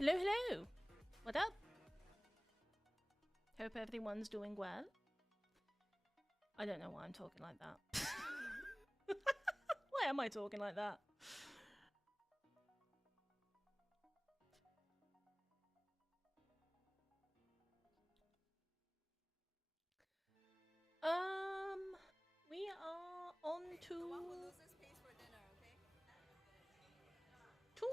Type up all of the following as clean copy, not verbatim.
Hello, hello! What up? Hope everyone's doing well. I don't know why I'm talking like that. Why am I talking like that? We are on to... The one who loses pays for dinner, okay? 2.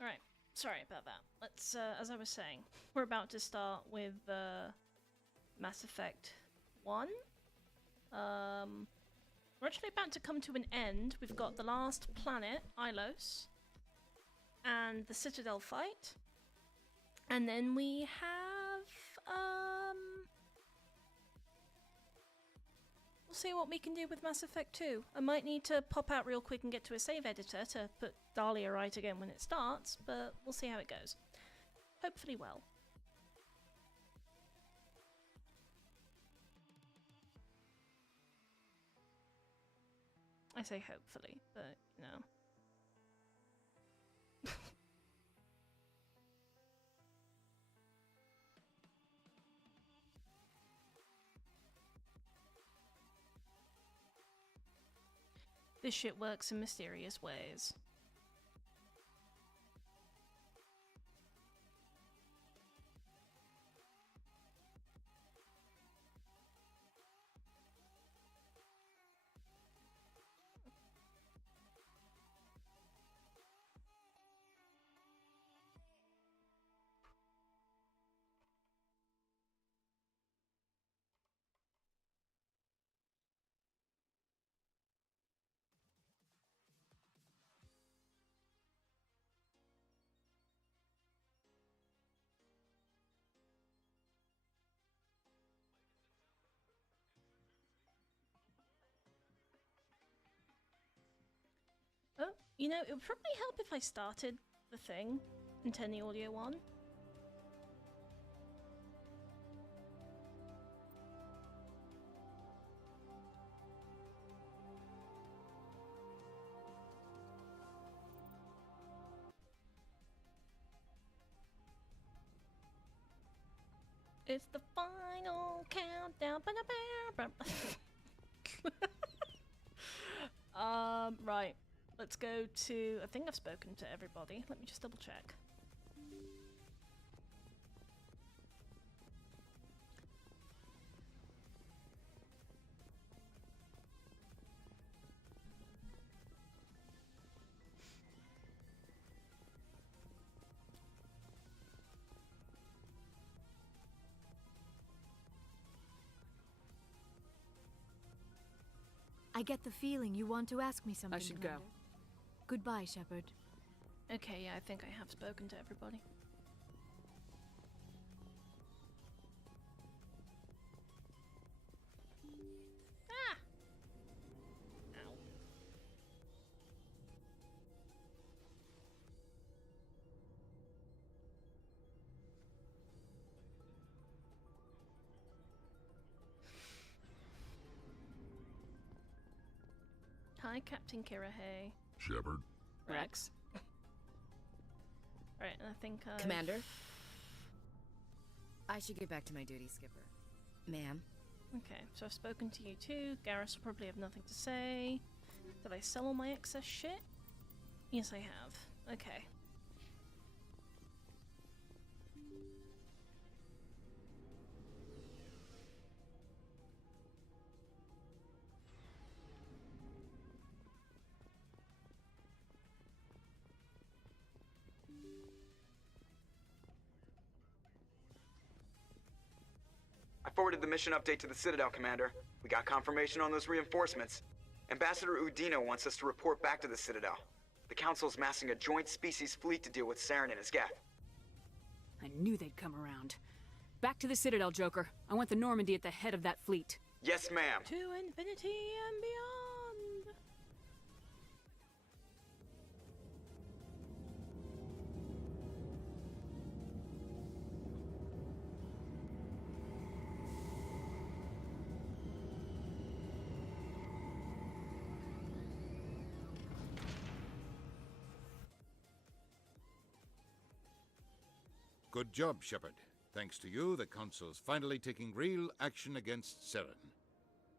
Alright, sorry about that. Let's, as I was saying, we're about to start with Mass Effect 1. We're actually about to come to an end. We've got the last planet, Ilos, and the Citadel fight. And then we have, we'll see what we can do with Mass Effect 2. I might need to pop out real quick and get to a save editor to put Dahlia right again when it starts, but we'll see how it goes. Hopefully well. I say hopefully, but, you know. This shit works in mysterious ways. Oh, you know, it would probably help if I started the thing and turned the audio on. It's the final countdown. Right. Let's go to... I think I've spoken to everybody. Let me just double check. I get the feeling you want to ask me something, I should Commander. go. Goodbye, Shepard. Okay, yeah, I think I have spoken to everybody. Ah! Ow. Hi, Captain Kirahay. Shepard. Rex. Right, and I think Commander? I should get back to my duty, Skipper. Ma'am? Okay, so I've spoken to you too. Garrus will probably have nothing to say. Did I sell all my excess shit? Yes, I have. Okay. I forwarded the mission update to the Citadel, Commander. We got confirmation on those reinforcements. Ambassador Udina wants us to report back to the Citadel. The Council's massing a joint species fleet to deal with Saren and his geth. I knew they'd come around. Back to the Citadel, Joker. I want the Normandy at the head of that fleet. Yes, ma'am. To infinity and beyond. Good job, Shepard. Thanks to you, the Council's finally taking real action against Saren.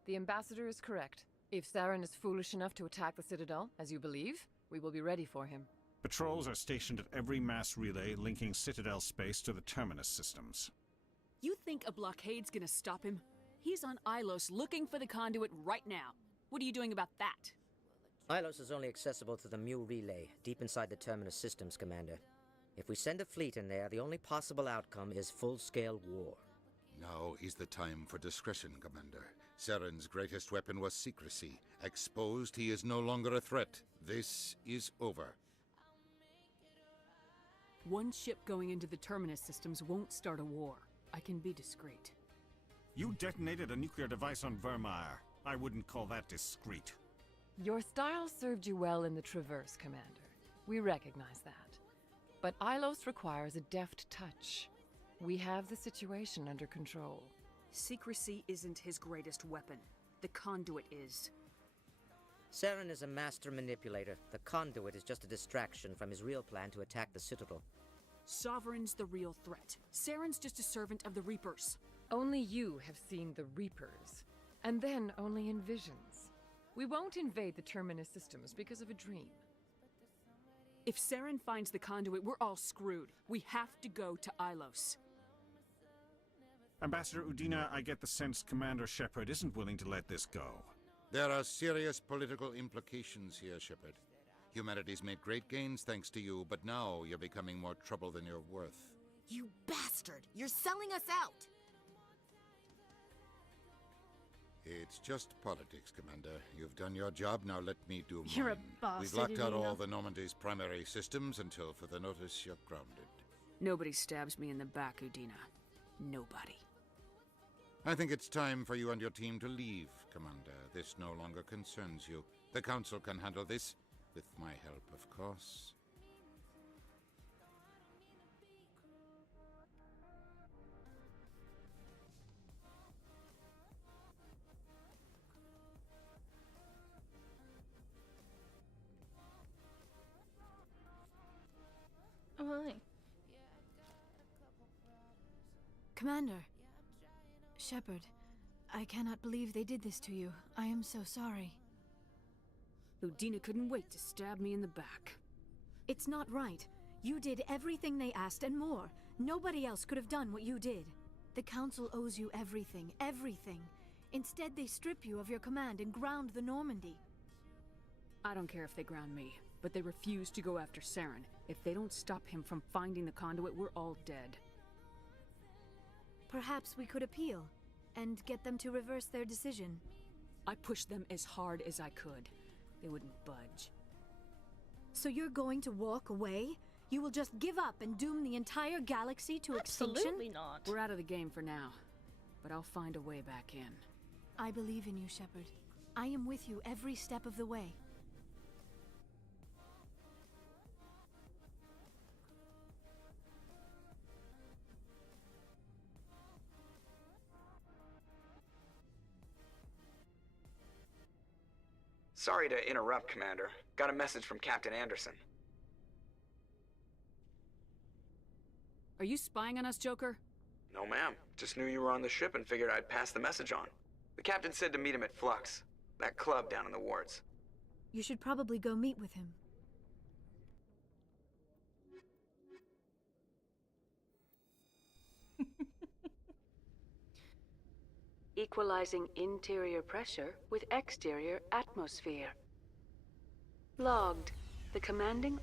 The Ambassador is correct. If Saren is foolish enough to attack the Citadel, as you believe, we will be ready for him. Patrols are stationed at every mass relay linking Citadel space to the Terminus systems. You think a blockade's gonna stop him? He's on Ilos looking for the conduit right now. What are you doing about that? Ilos is only accessible to the ME relay, deep inside the Terminus systems, Commander. If we send a fleet in there, the only possible outcome is full-scale war. Now is the time for discretion, Commander. Saren's greatest weapon was secrecy. Exposed, he is no longer a threat. This is over. One ship going into the Terminus systems won't start a war. I can be discreet. You detonated a nuclear device on Vermeer. I wouldn't call that discreet. Your style served you well in the Traverse, Commander. We recognize that. But Ilos requires a deft touch. We have the situation under control. Secrecy isn't his greatest weapon. The conduit is. Saren is a master manipulator. The conduit is just a distraction from his real plan to attack the Citadel. Sovereign's the real threat. Saren's just a servant of the Reapers. Only you have seen the Reapers, and then only in visions. We won't invade the Terminus systems because of a dream. If Saren finds the conduit, we're all screwed. We have to go to Ilos. Ambassador Udina, I get the sense Commander Shepard isn't willing to let this go. There are serious political implications here, Shepard. Humanity's made great gains thanks to you, but now you're becoming more trouble than you're worth. You bastard! You're selling us out! It's just politics, Commander. You've done your job, now let me do mine. You're a bastard, We've locked out Udina. all the Normandy's primary systems until further notice you're grounded. Nobody stabs me in the back, Udina. Nobody. I think it's time for you and your team to leave, Commander. This no longer concerns you. The Council can handle this, with my help, of course. Oh, hi. Commander. Shepard, I cannot believe they did this to you. I am so sorry. Udina couldn't wait to stab me in the back. It's not right. You did everything they asked and more. Nobody else could have done what you did. The Council owes you everything, everything. Instead, they strip you of your command and ground the Normandy. I don't care if they ground me, but they refuse to go after Saren. If they don't stop him from finding the conduit, we're all dead. Perhaps we could appeal and get them to reverse their decision. I pushed them as hard as I could. They wouldn't budge. So you're going to walk away? You will just give up and doom the entire galaxy to extinction? Absolutely not. We're out of the game for now, but I'll find a way back in. I believe in you, Shepard. I am with you every step of the way. Sorry to interrupt, Commander. Got a message from Captain Anderson. Are you spying on us, Joker? No, ma'am. Just knew you were on the ship and figured I'd pass the message on. The captain said to meet him at Flux, that club down in the wards. You should probably go meet with him. Equalizing interior pressure with exterior atmosphere. Logged. The commanding...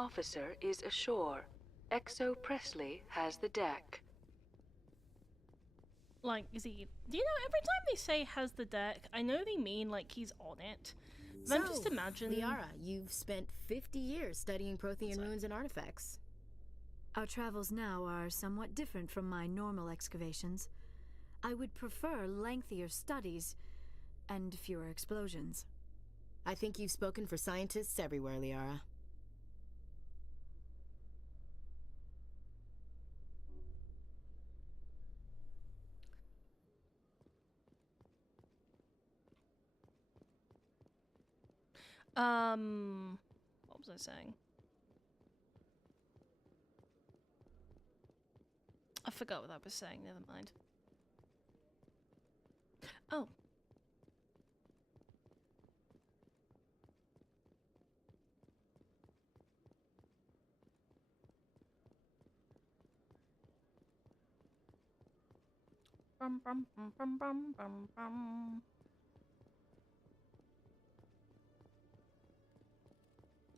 officer is ashore. Exo Presley has the deck. Like, is he... Do you know, every time they say has the deck, I know they mean, like, he's on it. But I'm just imagining... Liara, you've spent 50 years studying Prothean runes and artifacts. Our travels now are somewhat different from my normal excavations. I would prefer lengthier studies and fewer explosions. I think you've spoken for scientists everywhere, Liara. What was I saying? I forgot what I was saying, never mind. Oh. Bum bum bum bum bum bum bum.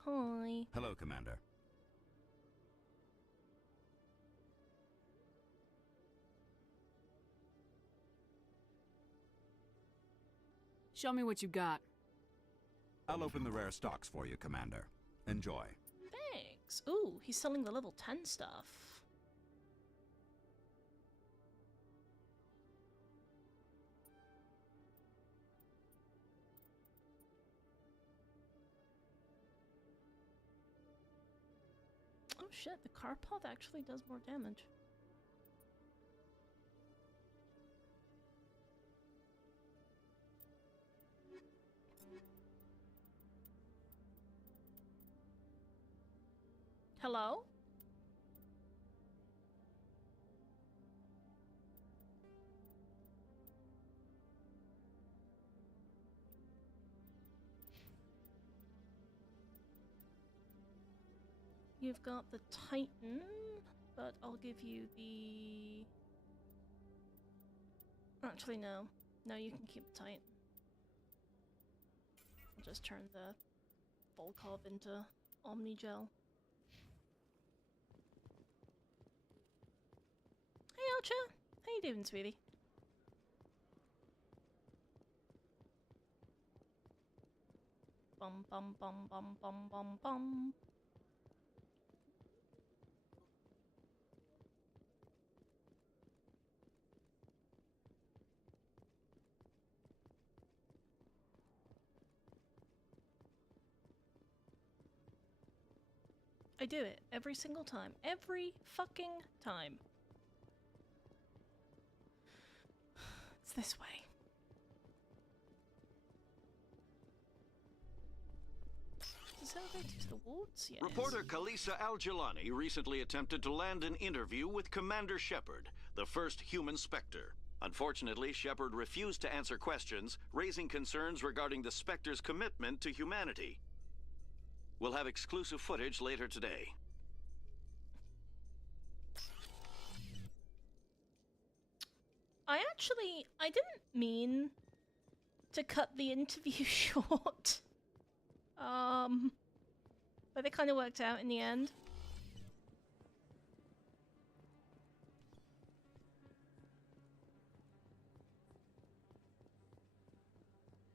Hi. Hello, Commander. Show me what you got. I'll open the rare stocks for you, Commander. Enjoy. Thanks. Ooh, he's selling the level 10 stuff. Oh shit, the car pod actually does more damage. Hello? You've got the Titan, but I'll give you the... Actually, no. No, you can keep the Titan. I'll just turn the Volkov into Omnigel. Hey, Archer! How you doing, sweetie? Bum bum bum bum bum bum bum. I do it every single time. Every fucking time. It's this way. Does that go to the wards? Yes. Reporter Kalisa Al-Jilani recently attempted to land an interview with Commander Shepard, the first human Spectre. Unfortunately, Shepard refused to answer questions, raising concerns regarding the Spectre's commitment to humanity. We'll have exclusive footage later today. I didn't mean to cut the interview short. But it kind of worked out in the end.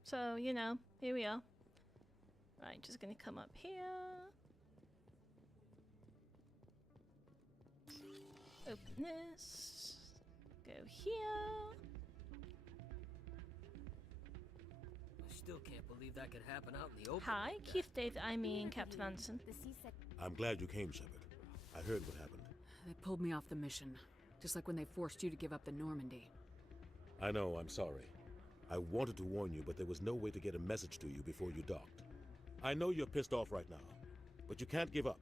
So, you know, here we are. Right, just gonna come up here. Open this. Go here. I still can't believe that could happen out in the open. Hi, like Keith David, I mean Captain Anderson. I'm glad you came, Shepard. I heard what happened. They pulled me off the mission, just like when they forced you to give up the Normandy. I know, I'm sorry. I wanted to warn you, but there was no way to get a message to you before you docked. I know you're pissed off right now, but you can't give up.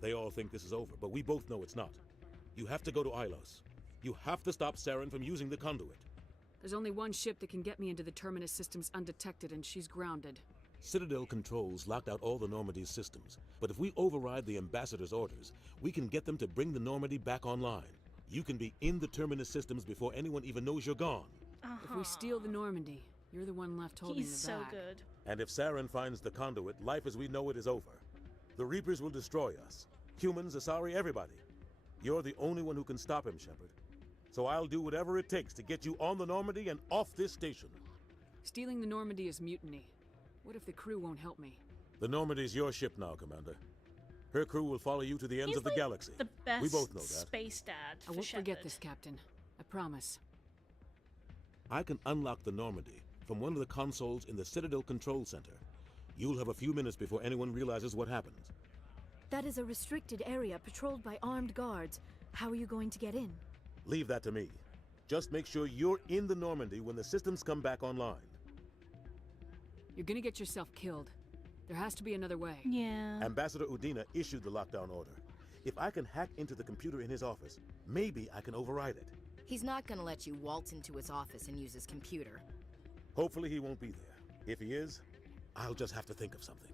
They all think this is over, but we both know it's not. You have to go to Ilos. You have to stop Saren from using the conduit. There's only one ship that can get me into the Terminus systems undetected, and she's grounded. Citadel controls locked out all the Normandy's systems, but if we override the Ambassador's orders, we can get them to bring the Normandy back online. You can be in the Terminus systems before anyone even knows you're gone. If we steal the Normandy, you're the one left holding He's the bag. so good. And if Saren finds the conduit, life as we know it is over. The Reapers will destroy us. Humans, Asari, everybody. You're the only one who can stop him, Shepard. So I'll do whatever it takes to get you on the Normandy and off this station. Stealing the Normandy is mutiny. What if the crew won't help me? The Normandy's your ship now, Commander. Her crew will follow you to the ends He's of the like galaxy. the best We both know that. space dad I for won't forget Shepard. this, Captain. I promise. I can unlock the Normandy from one of the consoles in the Citadel Control Center. You'll have a few minutes before anyone realizes what happened. That is a restricted area patrolled by armed guards. How are you going to get in? Leave that to me. Just make sure you're in the Normandy when the systems come back online. You're gonna get yourself killed. There has to be another way. Yeah. Ambassador Udina issued the lockdown order. If I can hack into the computer in his office, maybe I can override it. He's not gonna let you waltz into his office and use his computer. Hopefully he won't be there. If he is, I'll just have to think of something.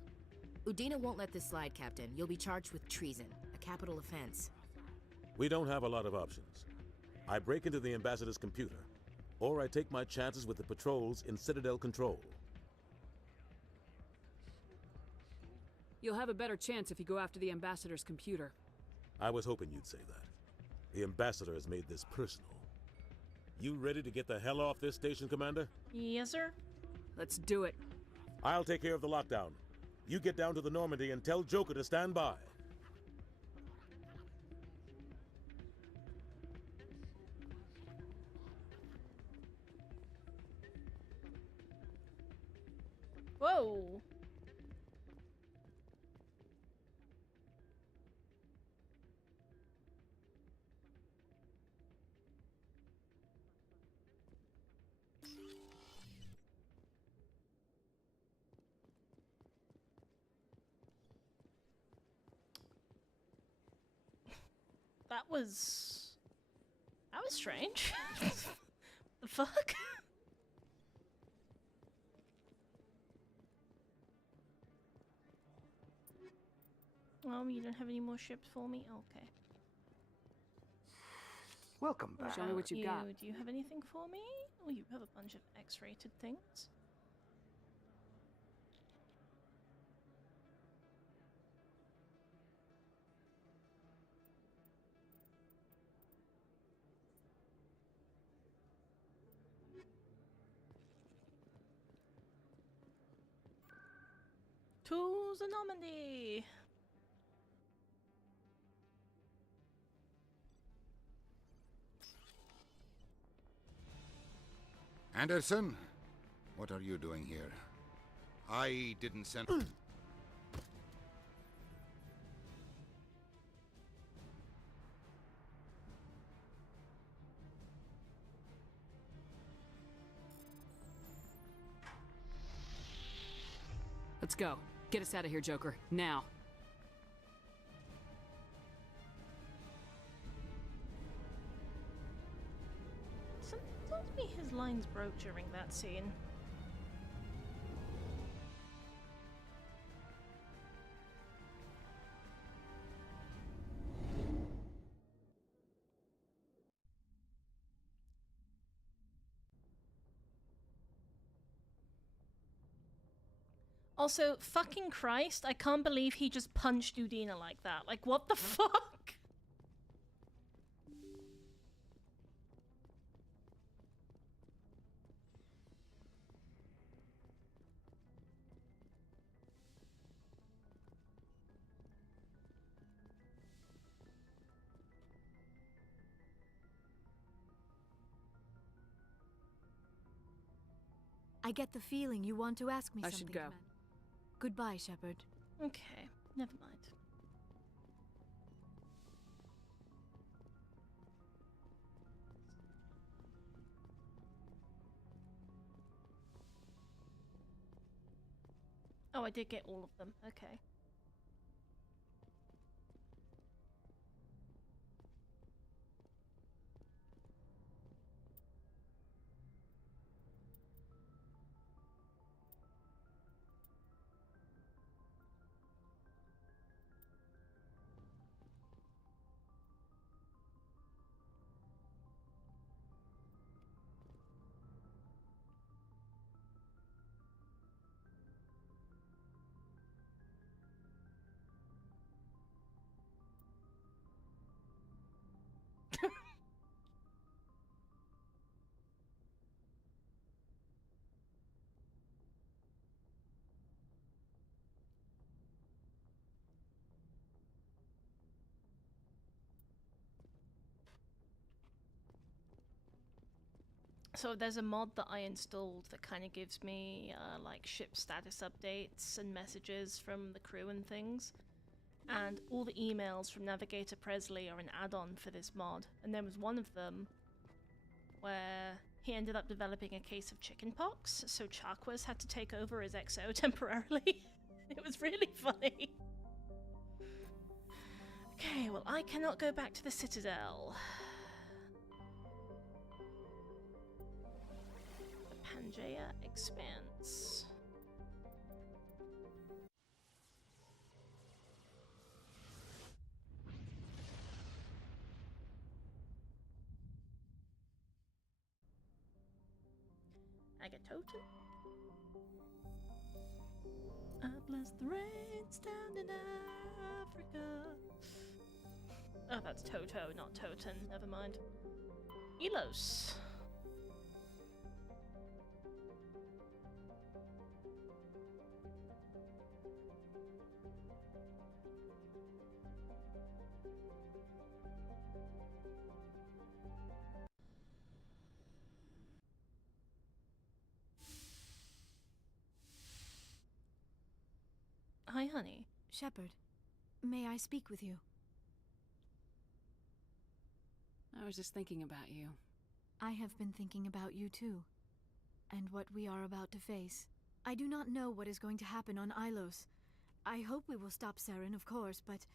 Udina won't let this slide, Captain. You'll be charged with treason, a capital offense. We don't have a lot of options. I break into the Ambassador's computer, or I take my chances with the patrols in Citadel Control. You'll have a better chance if you go after the Ambassador's computer. I was hoping you'd say that. The Ambassador has made this personal. You ready to get the hell off this station, Commander? Yes, sir. Let's do it. I'll take care of the lockdown. You get down to the Normandy and tell Joker to stand by. Whoa. That was strange. The fuck? Oh, you don't have any more ships for me? Okay. Welcome back. Show me what you got. Do you have anything for me? Oh, you have a bunch of X-rated things. To the Normandy! Anderson, what are you doing here? I didn't send... Let's go. Get us out of here, Joker. Now. Something tells me his lines broke during that scene. Also, fucking Christ, I can't believe he just punched Udina like that. Like, what the fuck? I get the feeling you want to ask me I something, should go. Commander. Goodbye, Shepard. Okay, never mind. Oh, I did get all of them. Okay. So there's a mod that I installed that kind of gives me like ship status updates and messages from the crew and things. And all the emails from Navigator Presley are an add-on for this mod. And there was one of them where he ended up developing a case of chickenpox, so Charquas had to take over as XO temporarily. It was really funny. Okay, well, I cannot go back to the Citadel. The Pangaea Expanse. Agatoton. I bless the rains down in Africa. Oh, that's Toto, not Toten. Never mind. Elos. Hi, honey. Shepard, may I speak with you? I was just thinking about you. I have been thinking about you too, and what we are about to face. I do not know what is going to happen on Ilos. I hope we will stop Saren, of course, but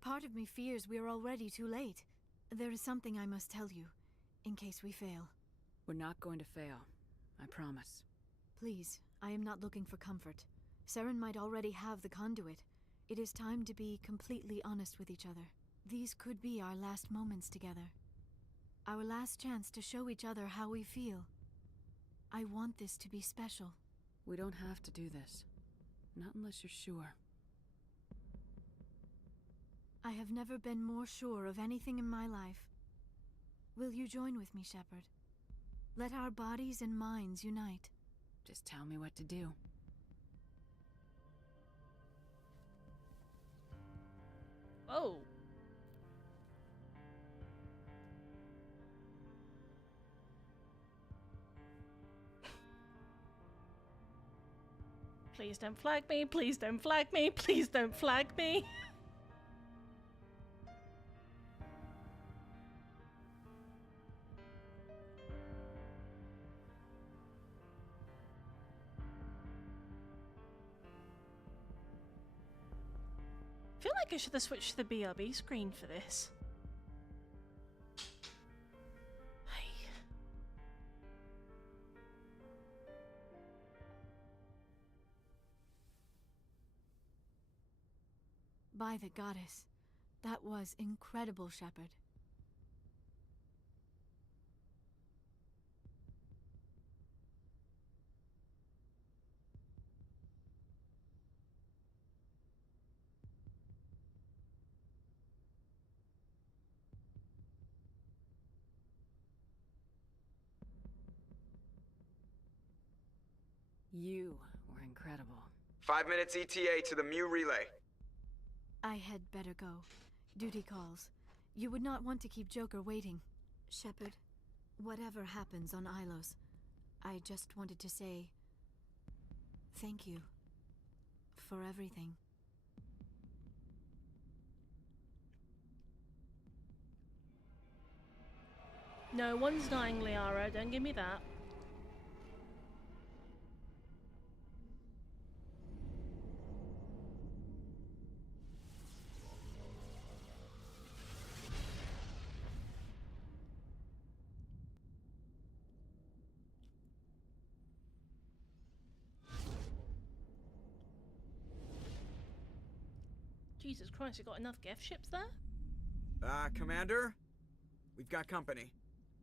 part of me fears we are already too late. There is something I must tell you, in case we fail. We're not going to fail. I promise. Please, I am not looking for comfort. Saren might already have the conduit. It is time to be completely honest with each other. These could be our last moments together. Our last chance to show each other how we feel. I want this to be special. We don't have to do this. Not unless you're sure. I have never been more sure of anything in my life. Will you join with me, Shepard? Let our bodies and minds unite. Just tell me what to do. Oh. Please don't flag me, please don't flag me, please don't flag me. I feel like I should have switched to the BRB screen for this. By the goddess, that was incredible, Shepard. You were incredible. 5 minutes ETA to the ME relay. I had better go. Duty calls. You would not want to keep Joker waiting. Shepard, whatever happens on Ilos, I just wanted to say thank you for everything. No one's dying, Liara. Don't give me that. Jesus Christ, you got enough Geth ships there? Commander? We've got company.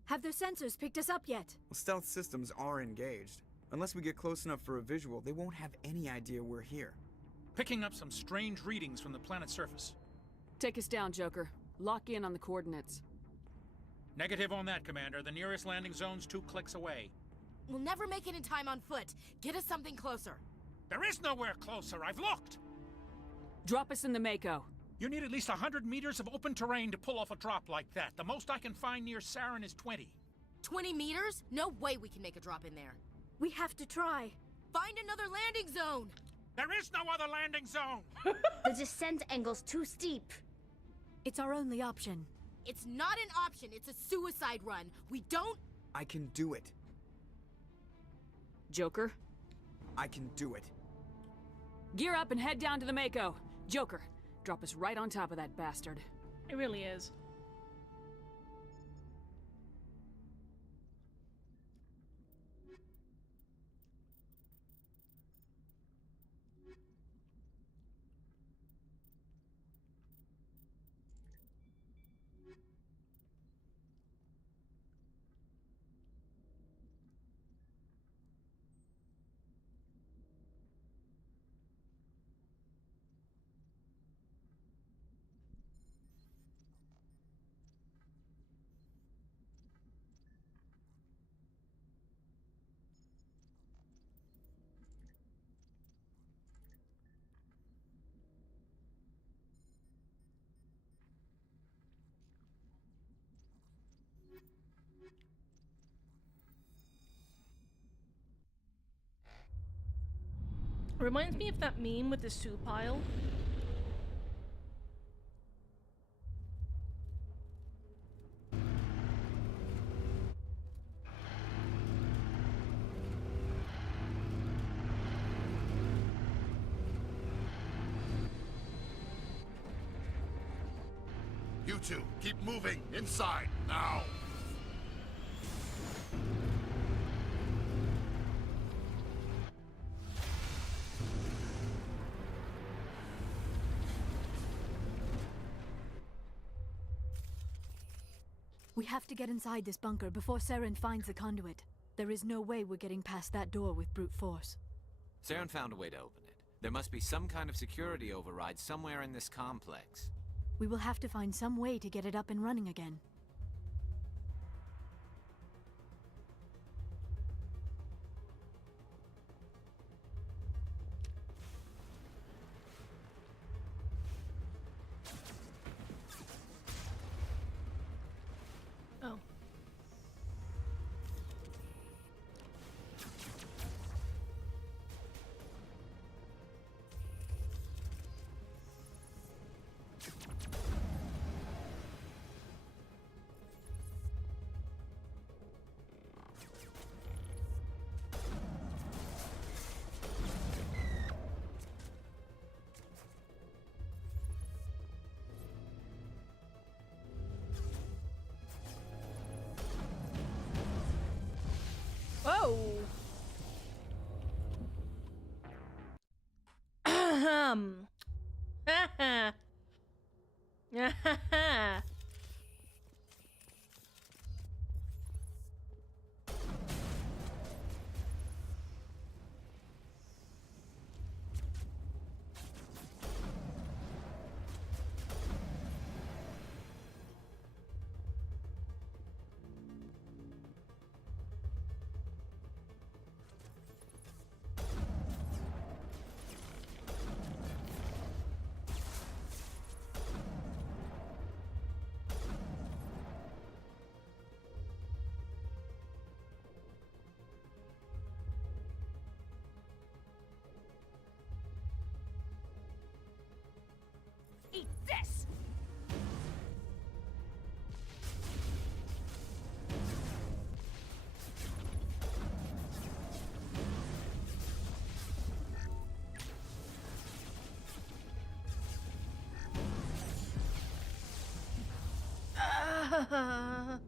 Have their sensors picked us up yet? Well, stealth systems are engaged. Unless we get close enough for a visual, they won't have any idea we're here. Picking up some strange readings from the planet's surface. Take us down, Joker. Lock in on the coordinates. Negative on that, Commander. The nearest landing zone's 2 clicks away. We'll never make it in time on foot. Get us something closer. There is nowhere closer. I've looked. Drop us in the Mako. You need at least 100 meters of open terrain to pull off a drop like that. The most I can find near Saren is 20. 20 meters? No way we can make a drop in there. We have to try. Find another landing zone! There is no other landing zone! The descent angle's too steep. It's our only option. It's not an option, it's a suicide run. We don't... I can do it. Joker, I can do it. gear up and head down to the Mako. Joker, drop us right on top of that bastard. It really is. Reminds me of that meme with the soup pile. You two, keep moving inside now. We have to get inside this bunker before Saren finds the conduit. There is no way we're getting past that door with brute force. Saren found a way to open it. There must be some kind of security override somewhere in this complex. We will have to find some way to get it up and running again. Oh. Whoa! Ahem. Haha. Haha. Eat this! Ah.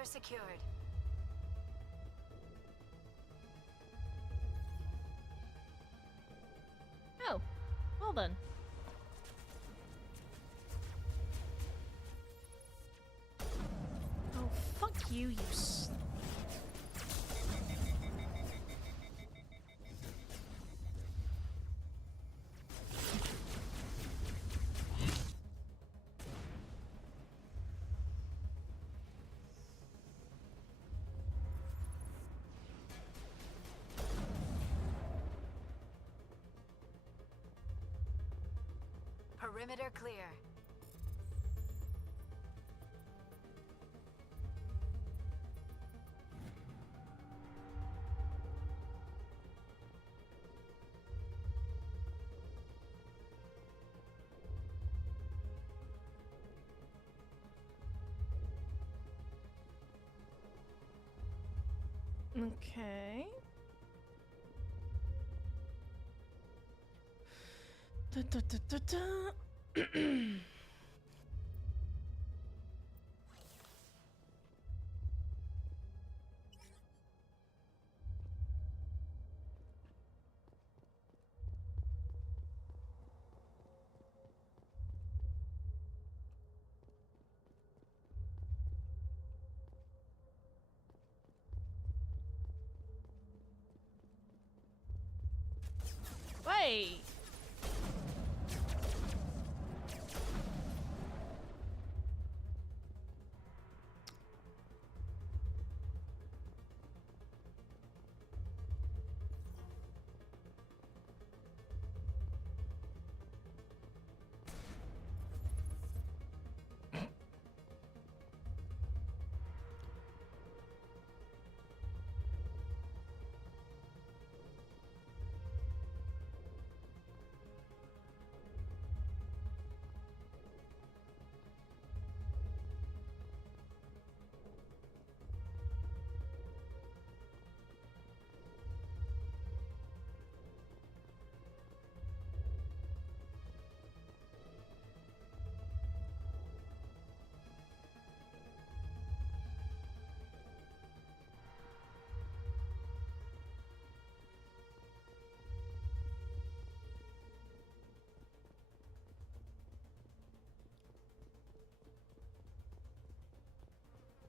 Perimeter secured. Oh, well then. Oh, fuck you, you Perimeter clear. Okay. Da, da, da, da, da. Wait.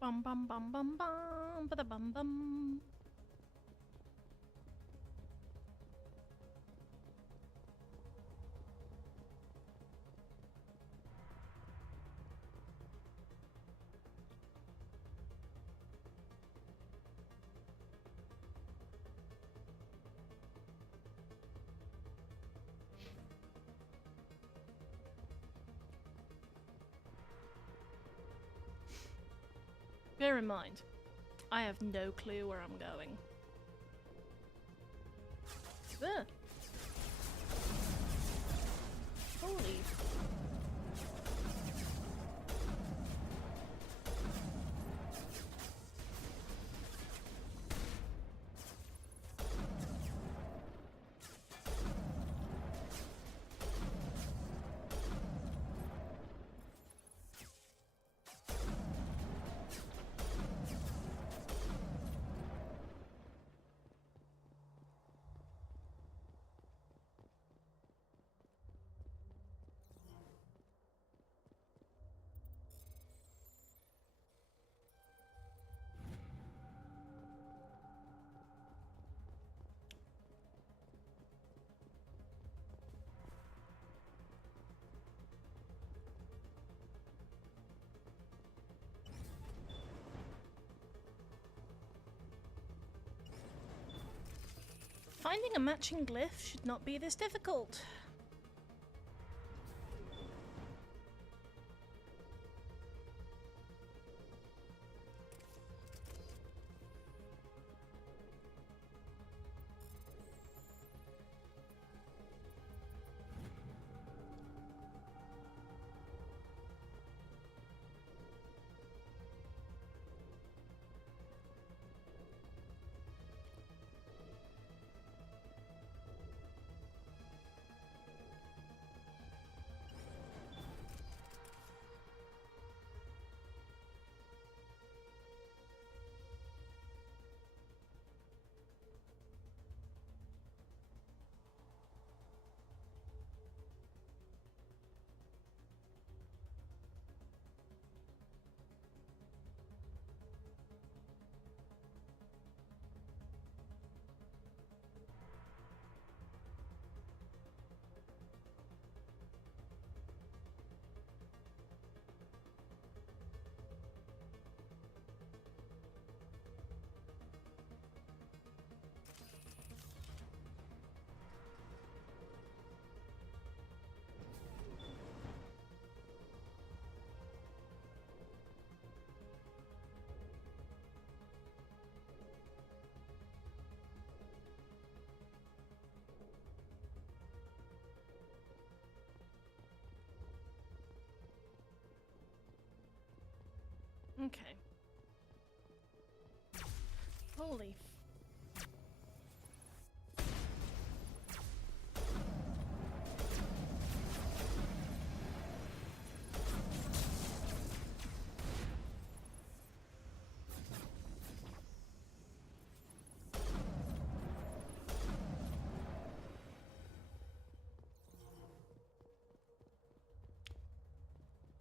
Bum bum bum bum bum ba bum bum. Bear in mind, I have no clue where I'm going. Ugh. Holy. Finding a matching glyph should not be this difficult. Okay. Holy.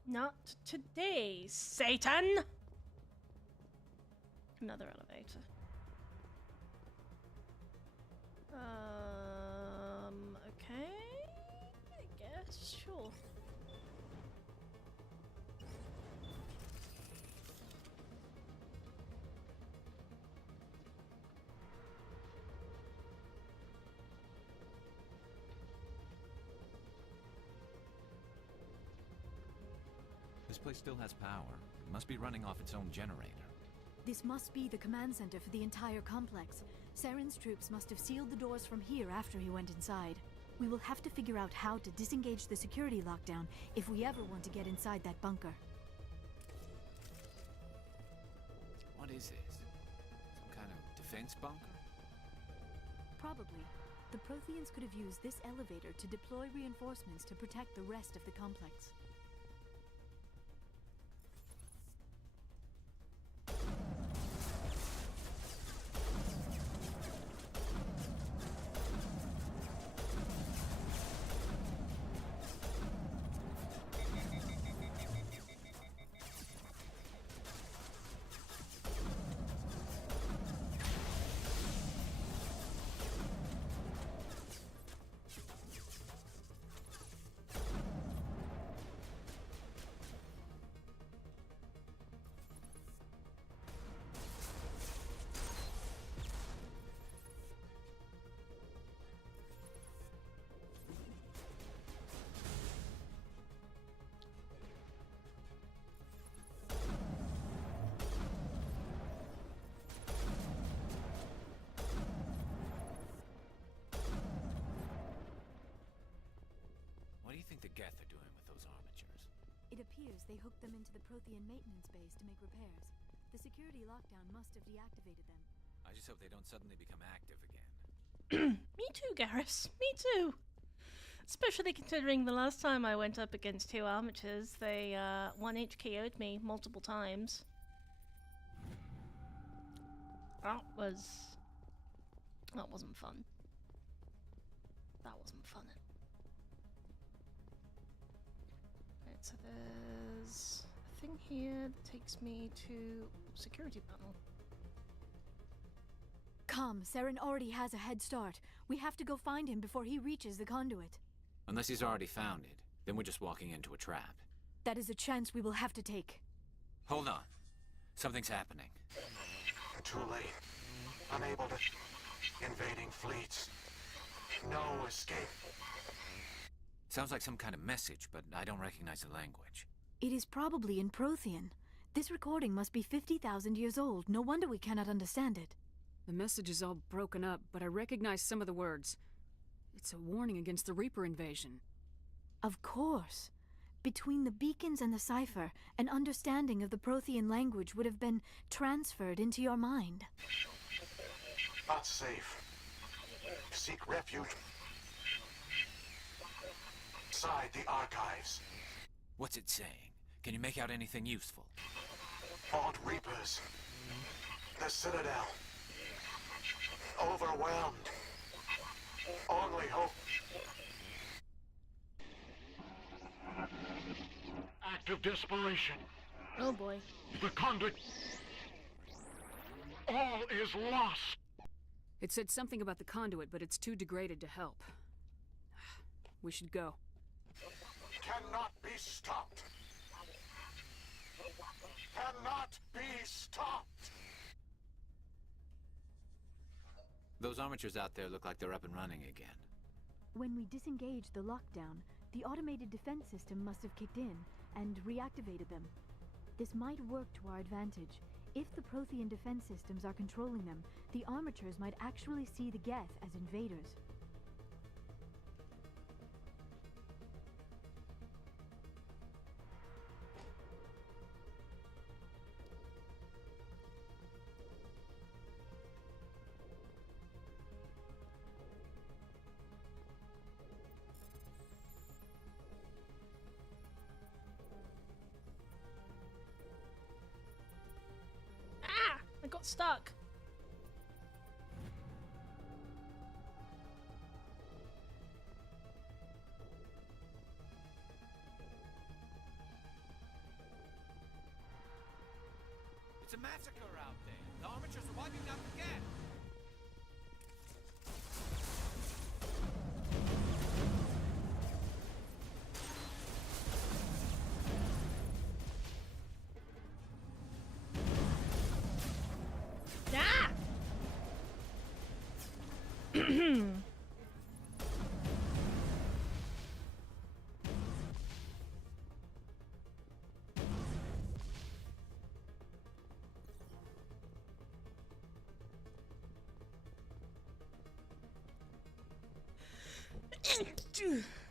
Not today, Satan! Another elevator. Okay. I guess, sure. This place still has power. It must be running off its own generator. This must be the command center for the entire complex. Saren's troops must have sealed the doors from here after he went inside. We will have to figure out how to disengage the security lockdown if we ever want to get inside that bunker. What is this? Some kind of defense bunker? Probably. The Protheans could have used this elevator to deploy reinforcements to protect the rest of the complex. What do you think the Geth are doing with those armatures? It appears they hooked them into the Prothean maintenance base to make repairs. The security lockdown must have deactivated them. I just hope they don't suddenly become active again. Me too, Garrus. Me too. Especially considering the last time I went up against two armatures, they one HKO'd me multiple times. That wasn't fun. That wasn't fun. Right, so there's a thing here that takes me to security panel. Come, Saren already has a head start. We have to go find him before he reaches the conduit. Unless he's already found it, then we're just walking into a trap. That is a chance we will have to take. Hold on. Something's happening. Too late. Unable to... Invading fleets. No escape. Sounds like some kind of message, but I don't recognize the language. It is probably in Prothean. This recording must be 50,000 years old. No wonder we cannot understand it. The message is all broken up, but I recognize some of the words. It's a warning against the Reaper invasion. Of course. Between the beacons and the cipher, an understanding of the Prothean language would have been transferred into your mind. Not safe. Seek refuge inside the archives. What's it saying? Can you make out anything useful? Fought Reapers. The Citadel. Overwhelmed. Only hope. Act of desperation. Oh boy. The conduit. All is lost. It said something about the conduit, but it's too degraded to help. We should go. Cannot be stopped. Cannot be stopped. Those armatures out there look like they're up and running again. When we disengaged the lockdown, the automated defense system must have kicked in and reactivated them. This might work to our advantage. If the Prothean defense systems are controlling them, the armatures might actually see the Geth as invaders. stuck. It's a massacre out there. The armatures are wiping out the gas. Ah!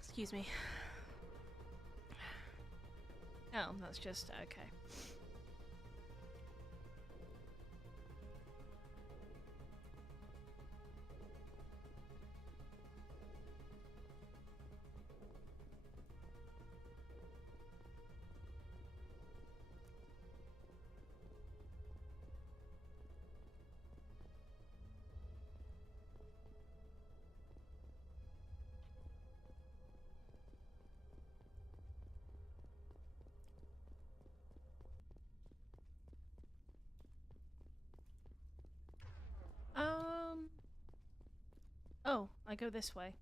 Excuse me. Oh, that's just okay. Oh, I go this way.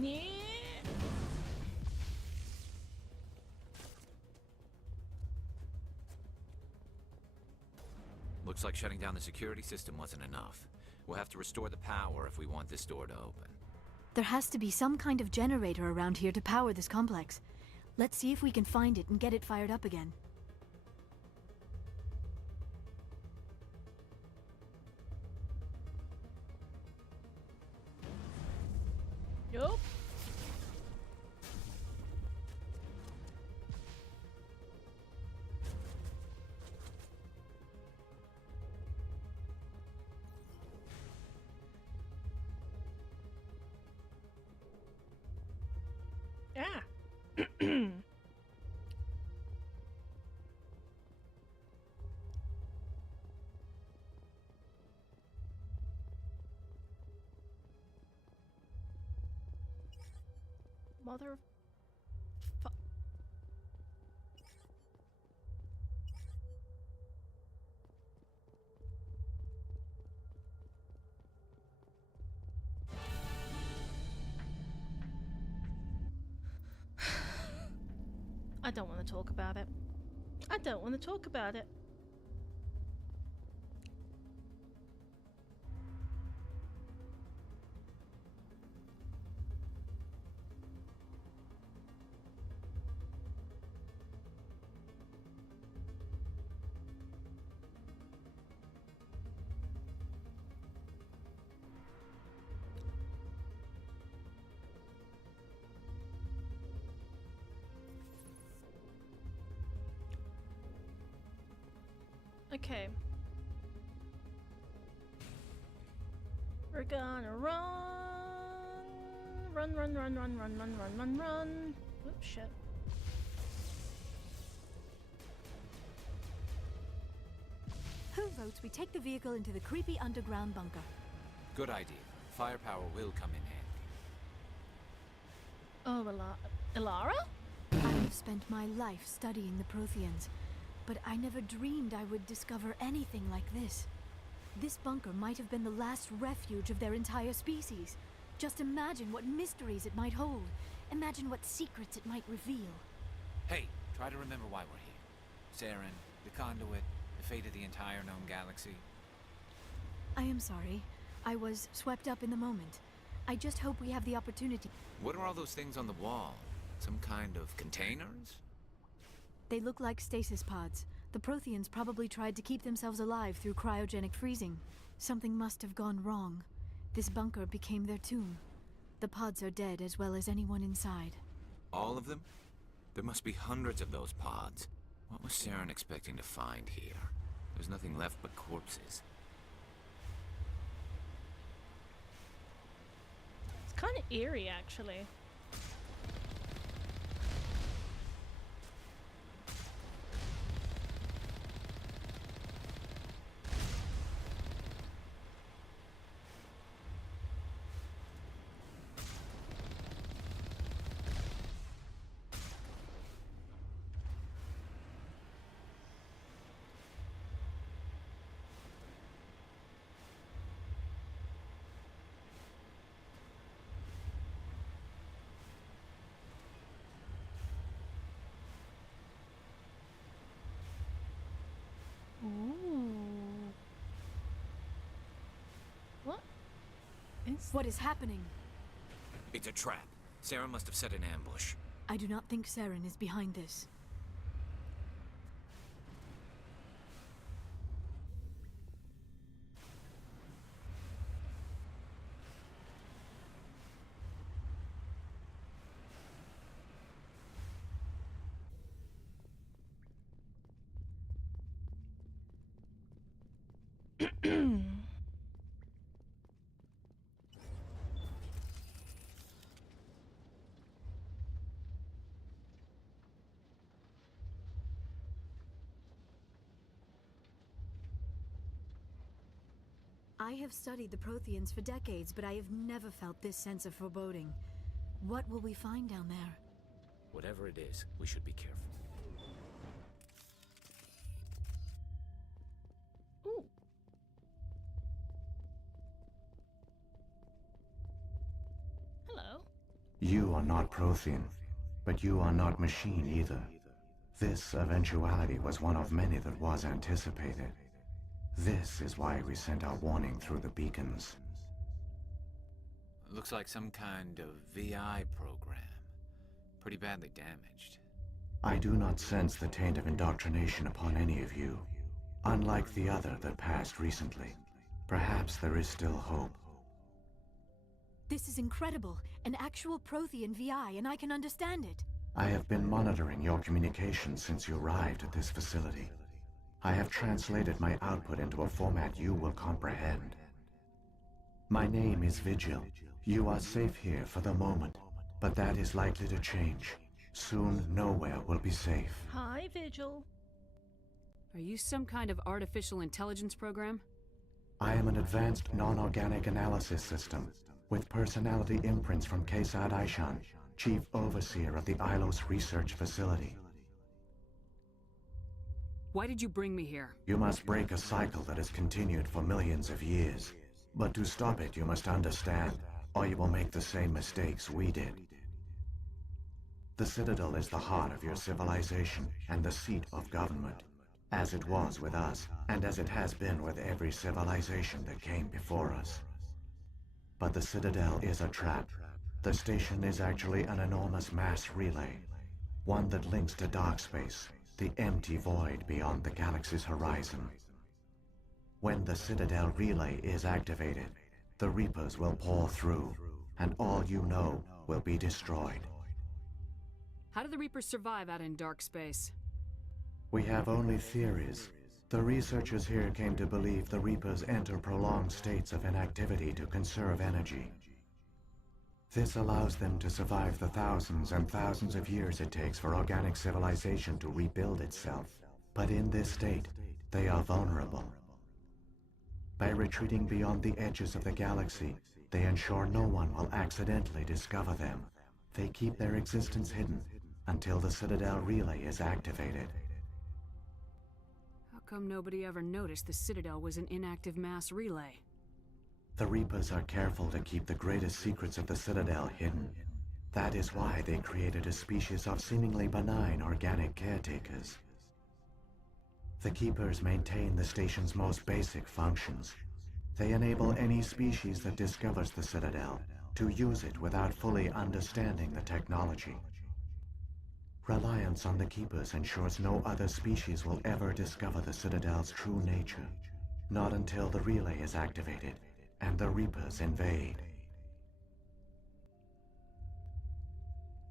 Yeah. Looks like shutting down the security system wasn't enough. We'll have to restore the power if we want this door to open. There has to be some kind of generator around here to power this complex. Let's see if we can find it and get it fired up again. Nope. Yeah. Mother. I don't want to talk about it. I don't want to talk about it. Okay. We're gonna run. Run, run, run, run, run, run, run, run, run. Oops, shit. Who votes we take the vehicle into the creepy underground bunker? Good idea. Firepower will come in handy. Oh, Ilara? I have spent my life studying the Protheans, but I never dreamed I would discover anything like this. This bunker might have been the last refuge of their entire species. Just imagine what mysteries it might hold. Imagine what secrets it might reveal. Hey, try to remember why we're here. Saren, the conduit, the fate of the entire known galaxy. I am sorry. I was swept up in the moment. I just hope we have the opportunity. What are all those things on the wall? Some kind of containers? They look like stasis pods. The Protheans probably tried to keep themselves alive through cryogenic freezing. Something must have gone wrong. This bunker became their tomb. The pods are dead as well as anyone inside. All of them? There must be hundreds of those pods. What was Saren expecting to find here? There's nothing left but corpses. It's kind of eerie, actually. Ooh. What is happening? It's a trap. Saren must have set an ambush. I do not think Saren is behind this. I have studied the Protheans for decades, but I have never felt this sense of foreboding. What will we find down there? Whatever it is, we should be careful. Ooh. Hello. You are not Prothean, but you are not machine either. This eventuality was one of many that was anticipated. This is why we sent our warning through the beacons. Looks like some kind of VI program. Pretty badly damaged. I do not sense the taint of indoctrination upon any of you. Unlike the other that passed recently. Perhaps there is still hope. This is incredible. An actual Prothean VI, and I can understand it. I have been monitoring your communications since you arrived at this facility. I have translated my output into a format you will comprehend. My name is Vigil. You are safe here for the moment, but that is likely to change. Soon, nowhere will be safe. Hi, Vigil. Are you some kind of artificial intelligence program? I am an advanced non-organic analysis system, with personality imprints from Kesad Aishan, Chief Overseer of the Ilos Research Facility. Why did you bring me here? You must break a cycle that has continued for millions of years. But to stop it, you must understand, or you will make the same mistakes we did. The Citadel is the heart of your civilization and the seat of government, as it was with us, and as it has been with every civilization that came before us. But the Citadel is a trap. The station is actually an enormous mass relay, one that links to dark space, the empty void beyond the galaxy's horizon. When the Citadel relay is activated, the Reapers will pour through, and all you know will be destroyed. How do the Reapers survive out in dark space? We have only theories. The researchers here came to believe the Reapers enter prolonged states of inactivity to conserve energy. This allows them to survive the thousands and thousands of years it takes for organic civilization to rebuild itself. But in this state, they are vulnerable. By retreating beyond the edges of the galaxy, they ensure no one will accidentally discover them. They keep their existence hidden until the Citadel relay is activated. How come nobody ever noticed the Citadel was an inactive mass relay? The Reapers are careful to keep the greatest secrets of the Citadel hidden. That is why they created a species of seemingly benign organic caretakers. The Keepers maintain the station's most basic functions. They enable any species that discovers the Citadel to use it without fully understanding the technology. Reliance on the Keepers ensures no other species will ever discover the Citadel's true nature. Not until the relay is activated and the Reapers invade.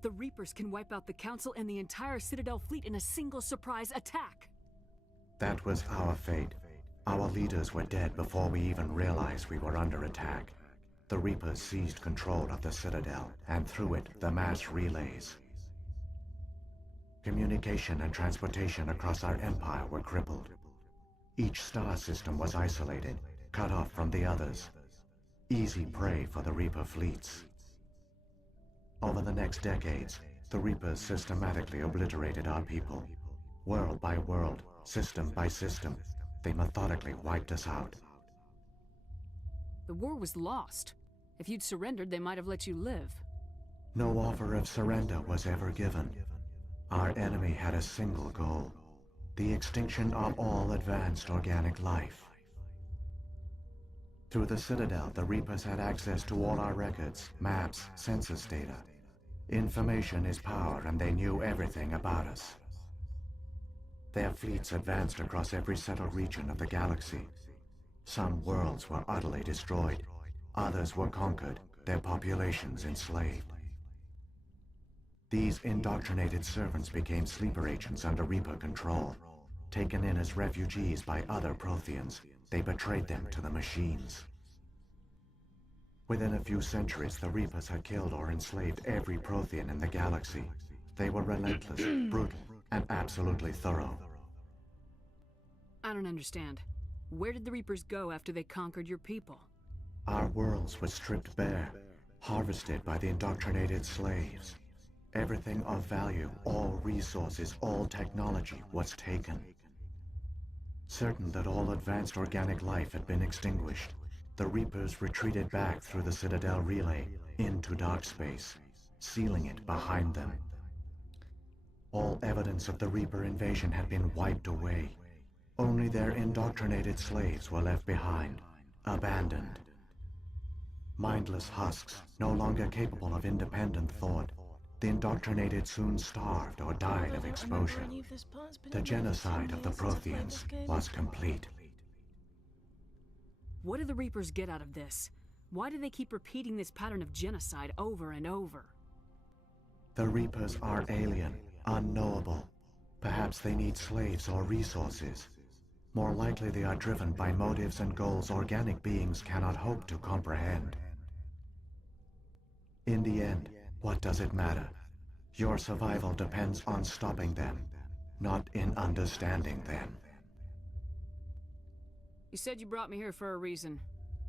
The Reapers can wipe out the Council and the entire Citadel fleet in a single surprise attack! That was our fate. Our leaders were dead before we even realized we were under attack. The Reapers seized control of the Citadel, and through it, the mass relays. Communication and transportation across our empire were crippled. Each star system was isolated, cut off from the others. Easy prey for the Reaper fleets. Over the next decades, the Reapers systematically obliterated our people. World by world, system by system, they methodically wiped us out. The war was lost. If you'd surrendered, they might have let you live. No offer of surrender was ever given. Our enemy had a single goal: the extinction of all advanced organic life. Through the Citadel, the Reapers had access to all our records, maps, census data. Information is power, and they knew everything about us. Their fleets advanced across every settled region of the galaxy. Some worlds were utterly destroyed. Others were conquered, their populations enslaved. These indoctrinated servants became sleeper agents under Reaper control. Taken in as refugees by other Protheans, they betrayed them to the machines. Within a few centuries, the Reapers had killed or enslaved every Prothean in the galaxy. They were relentless, brutal, and absolutely thorough. I don't understand. Where did the Reapers go after they conquered your people? Our worlds were stripped bare, harvested by the indoctrinated slaves. Everything of value, all resources, all technology was taken. Certain that all advanced organic life had been extinguished, the Reapers retreated back through the Citadel relay into dark space, sealing it behind them. All evidence of the Reaper invasion had been wiped away. Only their indoctrinated slaves were left behind, abandoned. Mindless husks, no longer capable of independent thought, the indoctrinated soon starved or died of exposure. The genocide of the Protheans was complete. What do the Reapers get out of this? Why do they keep repeating this pattern of genocide over and over? The Reapers are alien, unknowable. Perhaps they need slaves or resources. More likely they are driven by motives and goals organic beings cannot hope to comprehend. In the end, what does it matter? Your survival depends on stopping them, not in understanding them. You said you brought me here for a reason.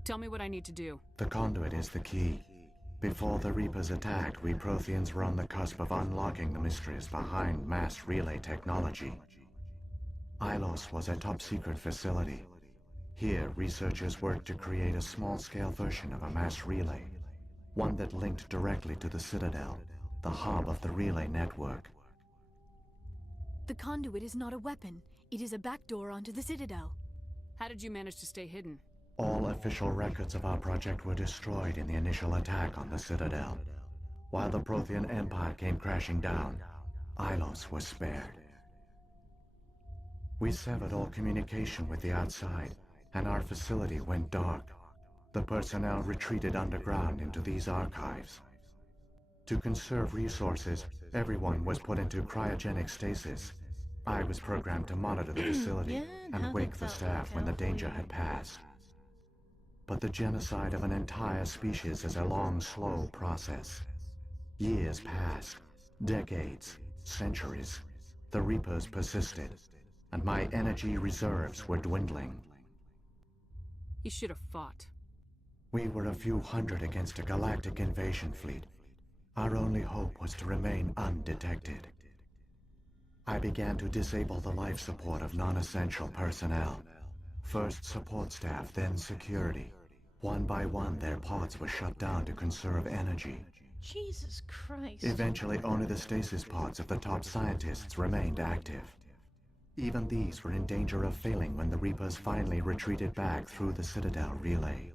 Tell me what I need to do. The conduit is the key. Before the Reapers attacked, we Protheans were on the cusp of unlocking the mysteries behind mass relay technology. Ilos was a top-secret facility. Here, researchers worked to create a small-scale version of a mass relay, one that linked directly to the Citadel, the hub of the relay network. The conduit is not a weapon. It is a backdoor onto the Citadel. How did you manage to stay hidden? All official records of our project were destroyed in the initial attack on the Citadel. While the Prothean Empire came crashing down, Ilos was spared. We severed all communication with the outside, and our facility went dark. The personnel retreated underground into these archives. To conserve resources, everyone was put into cryogenic stasis. I was programmed to monitor the facility and wake the staff when the danger had passed. But the genocide of an entire species is a long, slow process. Years passed, decades, centuries. The Reapers persisted, and my energy reserves were dwindling. You should have fought. We were a few hundred against a galactic invasion fleet. Our only hope was to remain undetected. I began to disable the life support of non-essential personnel. First support staff, then security. One by one, their pods were shut down to conserve energy. Jesus Christ. Eventually, only the stasis pods of the top scientists remained active. Even these were in danger of failing when the Reapers finally retreated back through the Citadel relay.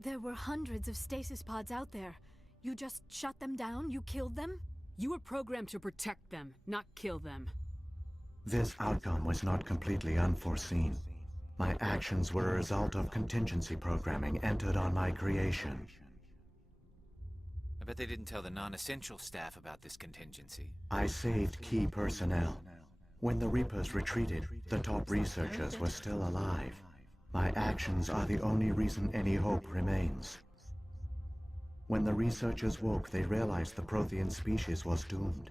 There were hundreds of stasis pods out there. You just shut them down? You killed them? You were programmed to protect them, not kill them. This outcome was not completely unforeseen. My actions were a result of contingency programming entered on my creation. I bet they didn't tell the non-essential staff about this contingency. I saved key personnel. When the Reapers retreated, the top researchers were still alive. My actions are the only reason any hope remains. When the researchers woke, they realized the Prothean species was doomed.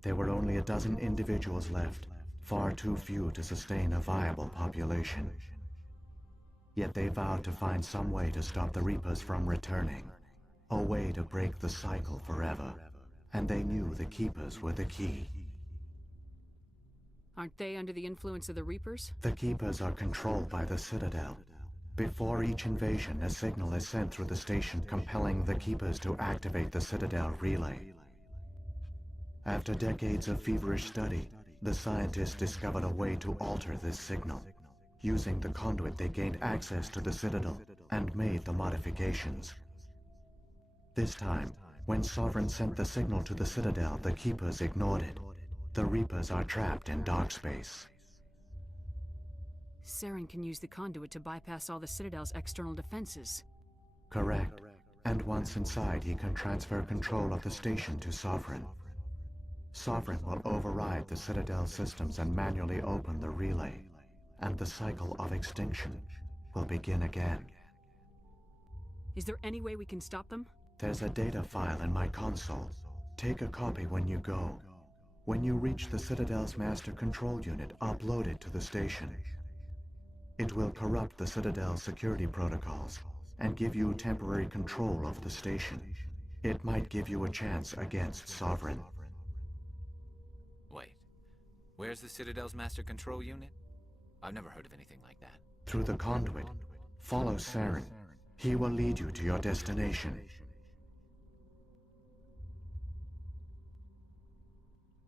There were only a dozen individuals left, far too few to sustain a viable population. Yet they vowed to find some way to stop the Reapers from returning. A way to break the cycle forever. And they knew the Keepers were the key. Aren't they under the influence of the Reapers? The Keepers are controlled by the Citadel. Before each invasion, a signal is sent through the station compelling the Keepers to activate the Citadel relay. After decades of feverish study, the scientists discovered a way to alter this signal. Using the conduit, they gained access to the Citadel and made the modifications. This time, when Sovereign sent the signal to the Citadel, the Keepers ignored it. The Reapers are trapped in dark space. Saren can use the conduit to bypass all the Citadel's external defenses. Correct. And once inside, he can transfer control of the station to Sovereign. Sovereign will override the Citadel systems and manually open the relay. And the cycle of extinction will begin again. Is there any way we can stop them? There's a data file in my console. Take a copy when you go. When you reach the Citadel's master control unit, upload it to the station. It will corrupt the Citadel's security protocols and give you temporary control of the station. It might give you a chance against Sovereign. Wait, where's the Citadel's master control unit? I've never heard of anything like that. Through the conduit, follow Saren. He will lead you to your destination.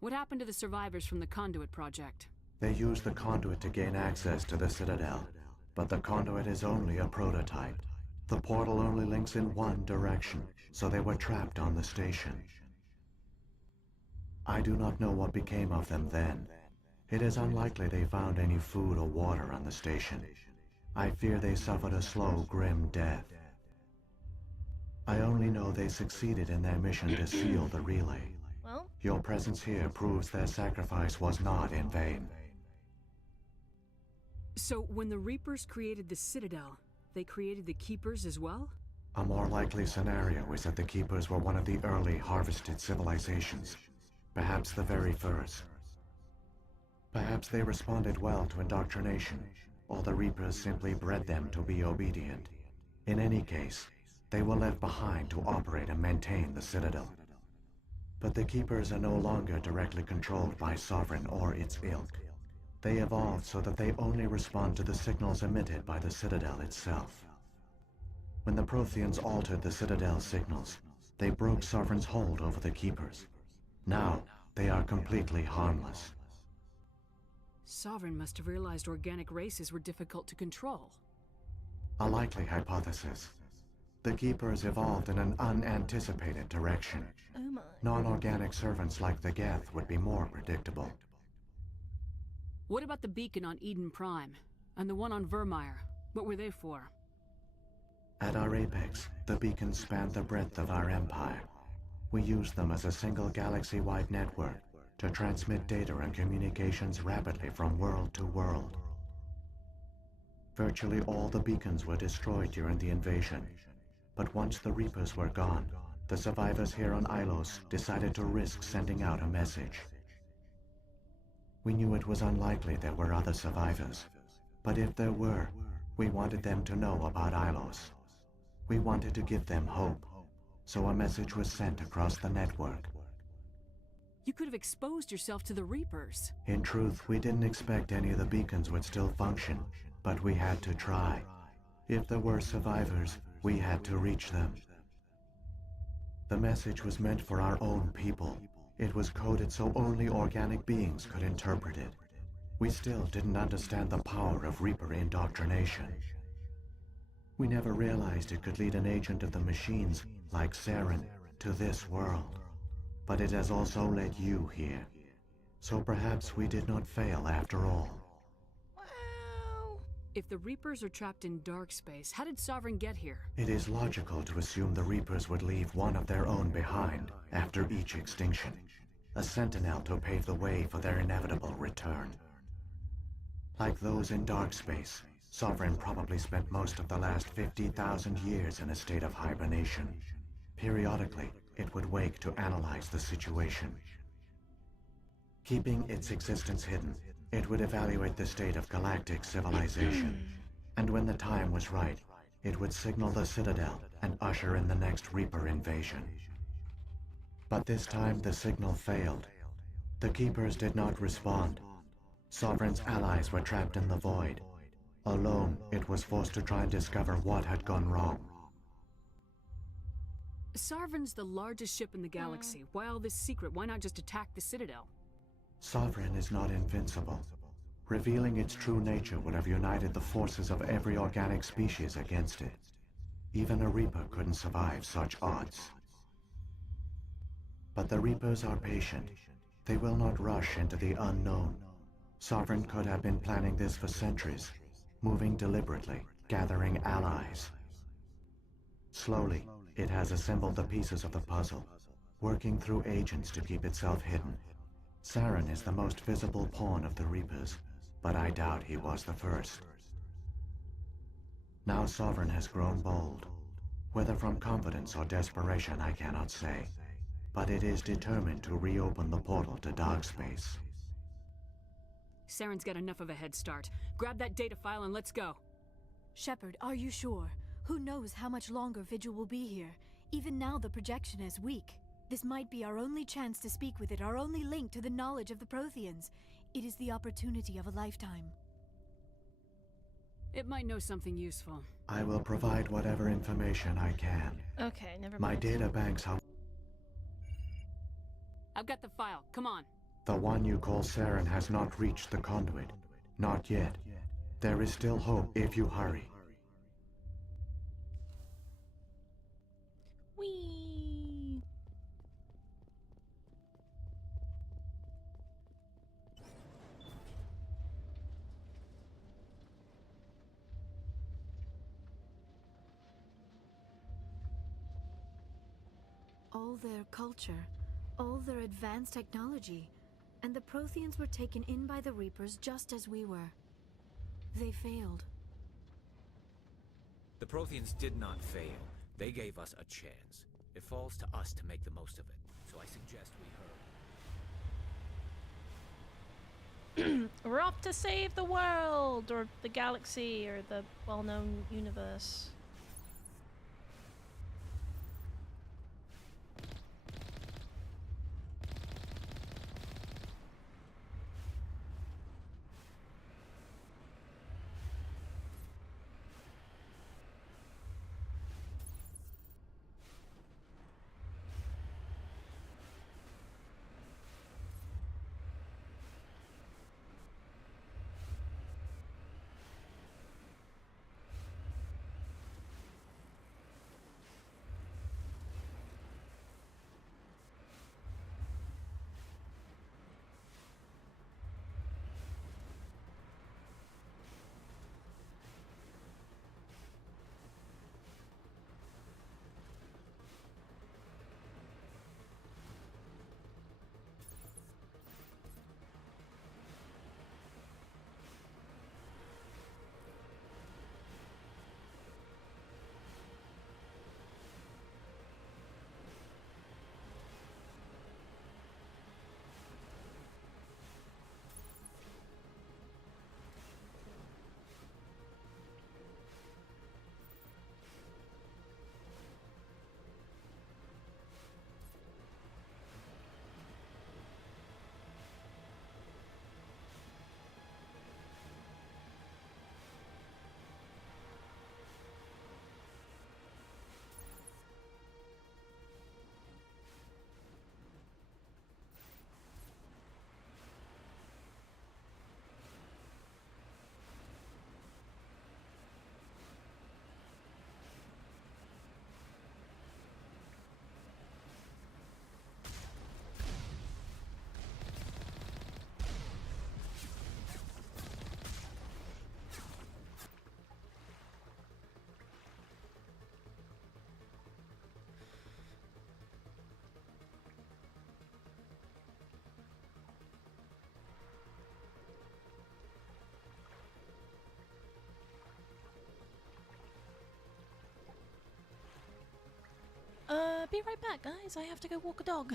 What happened to the survivors from the Conduit project? They use the conduit to gain access to the Citadel, but the conduit is only a prototype. The portal only links in one direction, so they were trapped on the station. I do not know what became of them then. It is unlikely they found any food or water on the station. I fear they suffered a slow, grim death. I only know they succeeded in their mission to seal the relay. Well, your presence here proves their sacrifice was not in vain. So, when the Reapers created the Citadel, they created the Keepers as well? A more likely scenario is that the Keepers were one of the early harvested civilizations. Perhaps the very first. Perhaps they responded well to indoctrination, or the Reapers simply bred them to be obedient. In any case, they were left behind to operate and maintain the Citadel. But the Keepers are no longer directly controlled by Sovereign or its ilk. They evolved so that they only respond to the signals emitted by the Citadel itself. When the Protheans altered the Citadel's signals, they broke Sovereign's hold over the Keepers. Now, they are completely harmless. Sovereign must have realized organic races were difficult to control. A likely hypothesis. The Keepers evolved in an unanticipated direction. Oh my. Non-organic servants like the Geth would be more predictable. What about the beacon on Eden Prime? And the one on Vermeer? What were they for? At our apex, the beacons spanned the breadth of our empire. We used them as a single galaxy-wide network to transmit data and communications rapidly from world to world. Virtually all the beacons were destroyed during the invasion. But once the Reapers were gone, the survivors here on Ilos decided to risk sending out a message. We knew it was unlikely there were other survivors, but if there were, we wanted them to know about Ilos. We wanted to give them hope. so a message was sent across the network. You could have exposed yourself to the Reapers. In truth, we didn't expect any of the beacons would still function, but we had to try. If there were survivors, we had to reach them. The message was meant for our own people. It was coded so only organic beings could interpret it. We still didn't understand the power of Reaper indoctrination. We never realized it could lead an agent of the machines, like Saren, to this world. But it has also led you here. So perhaps we did not fail after all. If the Reapers are trapped in dark space, how did Sovereign get here? It is logical to assume the Reapers would leave one of their own behind after each extinction. A sentinel to pave the way for their inevitable return. Like those in dark space, Sovereign probably spent most of the last 50,000 years in a state of hibernation. Periodically, it would wake to analyze the situation. Keeping its existence hidden, it would evaluate the state of galactic civilization. And when the time was right, it would signal the Citadel and usher in the next Reaper invasion. But this time the signal failed. The Keepers did not respond. Sovereign's allies were trapped in the void. Alone, it was forced to try and discover what had gone wrong. Sovereign's the largest ship in the galaxy. Why all this secret? Why not just attack the Citadel? Sovereign is not invincible. Revealing its true nature would have united the forces of every organic species against it. Even a Reaper couldn't survive such odds. But the Reapers are patient. They will not rush into the unknown. Sovereign could have been planning this for centuries, moving deliberately, gathering allies. Slowly, it has assembled the pieces of the puzzle, working through agents to keep itself hidden. Saren is the most visible pawn of the Reapers, but I doubt he was the first. Now Sovereign has grown bold. Whether from confidence or desperation, I cannot say. But it is determined to reopen the portal to dark space. Saren's got enough of a head start. Grab that data file and let's go. Shepard, are you sure? Who knows how much longer Vigil will be here? Even now the projection is weak. This might be our only chance to speak with it, our only link to the knowledge of the Protheans. It is the opportunity of a lifetime. It might know something useful. I will provide whatever information I can. Okay, never mind. My data banks are... I've got the file. Come on. The one you call Saren has not reached the conduit. Not yet. There is still hope if you hurry. Whee! All their culture, all their advanced technology, and the Protheans were taken in by the Reapers just as we were. They failed. The Protheans did not fail. They gave us a chance. It falls to us to make the most of it. So I suggest we hurry. We're off to save the world, or the galaxy, or the well-known universe. Be right back, guys. I have to go walk a dog.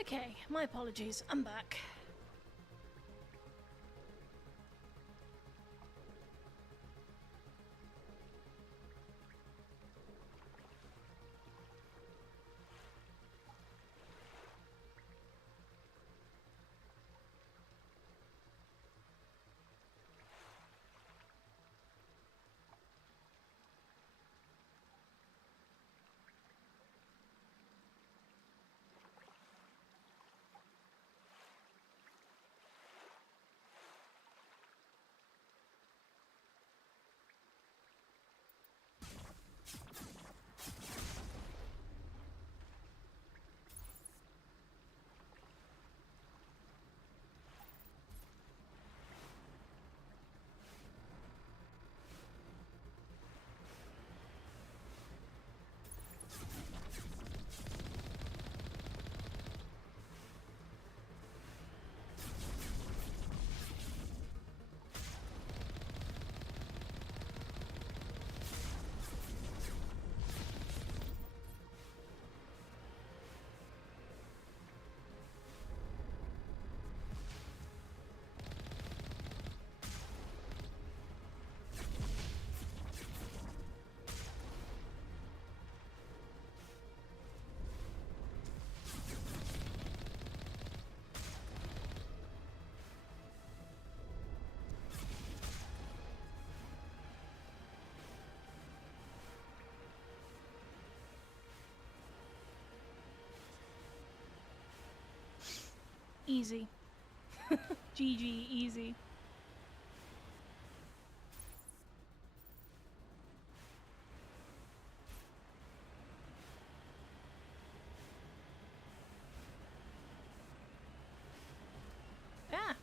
Okay, my apologies. I'm back. Easy. GG, easy. Yeah.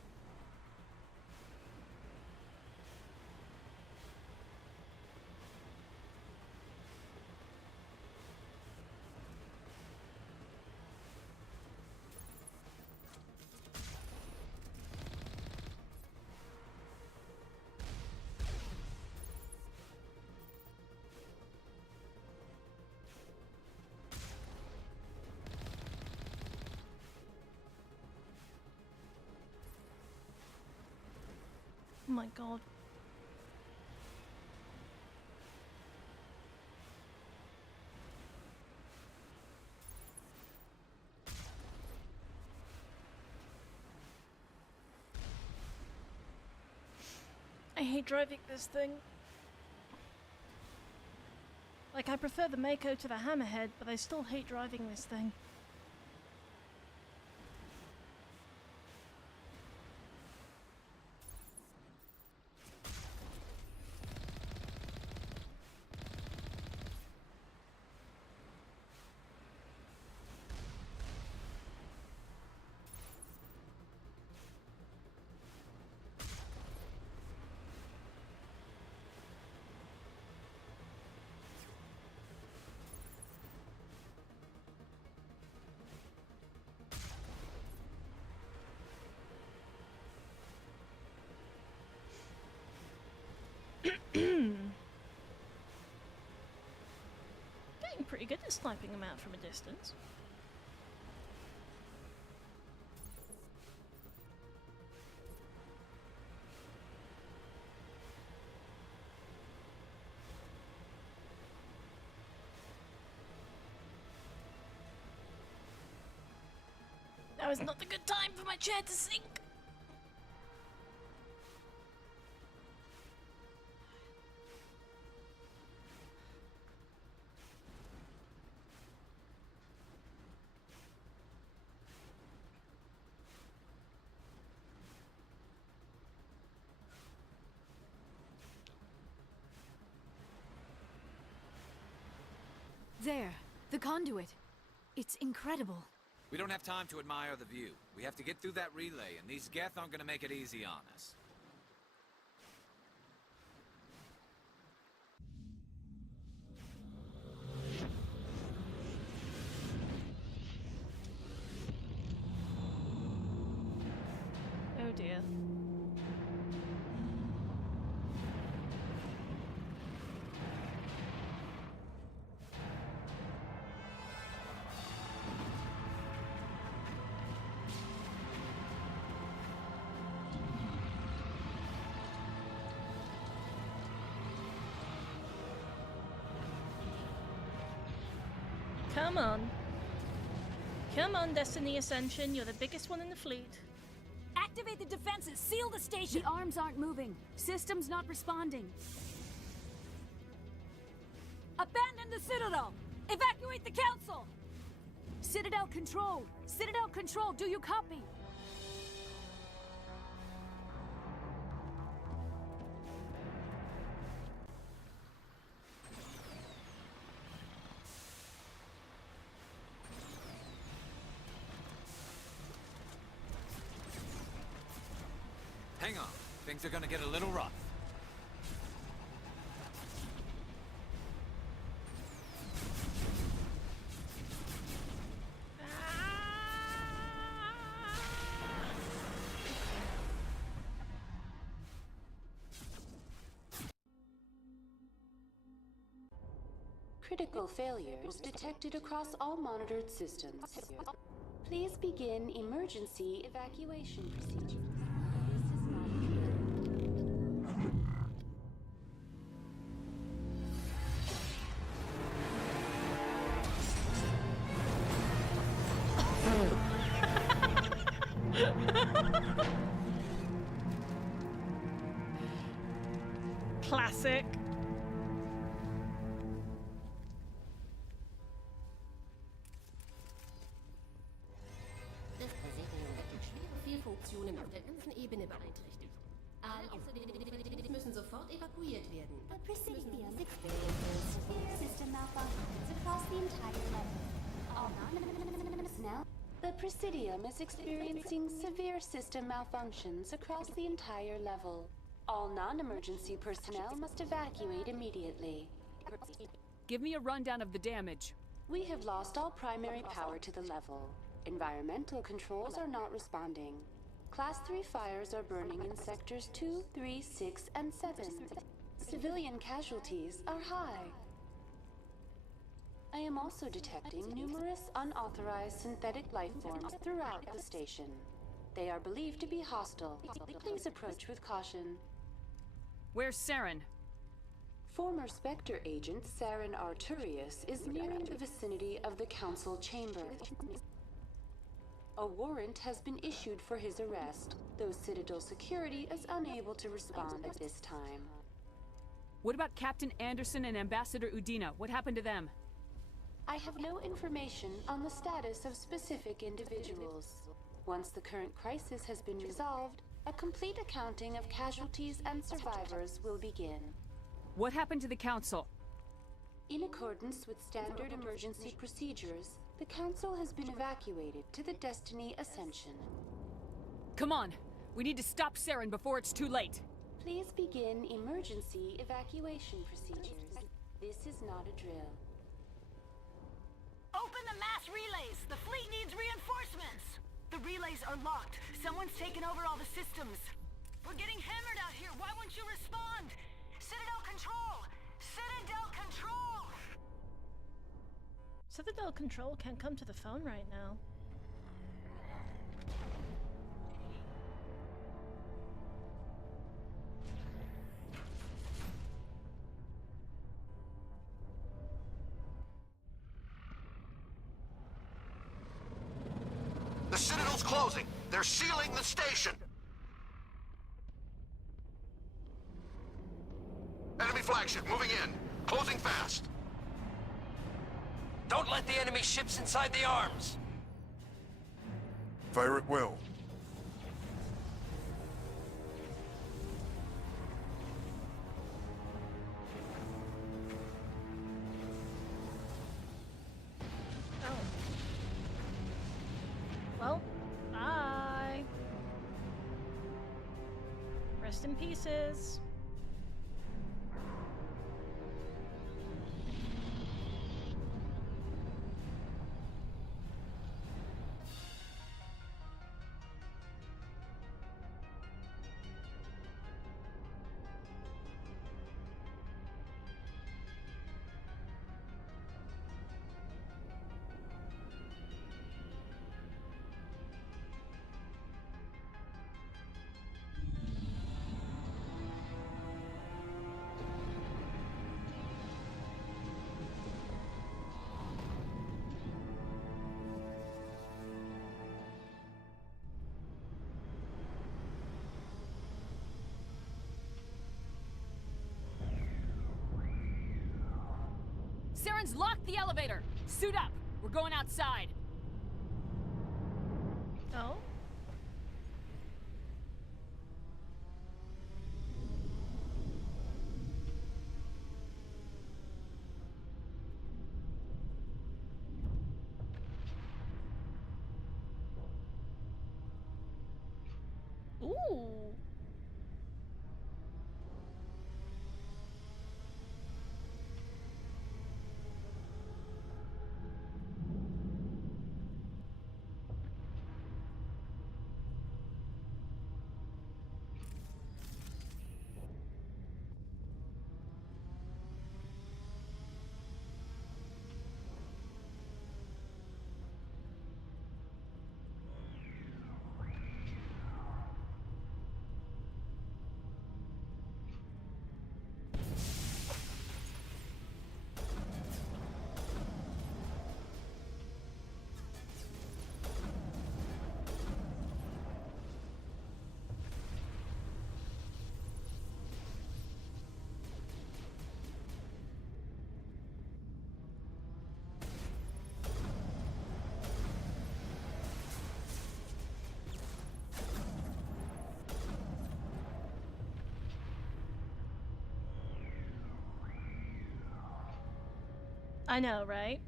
Oh my god. I hate driving this thing. Like, I prefer the Mako to the Hammerhead, but I still hate driving this thing. Getting pretty good at sniping them out from a distance. Now is not the good time for my chair to sink. There, the conduit. It's incredible. We don't have time to admire the view. We have to get through that relay, and these Geth aren't gonna make it easy on us. Oh dear. Come on. Come on, Destiny Ascension. You're the biggest one in the fleet. Activate the defenses! Seal the station! The arms aren't moving. System's not responding. Abandon the Citadel! Evacuate the Council! Citadel Control! Citadel Control, do you copy? Hang on. Things are gonna get a little rough. Critical failures detected across all monitored systems. Please begin emergency evacuation procedures. Classic. Viele Funktionen auf der ganzen Ebene beeinträchtigt. Alle außerdem müssen sofort evakuiert werden. The Presidium experiences severe system malfunctions across the entire level. All non-personnel. The Presidium is experiencing severe system malfunctions across the entire level. All non-emergency personnel must evacuate immediately. Give me a rundown of the damage. We have lost all primary power to the level. Environmental controls are not responding. Class 3 fires are burning in sectors 2, 3, 6, and 7. Civilian casualties are high. I am also detecting numerous unauthorized synthetic life forms throughout the station. They are believed to be hostile. Please approach with caution. Where's Saren? Former Spectre agent Saren Arturius is nearing the vicinity of the Council chamber. A warrant has been issued for his arrest, though Citadel security is unable to respond at this time. What about Captain Anderson and Ambassador Udina? What happened to them? I have no information on the status of specific individuals. Once the current crisis has been resolved, a complete accounting of casualties and survivors will begin. What happened to the Council? In accordance with standard emergency procedures, the Council has been evacuated to the Destiny Ascension. Come on! We need to stop Saren before it's too late! Please begin emergency evacuation procedures. This is not a drill. Open the mass relays! The fleet needs reinforcements! The relays are locked. Someone's taken over all the systems. We're getting hammered out here. Why won't you respond? Citadel Control! Citadel Control! Citadel Control can't come to the phone right now. The Citadel's closing. They're sealing the station. Enemy flagship moving in. Closing fast. Don't let the enemy ships inside the arms! Fire at will. Well, bye. Rest in pieces. Saren's locked the elevator! Suit up! We're going outside! Oh? Ooh. I know, right?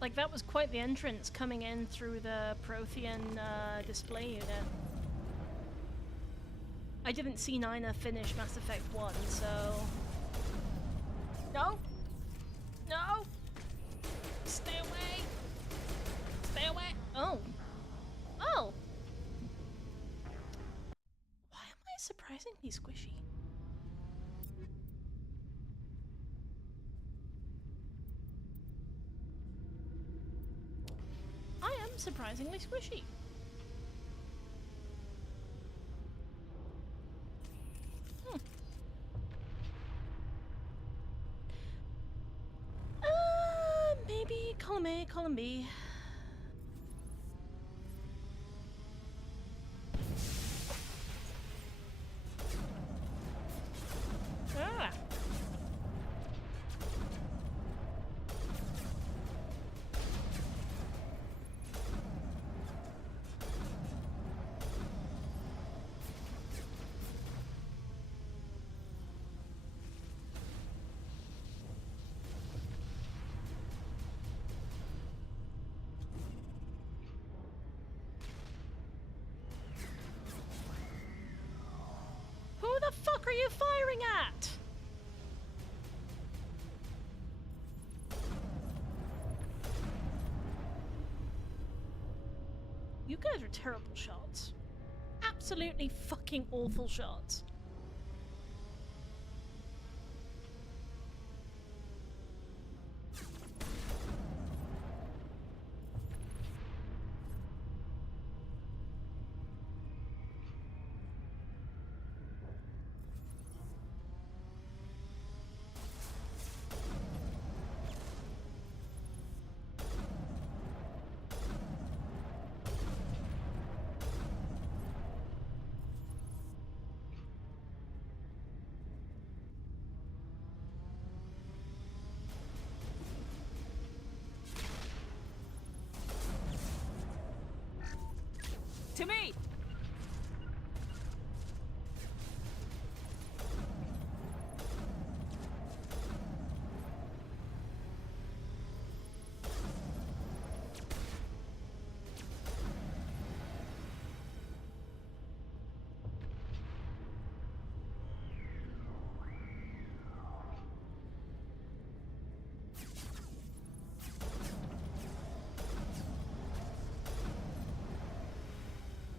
Like, that was quite the entrance coming in through the Prothean display unit. I didn't see Nina finish Mass Effect 1, so... No! No! Stay away! Stay away! Oh! Oh! Why am I surprisingly squishy? I am surprisingly squishy. Maybe column A, column B. Ah. Who the fuck are you firing at? You guys are terrible shots. Absolutely fucking awful shots. To me!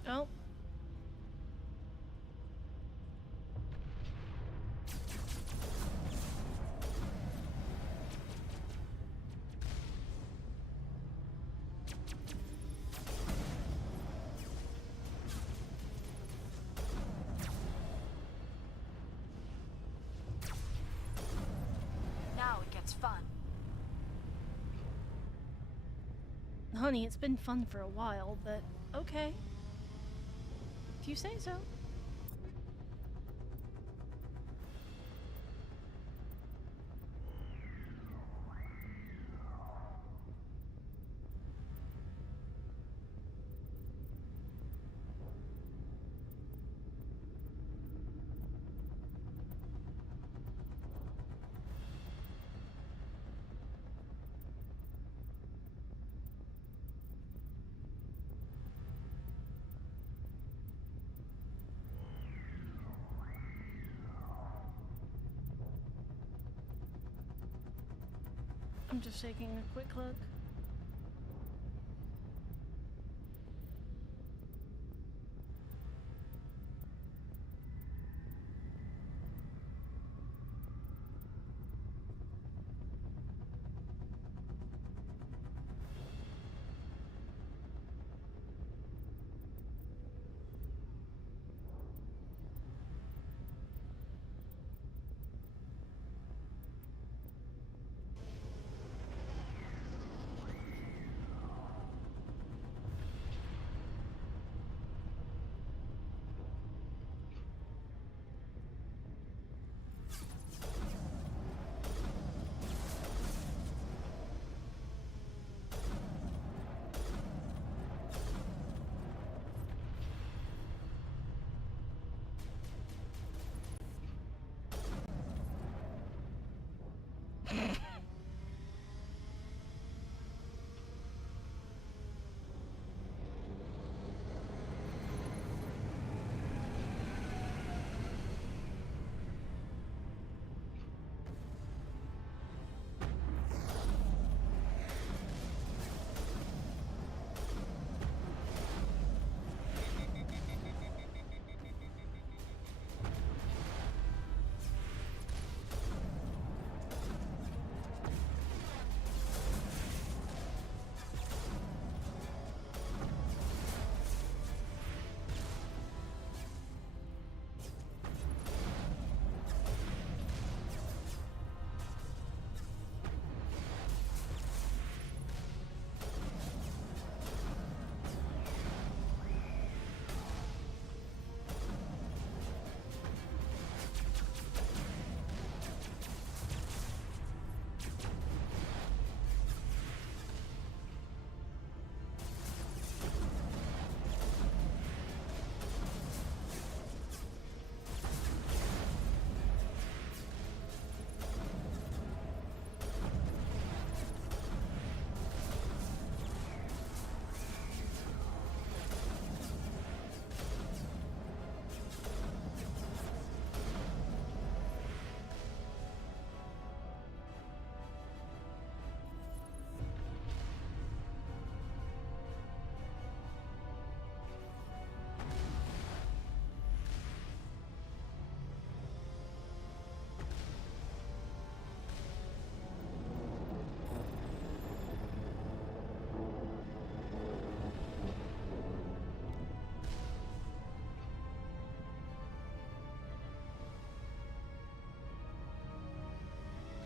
Oh. Now it gets fun. Honey, it's been fun for a while, but okay. If you say so. I'm just taking a quick look.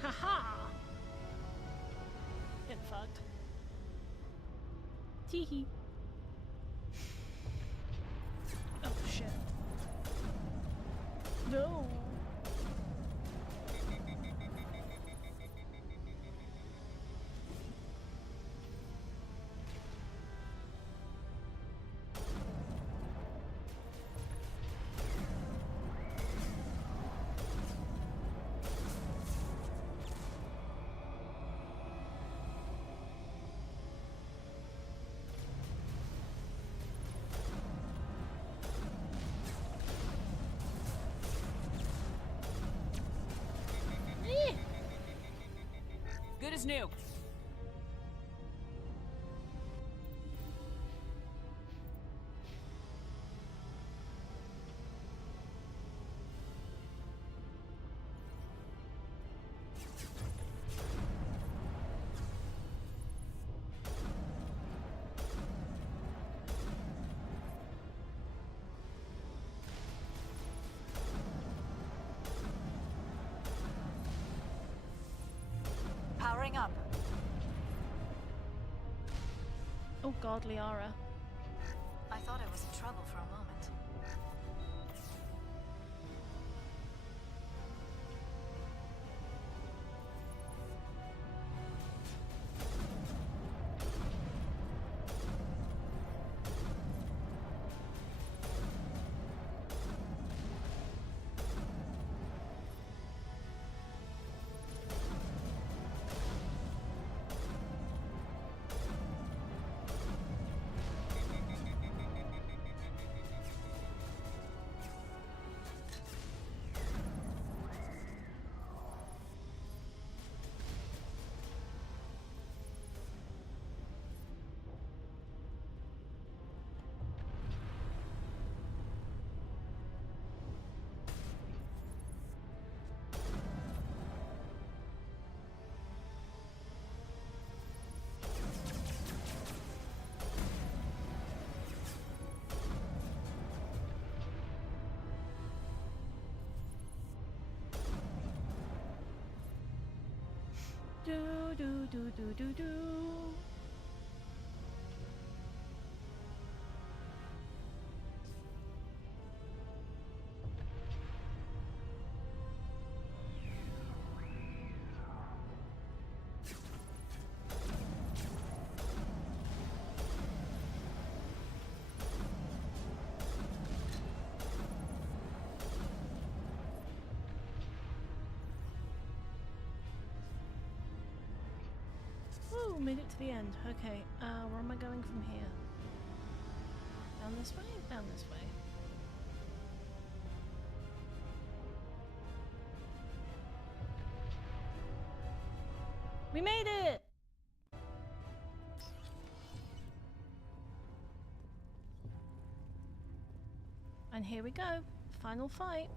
Haha! Get fucked. Teehee. Oh shit. No! Good as new. Powering up. Oh god, Liara. I thought I was in trouble for a moment. Do do do do do do. Ooh, made it to the end. Okay, where am I going from here? Down this way? Down this way. We made it! And here we go. Final fight.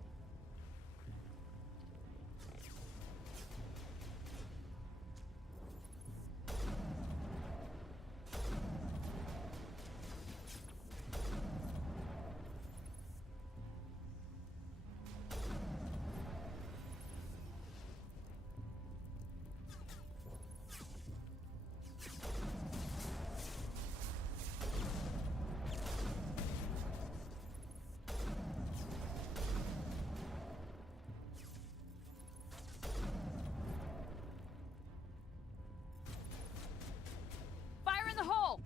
Fire in the hole!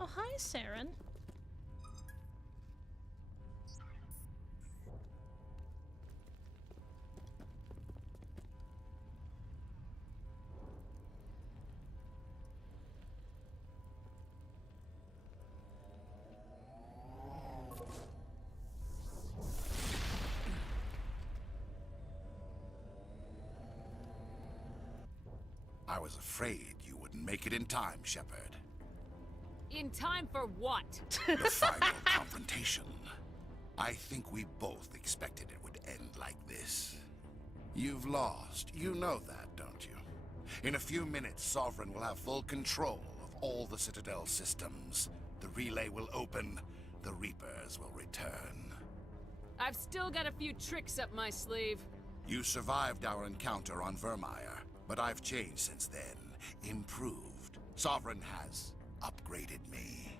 Oh, hi, Saren. I was afraid you wouldn't make it in time, Shepard. In time for what? The final confrontation. I think we both expected it would end like this. You've lost. You know that, don't you? In a few minutes, Sovereign will have full control of all the Citadel systems. The relay will open. The Reapers will return. I've still got a few tricks up my sleeve. You survived our encounter on Vermeer, but I've changed since then. Improved. Sovereign has upgraded me.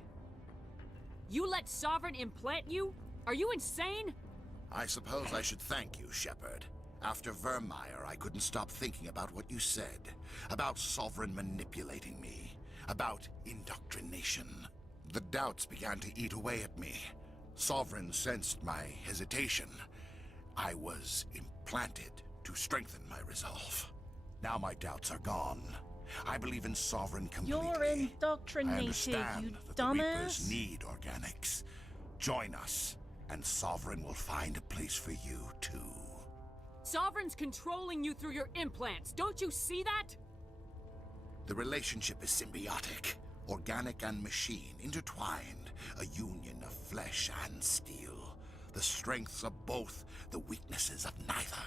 You let Sovereign implant you? Are you insane? I suppose I should thank you, Shepard. After Vermeer, I couldn't stop thinking about what you said. About Sovereign manipulating me. About indoctrination. The doubts began to eat away at me. Sovereign sensed my hesitation. I was implanted to strengthen my resolve. Now my doubts are gone. I believe in Sovereign completely. You're indoctrinated, I understand you that the dumbass. Reapers need organics. Join us, and Sovereign will find a place for you, too. Sovereign's controlling you through your implants. Don't you see that? The relationship is symbiotic. Organic and machine intertwined. A union of flesh and steel. The strengths of both, the weaknesses of neither.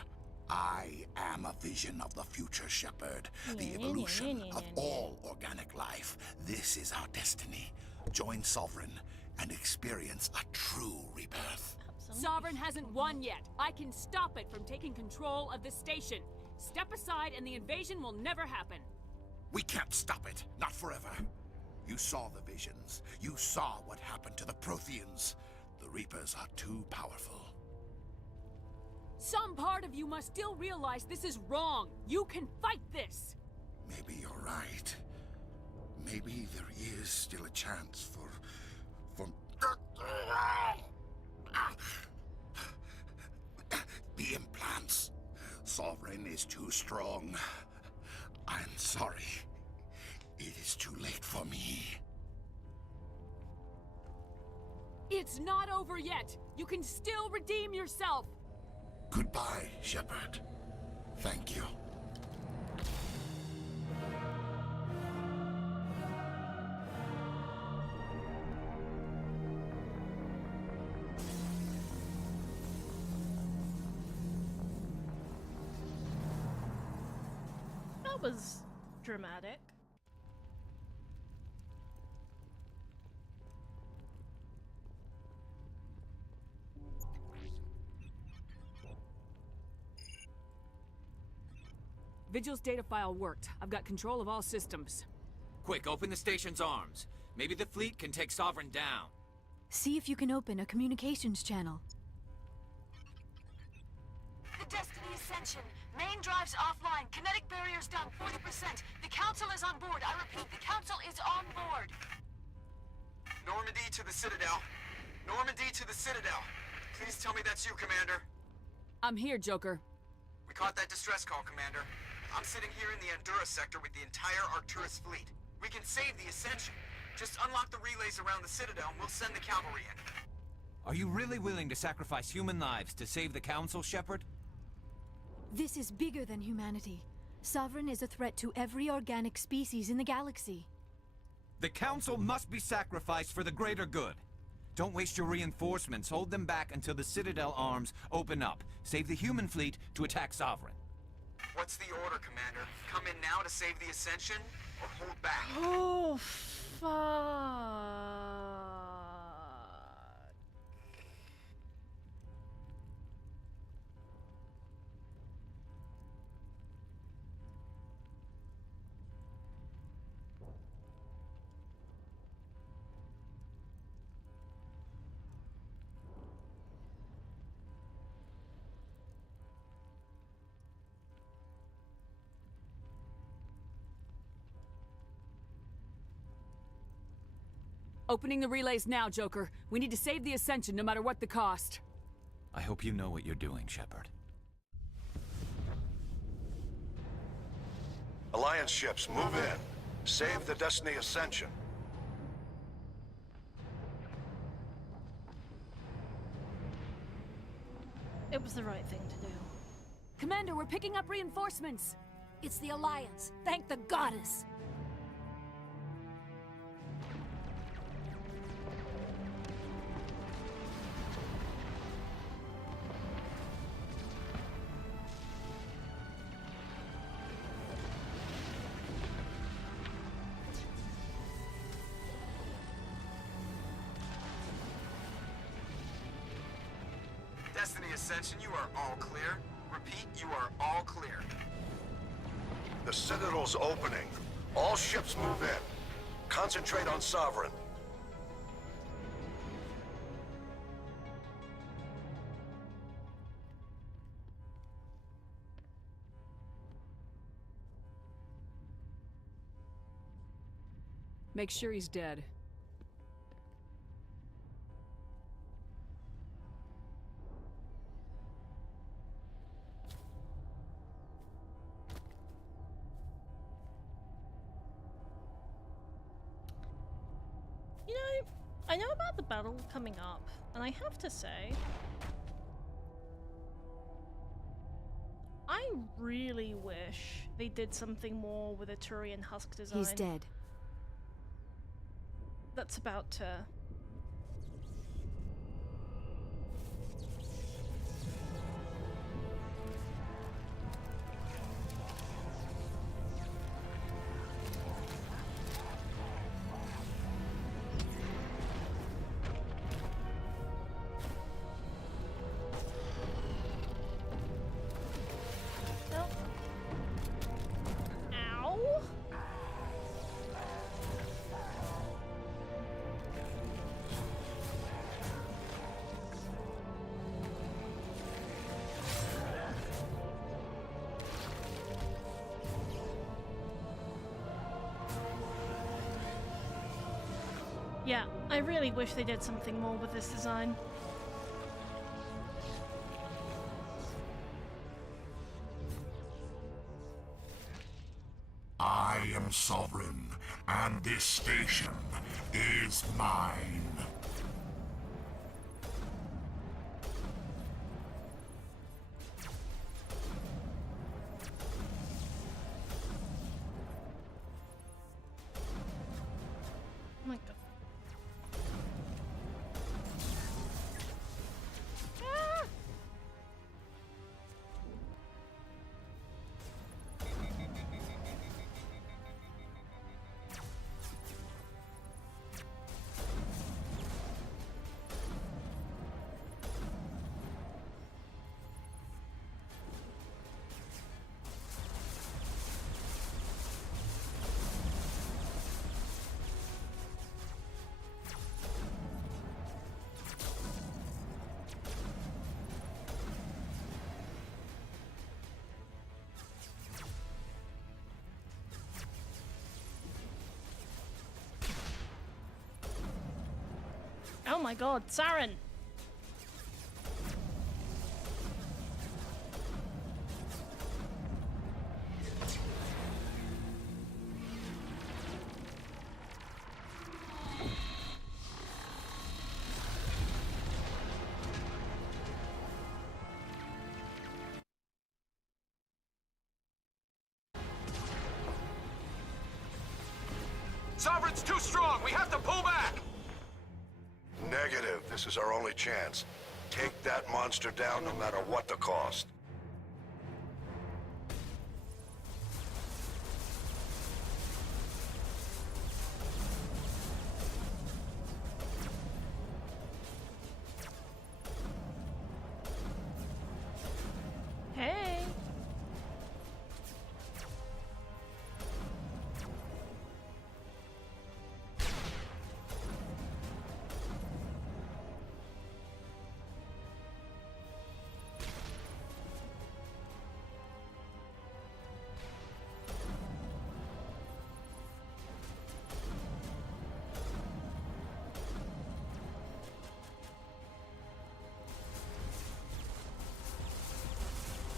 I am a vision of the future, Shepard. The evolution of all organic life. This is our destiny. Join Sovereign and experience a true rebirth. Sovereign hasn't won yet. I can stop it from taking control of the station. Step aside and the invasion will never happen. We can't stop it. Not forever. You saw the visions. You saw what happened to the Protheans. The Reapers are too powerful. Some part of you must still realize this is wrong. You can fight this. Maybe you're right. Maybe there is still a chance for... The implants. Sovereign is too strong. I'm sorry. It is too late for me. It's not over yet. You can still redeem yourself. Goodbye, Shepard. Thank you. That was dramatic. Vigil's data file worked. I've got control of all systems. Quick, open the station's arms. Maybe the fleet can take Sovereign down. See if you can open a communications channel. The Destiny Ascension. Main drives offline. Kinetic barriers down 40%. The Council is on board. I repeat, the Council is on board. Normandy to the Citadel. Normandy to the Citadel. Please tell me that's you, Commander. I'm here, Joker. We caught that distress call, Commander. I'm sitting here in the Endura sector with the entire Arcturus fleet. We can save the Ascension. Just unlock the relays around the Citadel and we'll send the cavalry in. Are you really willing to sacrifice human lives to save the Council, Shepard? This is bigger than humanity. Sovereign is a threat to every organic species in the galaxy. The Council must be sacrificed for the greater good. Don't waste your reinforcements. Hold them back until the Citadel arms open up. Save the human fleet to attack Sovereign. What's the order, Commander? Come in now to save the Ascension, or hold back? Oh, fuck. Opening the relays now, Joker. We need to save the Ascension no matter what the cost. I hope you know what you're doing, Shepard. Alliance ships, move in. Save the Destiny Ascension. It was the right thing to do. Commander, we're picking up reinforcements. It's the Alliance. Thank the goddess. Destiny Ascension, you are all clear. Repeat, you are all clear. The Citadel's opening. All ships move in. Concentrate on Sovereign. Make sure he's dead. You know, I know about the battle coming up, and I have to say, I really wish they did something more with a Turian husk design. He's dead. That's about to... Nope. Ow! Yeah, I really wish they did something more with this design. I am Sovereign, and this station is mine. Oh my god. Ah! Oh my god, Saren! Sovereign's too strong! We have to pull back! Negative. This is our only chance. Take that monster down no matter what the cost. Hey!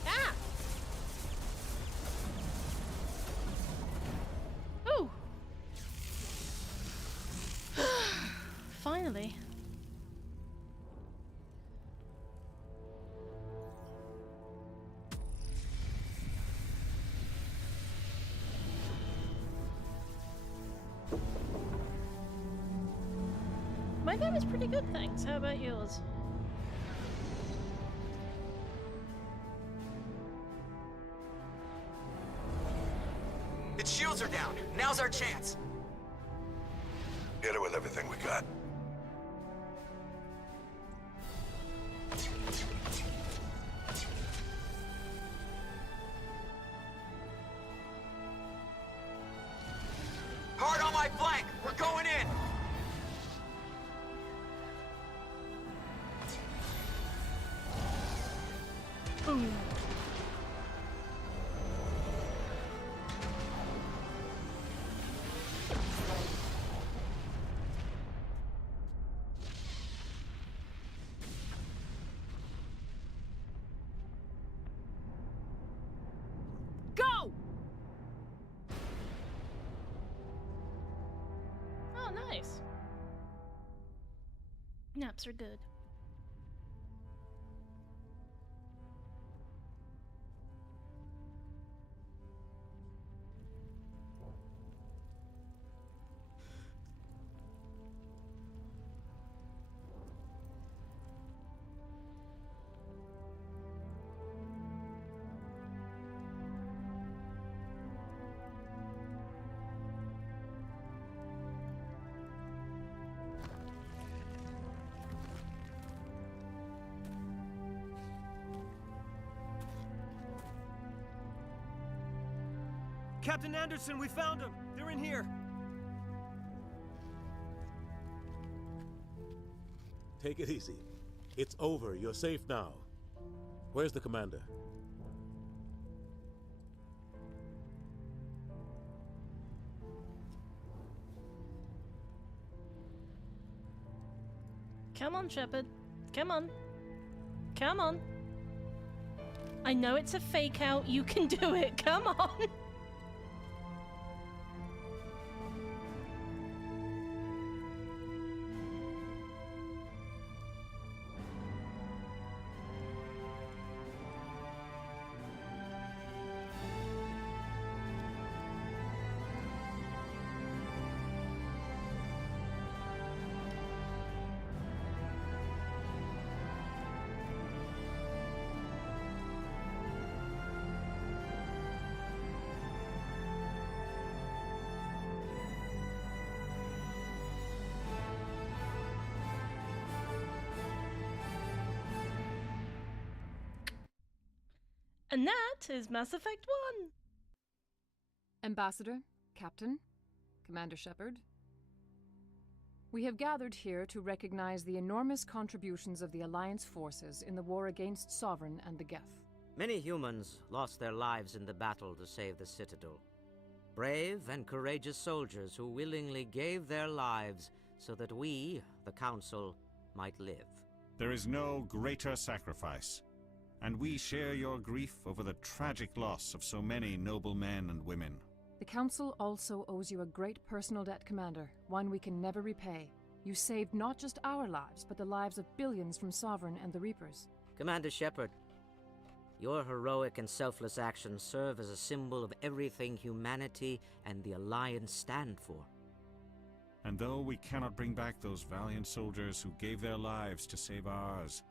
Ah! Ooh! Finally. My game is pretty good, thanks. How about yours? Its shields are down. Now's our chance. Hit it with everything we got. Hard on my flank. We're going in. Boom. Go! Oh, nice. Naps are good. Captain Anderson, we found them! They're in here! Take it easy. It's over. You're safe now. Where's the commander? Come on, Shepard. Come on. Come on. I know it's a fake out. You can do it. Come on. And that is Mass Effect 1! Ambassador, Captain, Commander Shepard. We have gathered here to recognize the enormous contributions of the Alliance forces in the war against Sovereign and the Geth. Many humans lost their lives in the battle to save the Citadel. Brave and courageous soldiers who willingly gave their lives so that we, the Council, might live. There is no greater sacrifice, and we share your grief over the tragic loss of so many noble men and women. The Council also owes you a great personal debt, Commander, one we can never repay. You saved not just our lives, but the lives of billions from Sovereign and the Reapers. Commander Shepard, your heroic and selfless actions serve as a symbol of everything humanity and the Alliance stand for. And though we cannot bring back those valiant soldiers who gave their lives to save ours,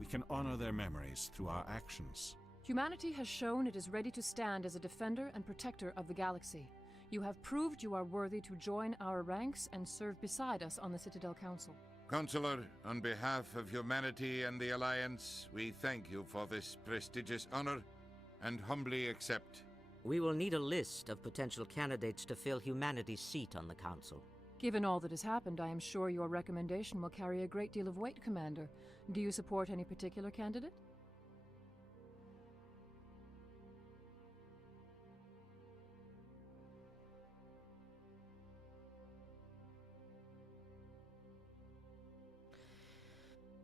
we can honor their memories through our actions. Humanity has shown it is ready to stand as a defender and protector of the galaxy. You have proved you are worthy to join our ranks and serve beside us on the Citadel Council. Consular, on behalf of humanity and the Alliance, we thank you for this prestigious honor and humbly accept. We will need a list of potential candidates to fill humanity's seat on the Council. Given all that has happened, I am sure your recommendation will carry a great deal of weight, Commander. Do you support any particular candidate?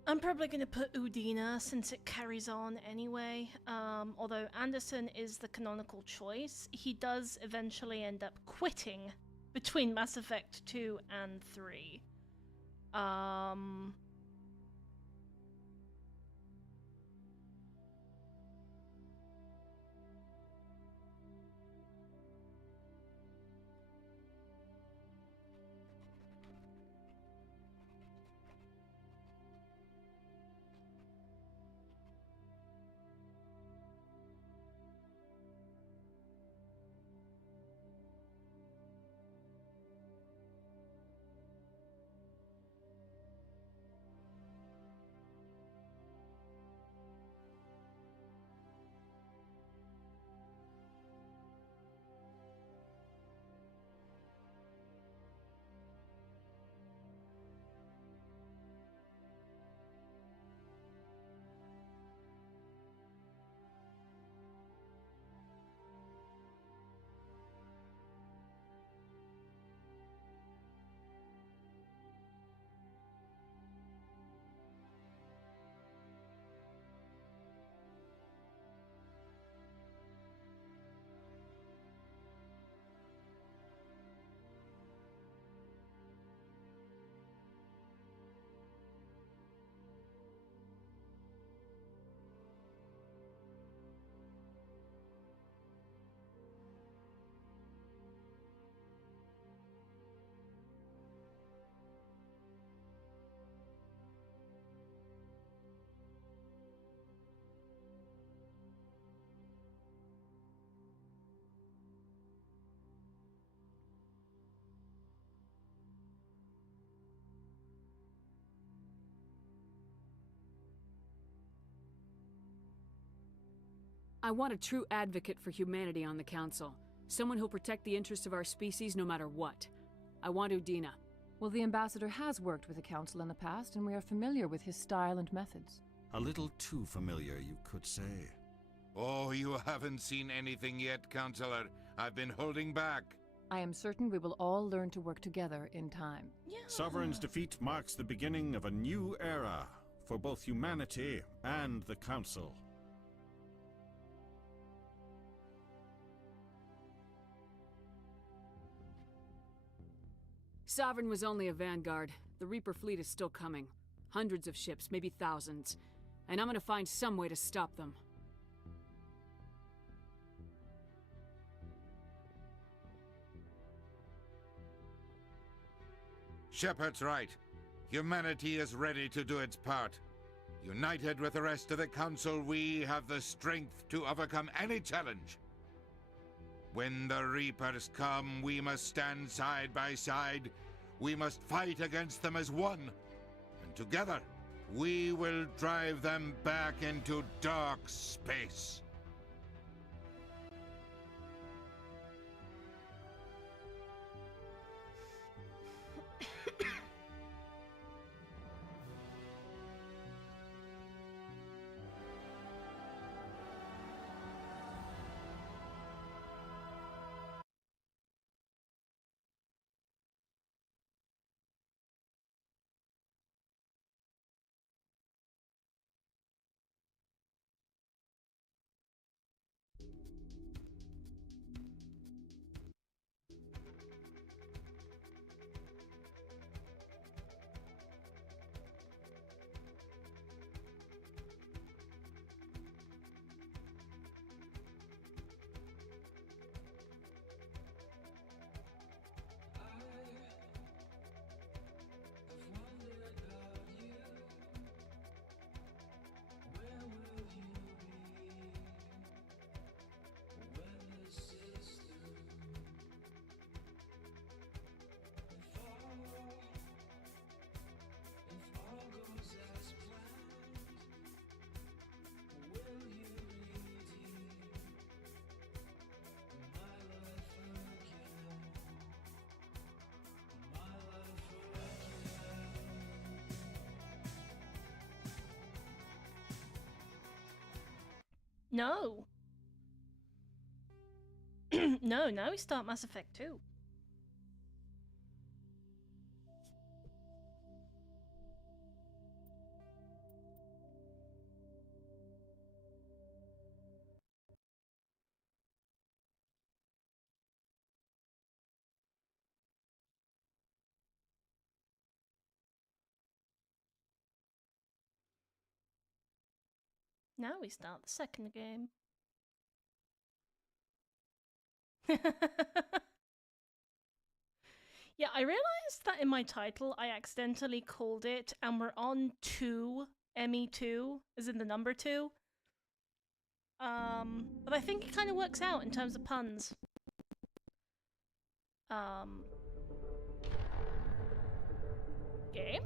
I'm probably going to put Udina since it carries on anyway. Although Anderson is the canonical choice, he does eventually end up quitting between Mass Effect 2 and 3. I want a true advocate for humanity on the Council. Someone who'll protect the interests of our species no matter what. I want Udina. Well, the Ambassador has worked with the Council in the past, and we are familiar with his style and methods. A little too familiar, you could say. Oh, you haven't seen anything yet, Counselor. I've been holding back. I am certain we will all learn to work together in time. Yeah. Sovereign's defeat marks the beginning of a new era for both humanity and the Council. Sovereign was only a vanguard. The Reaper fleet is still coming. Hundreds of ships, maybe thousands. And I'm gonna find some way to stop them. Shepard's right. Humanity is ready to do its part. United with the rest of the Council, we have the strength to overcome any challenge. When the Reapers come, we must stand side by side. We must fight against them as one. And together, we will drive them back into dark space. No. No, now we start Mass Effect 2. Now we start the second game. Yeah, I realized that in my title I accidentally called it and we're on 2, ME2, as in the number 2. But I think it kind of works out in terms of puns. Game?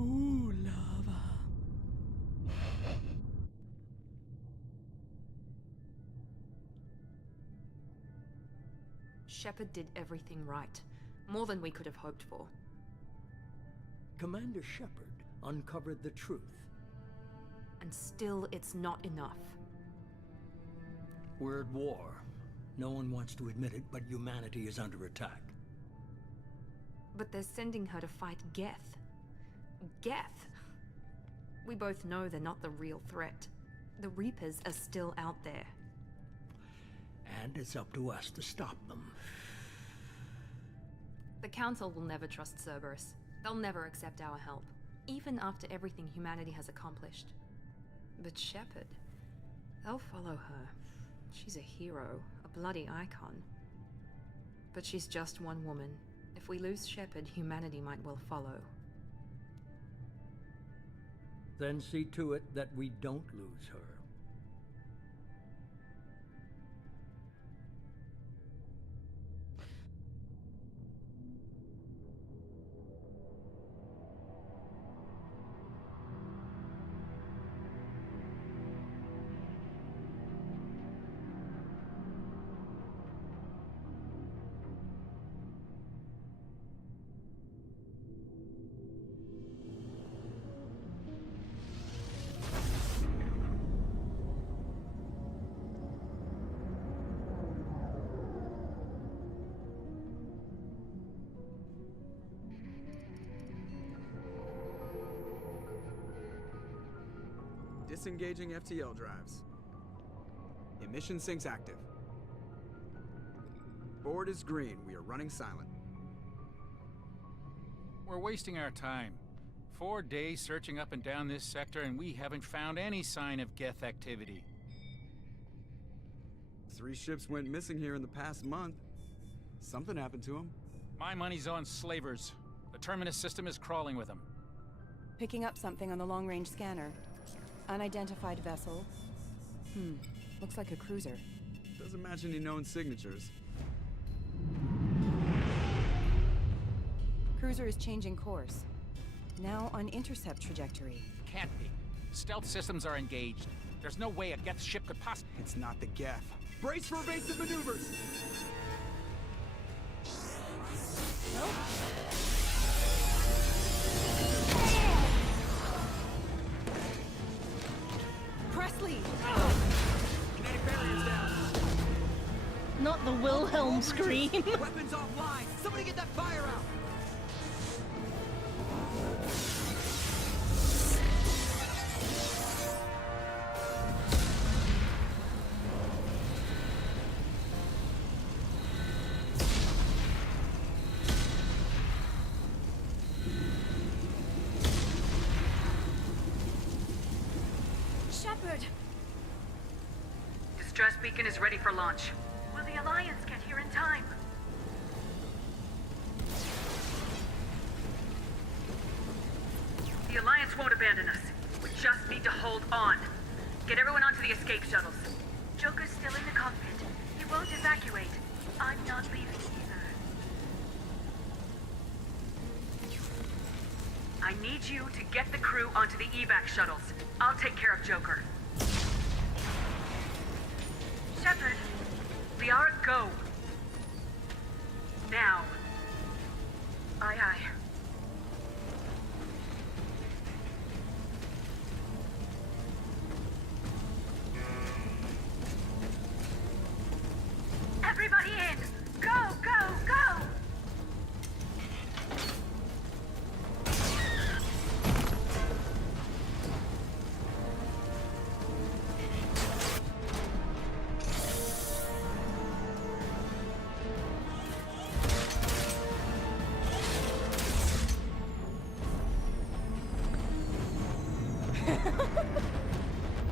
Ooh, lava. Shepard did everything right. More than we could have hoped for. Commander Shepard uncovered the truth. And still, it's not enough. We're at war. No one wants to admit it, but humanity is under attack. But they're sending her to fight Geth. Geth! We both know they're not the real threat. The Reapers are still out there. And it's up to us to stop them. The Council will never trust Cerberus. They'll never accept our help, even after everything humanity has accomplished. But Shepard, they'll follow her. She's a hero, a bloody icon. But she's just one woman. If we lose Shepard, humanity might well follow. Then see to it that we don't lose her. Disengaging FTL drives. Emission sinks active. Board is green. We are running silent. We're wasting our time. 4 days searching up and down this sector, and we haven't found any sign of Geth activity. 3 ships went missing here in the past month. Something happened to them. My money's on slavers. The Terminus system is crawling with them. Picking up something on the long-range scanner. Unidentified vessel. Looks like a cruiser. Doesn't match any known signatures. Cruiser is changing course. Now on intercept trajectory. Can't be. Stealth systems are engaged. There's no way a Geth ship could possibly... It's not the Geth. Brace for evasive maneuvers! Nope. Presley! Kinetic barriers down! Not the Wilhelm scream. Weapons offline! Somebody get that fire out! Shepard! Distress beacon is ready for launch. Will the Alliance get here in time? The Alliance won't abandon us. We just need to hold on. Get everyone onto the escape shuttles. Joker's still in the cockpit. He won't evacuate. I'm not leaving either. I need you to get the crew onto the evac shuttles. I'll take care of Joker. Shepard! Liara, go! Now. Aye, aye. Everybody in! Go, go, go!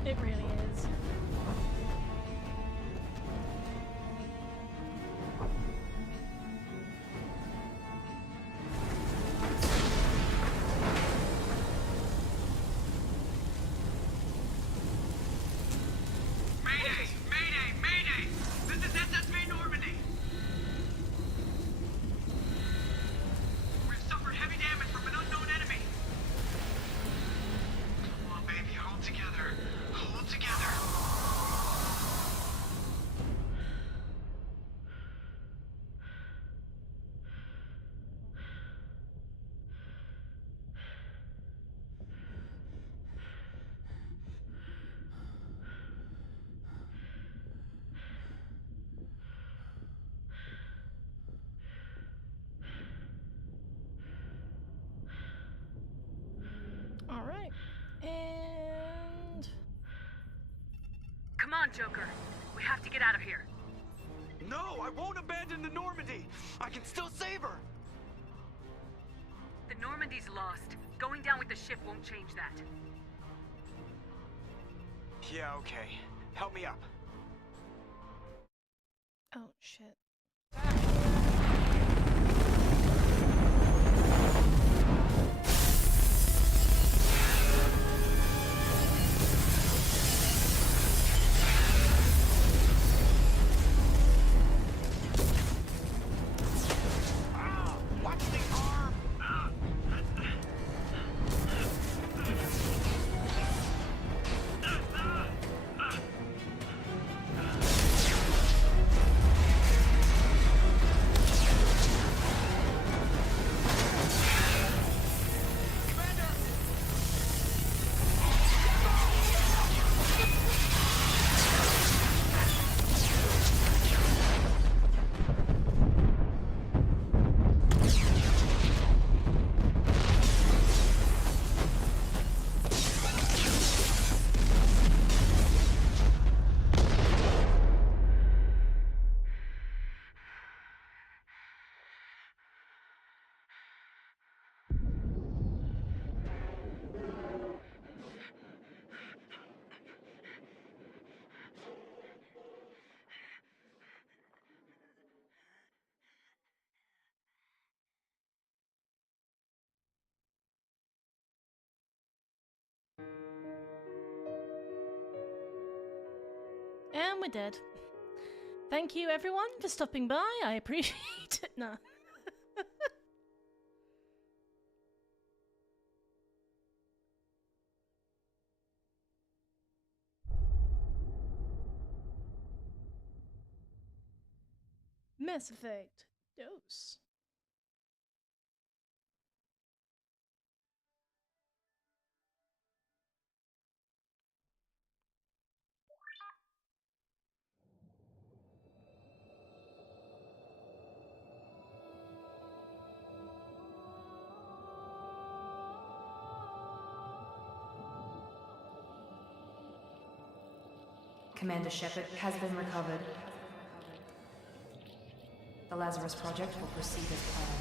It really is. Mayday! Mayday! Mayday! This is SSV Normandy! We've suffered heavy damage from an unknown enemy. Come on, baby, hold together. Hold together. Alright. And... Come on, Joker. We have to get out of here. No, I won't abandon the Normandy. I can still save her. The Normandy's lost. Going down with the ship won't change that. Yeah, okay. Help me up. Oh, shit. Watch the arm! And we're dead. Thank you everyone for stopping by. I appreciate it. No. Mass Effect Dose. Commander Shepard has been recovered. The Lazarus Project will proceed as planned.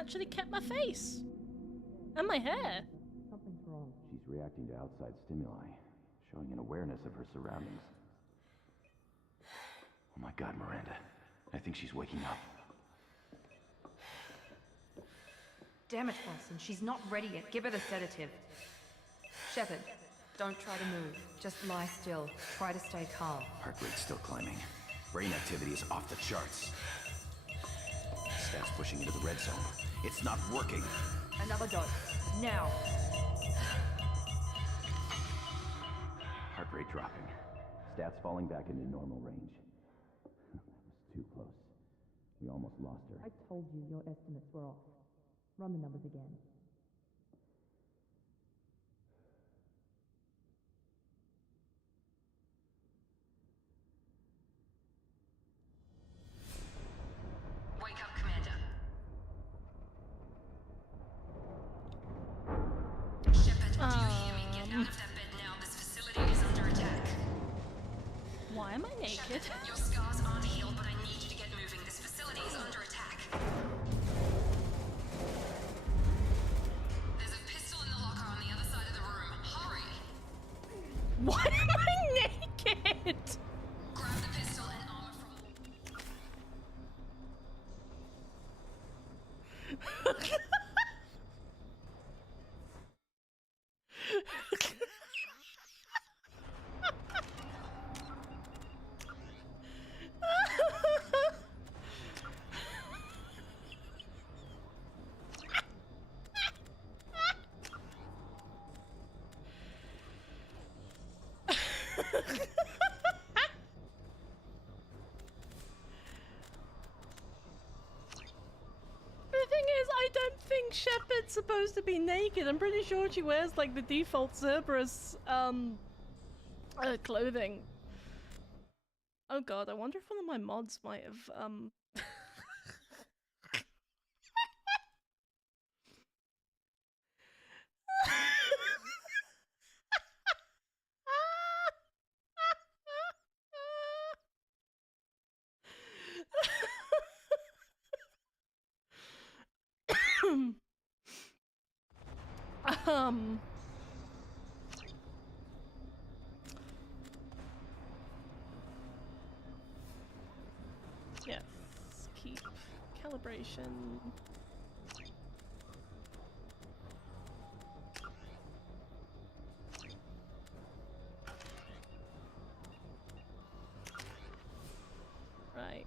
actually kept my face. And my hair. Something's wrong. She's reacting to outside stimuli, showing an awareness of her surroundings. Oh my god, Miranda. I think she's waking up. Damn it, Wilson. She's not ready yet. Give her the sedative. Shepard, don't try to move. Just lie still. Try to stay calm. Heart rate's still climbing. Brain activity is off the charts. Stats pushing into the red zone. It's not working. Another dose. Now. Heart rate dropping. Stats falling back into normal range. That was too close. We almost lost her. I told you your estimates were off. Run the numbers again. Wake up, Commander. Shepard, do you hear me? Get out of that bed now. This facility is under attack. Why am I naked? Shepard, your scars aren't healed, but I need you to get moving. This facility is under attack. There's a pistol in the locker on the other side of the room. Hurry! Why am I naked? Grab the pistol and armor from... The thing is, I don't think Shepard's supposed to be naked. I'm pretty sure she wears like the default Cerberus clothing. Oh god, I wonder if one of my mods might have yes, keep calibration. Right.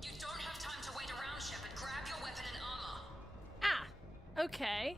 You don't have time to wait around, Shepard. Grab your weapon and armor. Ah, okay.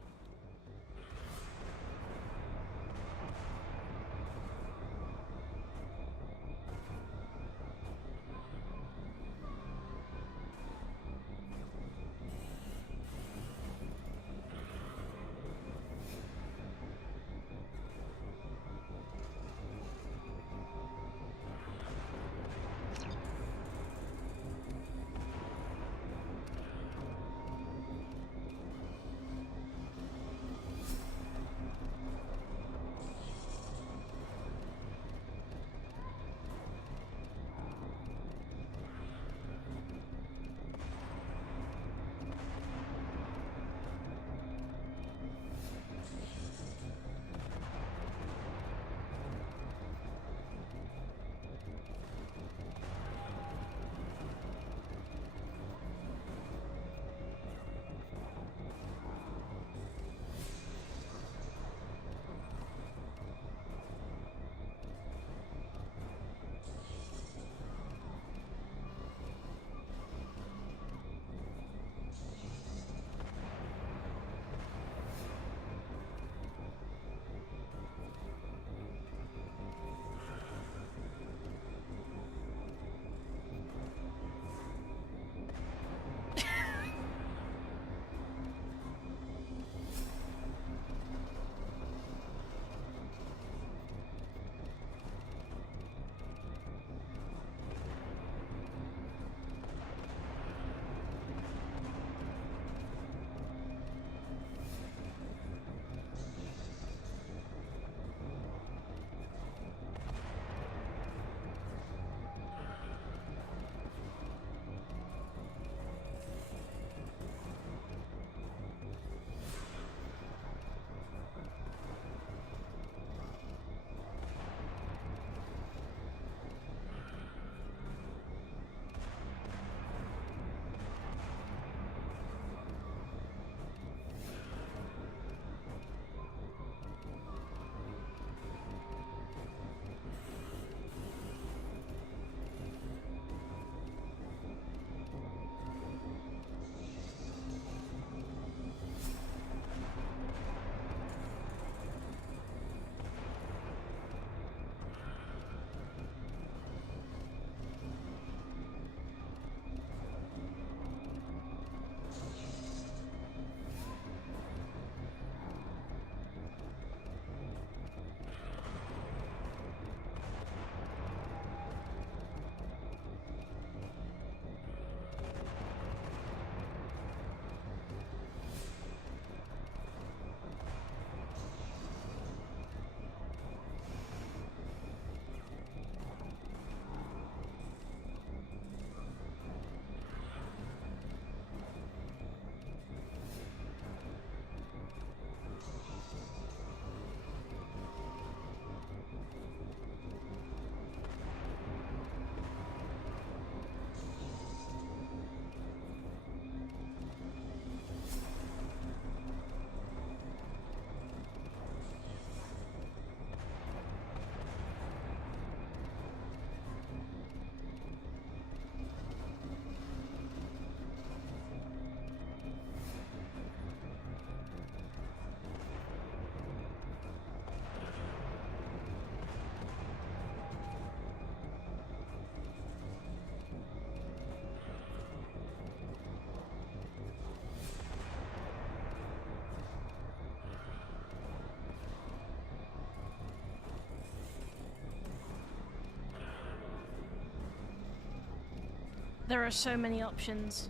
There are so many options.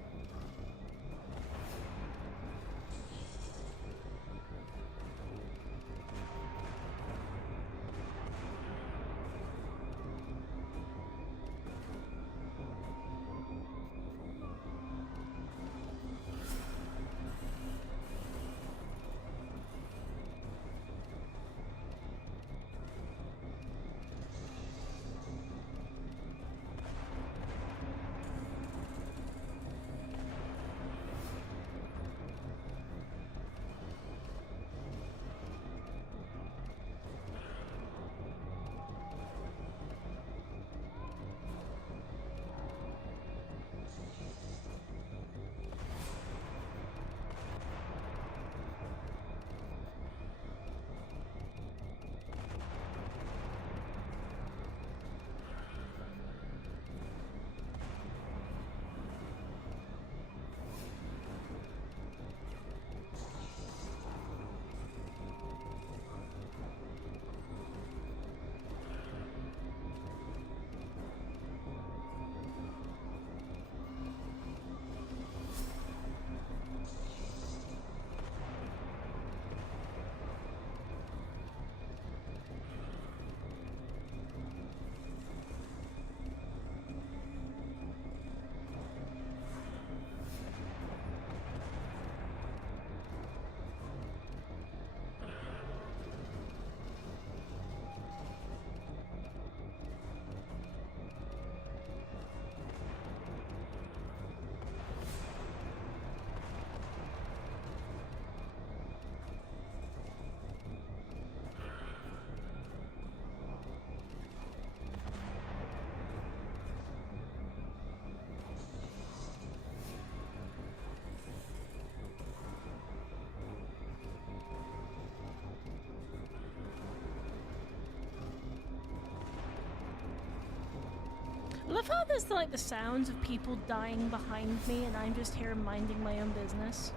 I love how there's like the sounds of people dying behind me and I'm just here minding my own business.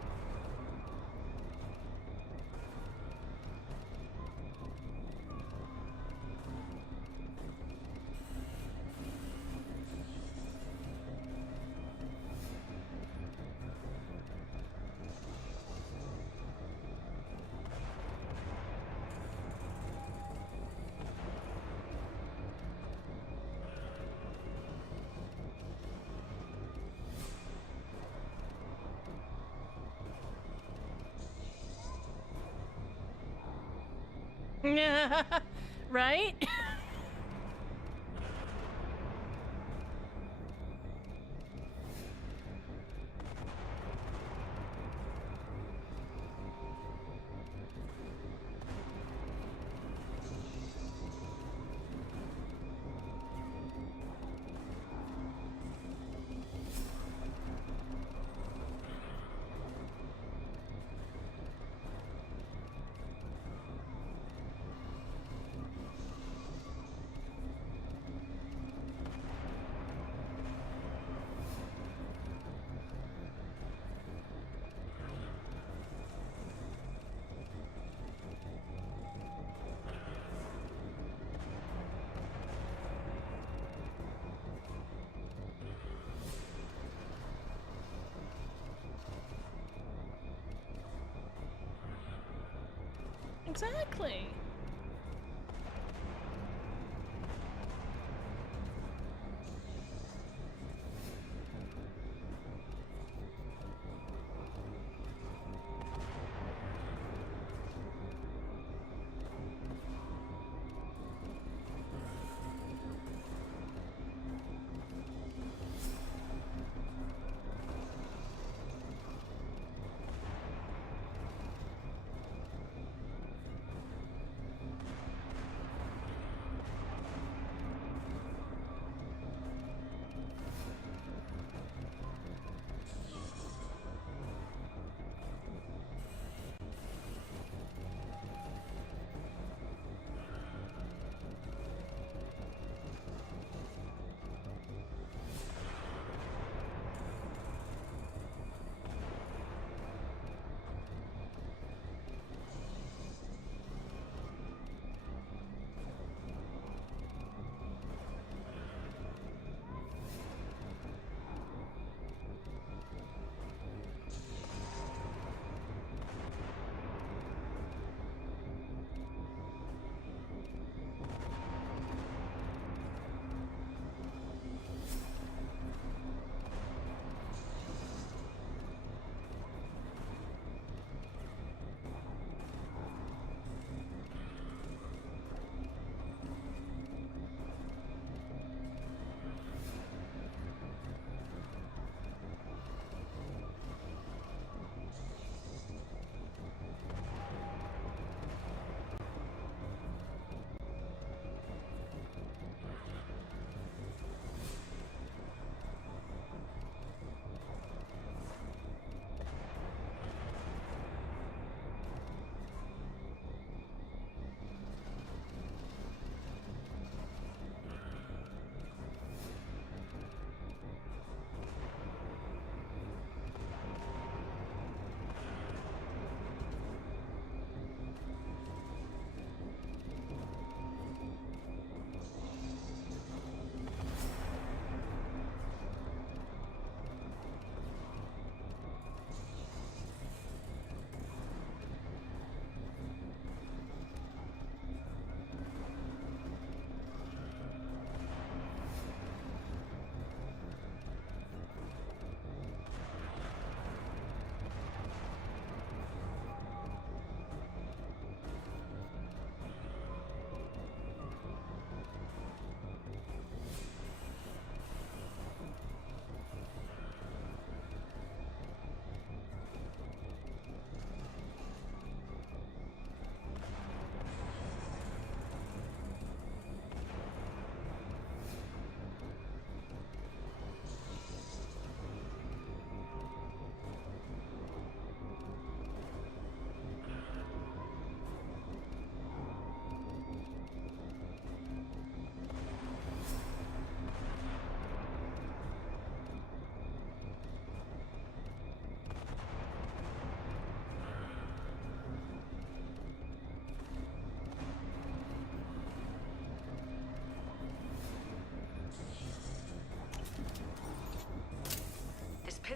Right? Exactly.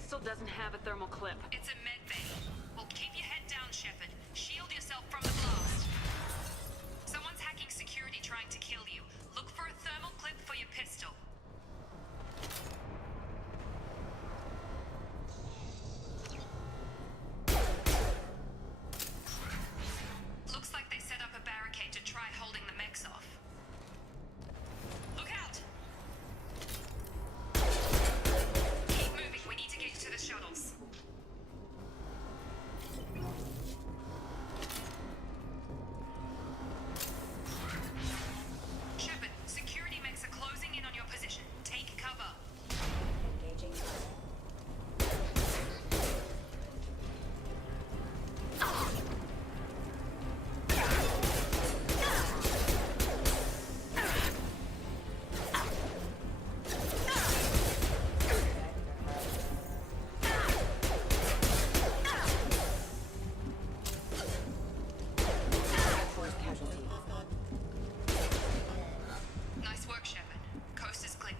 pistol doesn't have a thermal clip. It's a med bay. Well, keep your head down, Shepard. Shield yourself from the blast. Someone's hacking security trying to kill you. Look for a thermal clip for your pistol. Looks like they set up a barricade to try holding the mechs off. Look out! Keep moving. We need to get you to the shuttles. Shepard, security mechs are closing in on your position. Take cover. Engaging. Nice work, Shepard. Coast is clear.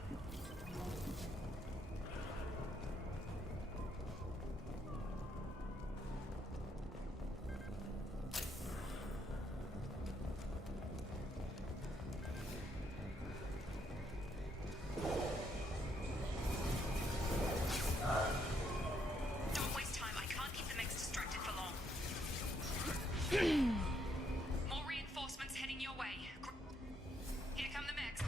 Don't waste time. I can't keep the mechs distracted for long. More reinforcements heading your way. Here come the mechs.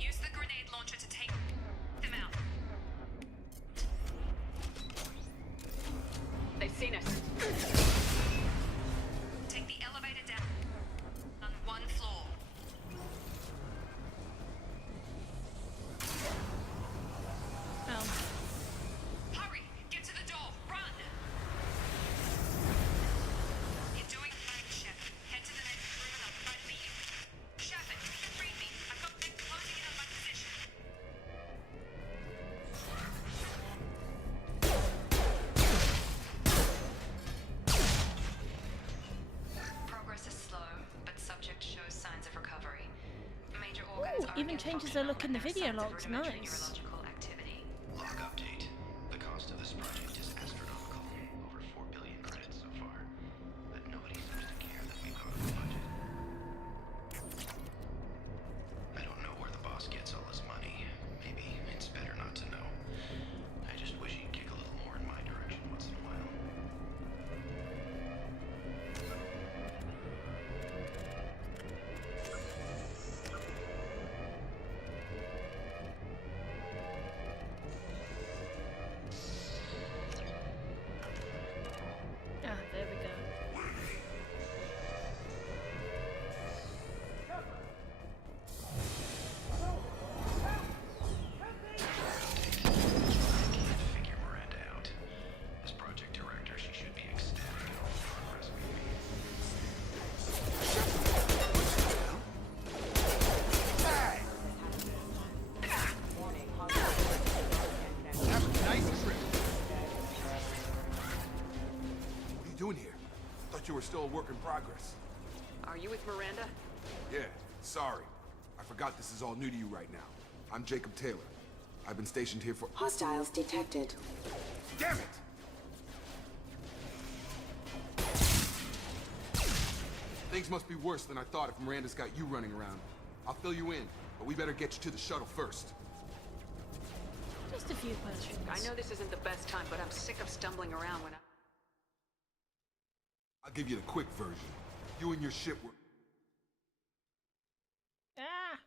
Use the grenade launcher to take them out. They've seen us. Take the elevator down on one floor. Oh. Hurry! Get to the door! Run! You're doing fine, Shepard. Head to the next room and I'll try to meet you. Shepard, read me. I've got them closing in on my position. Progress is slow, but subject shows signs of recovery. Major organs Ooh, are even again changes their look in the functional, video and there are logs. signs of rudimentary Nice. neurological activity. Log update. The cost of this project is astronomical. Over 4 billion credits so far. But nobody seems to care that we've gone over budget. I don't know where the boss gets all his money. Maybe it's better not to know. I just wish he'd kick a little more in my direction once in a while. Ah, there we go. Figure Miranda out. As project director, she should be ecstatic at all the progress we've Nice trip. What are you doing here? Thought you were still a work in progress. Are you with Miranda? Yeah, sorry. I forgot this is all new to you right now. I'm Jacob Taylor. I've been stationed here for— Hostiles detected. Damn it! Things must be worse than I thought if Miranda's got you running around. I'll fill you in, but we better get you to the shuttle first. Just a few questions. I know this isn't the best time, but I'm sick of stumbling around when I'll give you the quick version. You and your ship were— Ah!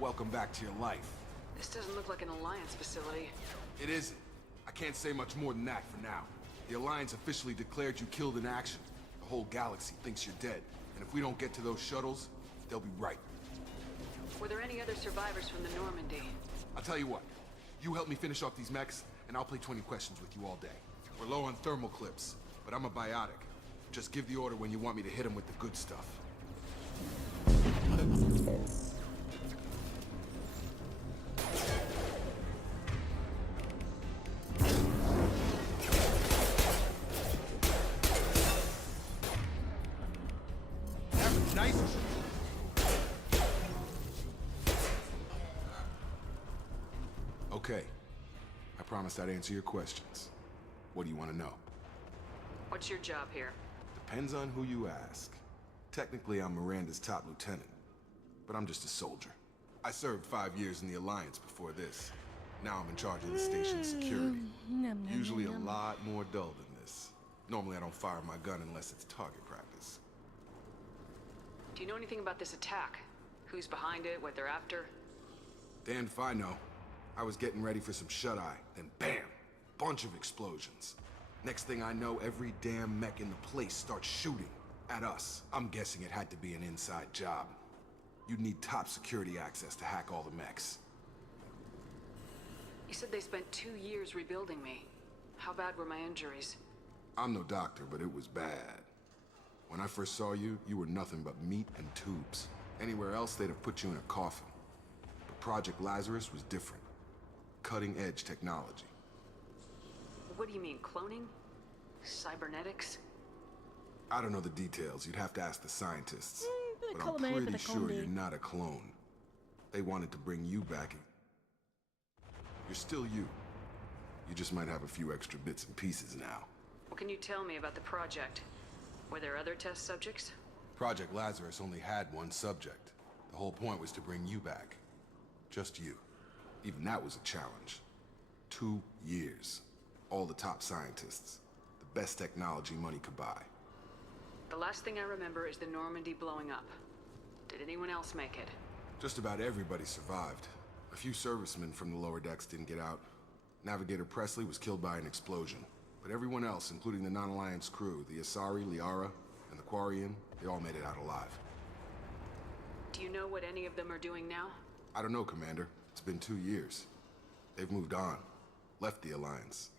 welcome back to your life. This doesn't look like an Alliance facility. It isn't. I can't say much more than that for now. The Alliance officially declared you killed in action. The whole galaxy thinks you're dead. And if we don't get to those shuttles, they'll be right. Were there any other survivors from the Normandy? I'll tell you what. You help me finish off these mechs, and I'll play 20 questions with you all day. We're low on thermal clips, but I'm a biotic. Just give the order when you want me to hit them with the good stuff. Okay. I promised I'd answer your questions. What do you want to know? What's your job here? Depends on who you ask. Technically, I'm Miranda's top lieutenant, but I'm just a soldier. I served 5 years in the Alliance before this. Now I'm in charge of the station's security. Usually a lot more dull than this. Normally I don't fire my gun unless it's target practice. Do you know anything about this attack? Who's behind it, what they're after? Damned if I know. I was getting ready for some shut-eye, then bam! Bunch of explosions. Next thing I know, every damn mech in the place starts shooting at us. I'm guessing it had to be an inside job. You'd need top security access to hack all the mechs. You said they spent 2 years rebuilding me. How bad were my injuries? I'm no doctor, but it was bad. When I first saw you, you were nothing but meat and tubes. Anywhere else, they'd have put you in a coffin. But Project Lazarus was different. Cutting-edge technology. What do you mean, cloning? Cybernetics? I don't know the details. You'd have to ask the scientists. But column I'm A, pretty bit of sure column B. you're not a clone. They wanted to bring you back. You're still you. You just might have a few extra bits and pieces now. What can you tell me about the project? Were there other test subjects? Project Lazarus only had one subject. The whole point was to bring you back. Just you. Even that was a challenge. 2 years. All the top scientists. The best technology money could buy. The last thing I remember is the Normandy blowing up. Did anyone else make it? Just about everybody survived. A few servicemen from the lower decks didn't get out. Navigator Presley was killed by an explosion. But everyone else, including the non-Alliance crew, the Asari, Liara, and the Quarian, they all made it out alive. Do you know what any of them are doing now? I don't know, Commander. It's been 2 years. They've moved on. Left the Alliance.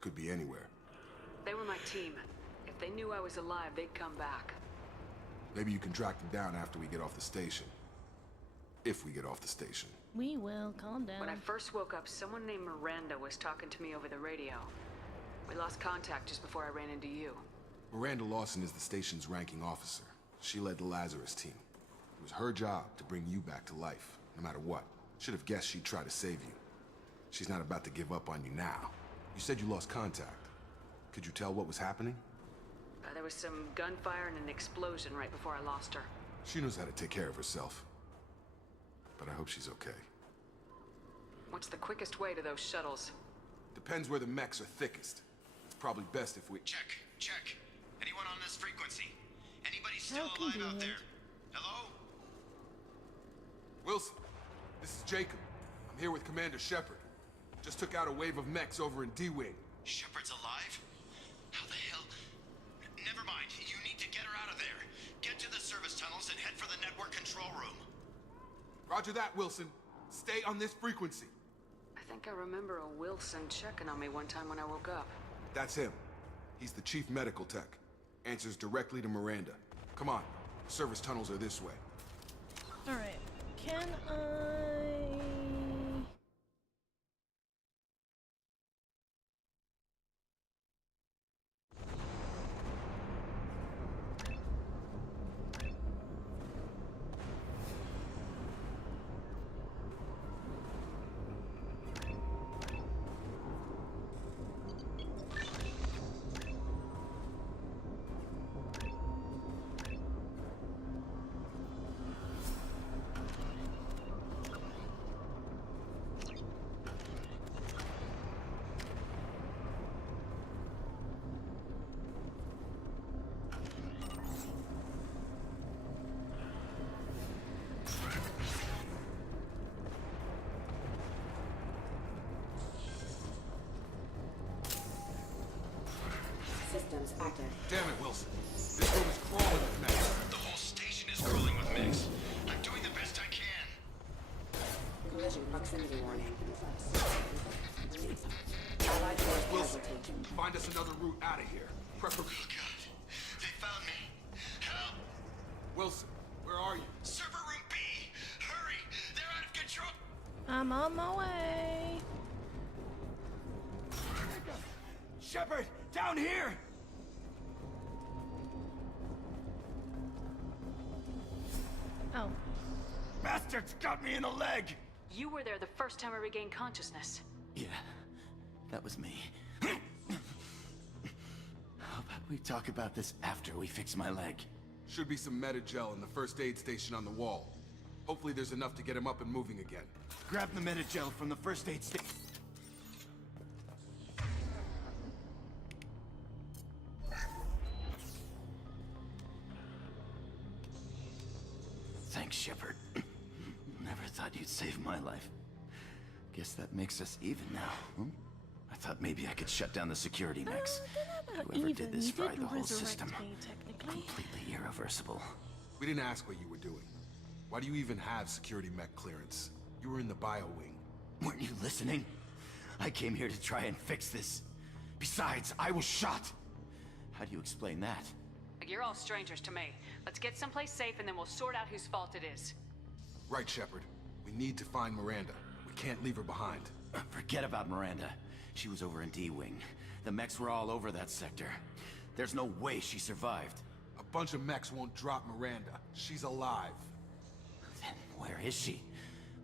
Could be anywhere. They were my team. If they knew I was alive, they'd come back. Maybe you can track them down after we get off the station. If we get off the station. We will. Calm down. When I first woke up, someone named Miranda was talking to me over the radio. We lost contact just before I ran into you. Miranda Lawson is the station's ranking officer. She led the Lazarus team. It was her job to bring you back to life, no matter what. Should have guessed she'd try to save you. She's not about to give up on you now. You said you lost contact. Could you tell what was happening? There was some gunfire and an explosion right before I lost her. She knows how to take care of herself. But I hope she's okay. What's the quickest way to those shuttles? Depends where the mechs are thickest. It's probably best if we... Check. Anyone on this frequency? Anybody still How alive out convenient. there? Hello? Wilson, this is Jacob. I'm here with Commander Shepard. Just took out a wave of mechs over in D-Wing. Shepard's alive? How the hell? Never mind. You need to get her out of there. Get to the service tunnels and head for the network control room. Roger that, Wilson. Stay on this frequency. I think I remember a Wilson checking on me one time when I woke up. That's him. He's the chief medical tech. Answers directly to Miranda. Come on. Service tunnels are this way. Alright. Can I... Systems active. Damn it, Wilson. This room is crawling with mechs. The whole station is crawling with mechs. I'm doing the best I can. Collision proximity warning. Allied force Wilson, casualty. find us another route out of here. Preferably... Oh, God. They found me. Help! Wilson, where are you? Server room B! Hurry! They're out of control! I'm on my way. bastards got me in the leg! You were there the first time I regained consciousness. Yeah, that was me. How about we talk about this after we fix my leg? Should be some Metagel in the first aid station on the wall. Hopefully there's enough to get him up and moving again. Grab the Metagel from the first aid station. Thanks, Shepard. Never thought you'd save my life. Guess that makes us even now, hmm? I thought maybe I could shut down the security mechs. Whoever did this fried the whole system. Completely irreversible. We didn't ask what you were doing. Why do you even have security mech clearance? You were in the bio wing. Weren't you listening? I came here to try and fix this. Besides, I was shot. How do you explain that? You're all strangers to me. Let's get someplace safe and then we'll sort out whose fault it is. Right, Shepard. We need to find Miranda. We can't leave her behind. Forget about Miranda. She was over in D-Wing. The mechs were all over that sector. There's no way she survived. A bunch of mechs won't drop Miranda. She's alive. Then where is she?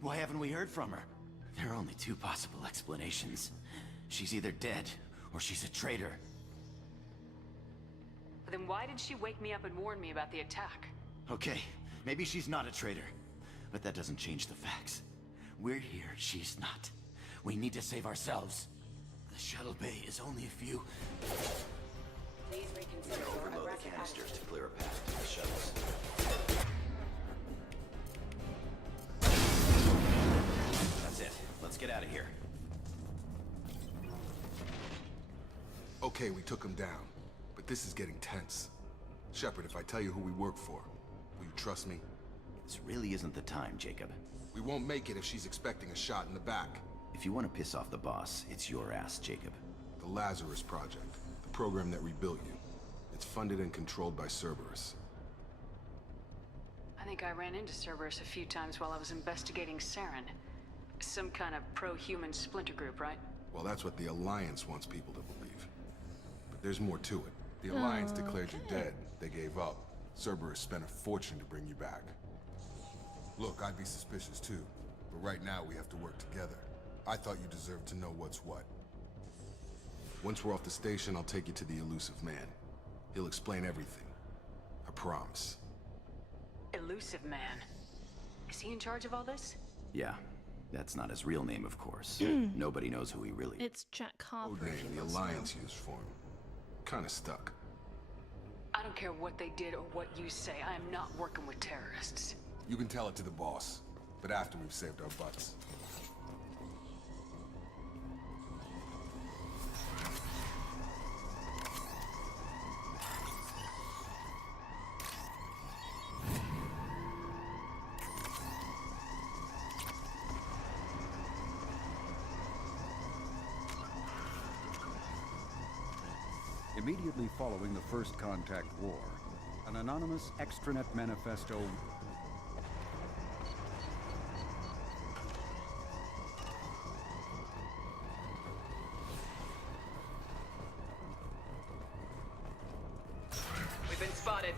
Why haven't we heard from her? There are only two possible explanations. She's either dead, or she's a traitor. Then why did she wake me up and warn me about the attack? Okay, maybe she's not a traitor. But that doesn't change the facts. We're here, she's not. We need to save ourselves. The shuttle bay is only a few... Please reconsider your Overload the aggressive canisters attitude. to clear a path to the shuttles. That's it. Let's get out of here. Okay, we took him down. But this is getting tense. Shepard, if I tell you who we work for, will you trust me? This really isn't the time, Jacob. We won't make it if she's expecting a shot in the back. If you want to piss off the boss, it's your ass, Jacob. The Lazarus Project, the program that rebuilt you. It's funded and controlled by Cerberus. I think I ran into Cerberus a few times while I was investigating Saren. Some kind of pro-human splinter group, right? Well, that's what the Alliance wants people to believe. But there's more to it. The Alliance declared you dead. They gave up. Cerberus spent a fortune to bring you back. Look, I'd be suspicious too. But right now we have to work together. I thought you deserved to know what's what. Once we're off the station, I'll take you to the elusive man. He'll explain everything. I promise. Elusive Man. Is he in charge of all this? Yeah. That's not his real name, of course. Nobody knows who he really is. It's Jack Harper. Code name the Alliance used for him. Kinda stuck. I don't care what they did or what you say. I am not working with terrorists. You can tell it to the boss, but after we've saved our butts. Immediately following the First Contact War, an anonymous extranet manifesto We've been spotted.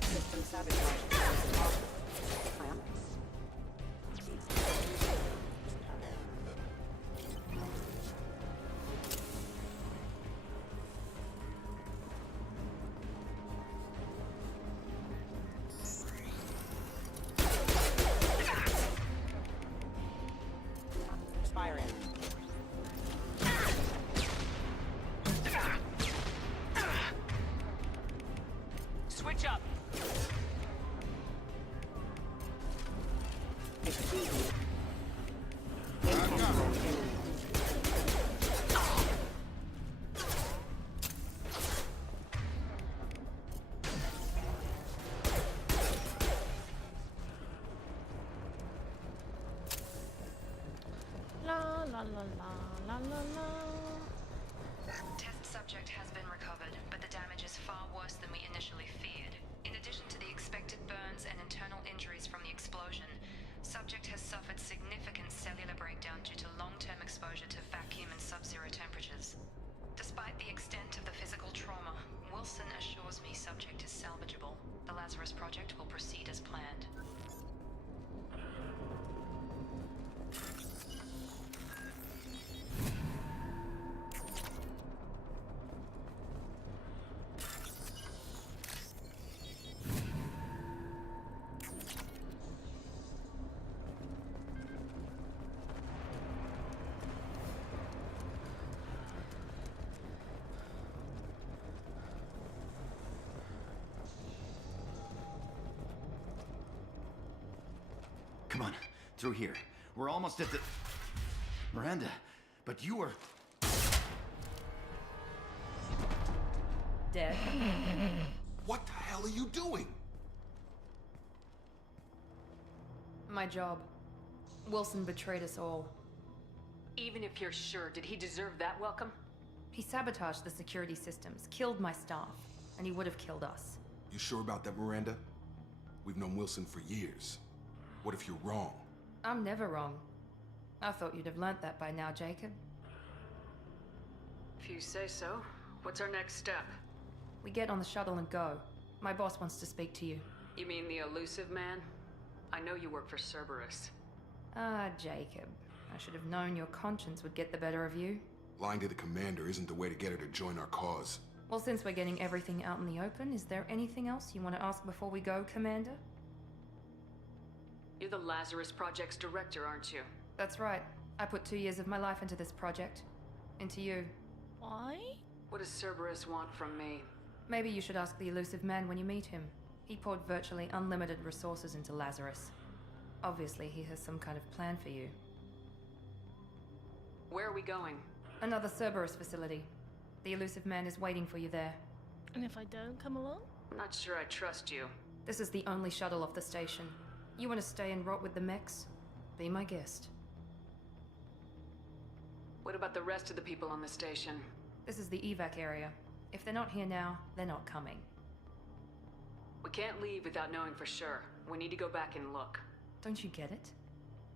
System sabotage. Firing. Switch up. La la la la la la la. Test subject has been recovered, but the damage is far worse than we initially feared. In addition to the expected burns and internal injuries from the explosion, subject has suffered significant cellular breakdown due to long-term exposure to vacuum and sub-zero temperatures. Despite the extent of the physical Come on, through here. We're almost at the... Miranda, but you were... Dead. What the hell are you doing? My job. Wilson betrayed us all. Even if you're sure, did he deserve that welcome? He sabotaged the security systems, killed my staff, and he would have killed us. You sure about that, Miranda? We've known Wilson for years. What if you're wrong? I'm never wrong. I thought you'd have learnt that by now, Jacob. If you say so. What's our next step? We get on the shuttle and go. My boss wants to speak to you. You mean the elusive man? I know you work for Cerberus. Ah, Jacob. I should have known your conscience would get the better of you. Lying to the commander isn't the way to get her to join our cause. Well, since we're getting everything out in the open, is there anything else you want to ask before we go, Commander? You're the Lazarus Project's director, aren't you? That's right. I put 2 years of my life into this project. Into you. Why? What does Cerberus want from me? Maybe you should ask the elusive man when you meet him. He poured virtually unlimited resources into Lazarus. Obviously, he has some kind of plan for you. Where are we going? Another Cerberus facility. The elusive man is waiting for you there. And if I don't come along? I'm not sure I trust you. This is the only shuttle off the station. You want to stay and rot with the mechs? Be my guest. What about the rest of the people on the station? This is the evac area. If they're not here now, they're not coming. We can't leave without knowing for sure. We need to go back and look. Don't you get it?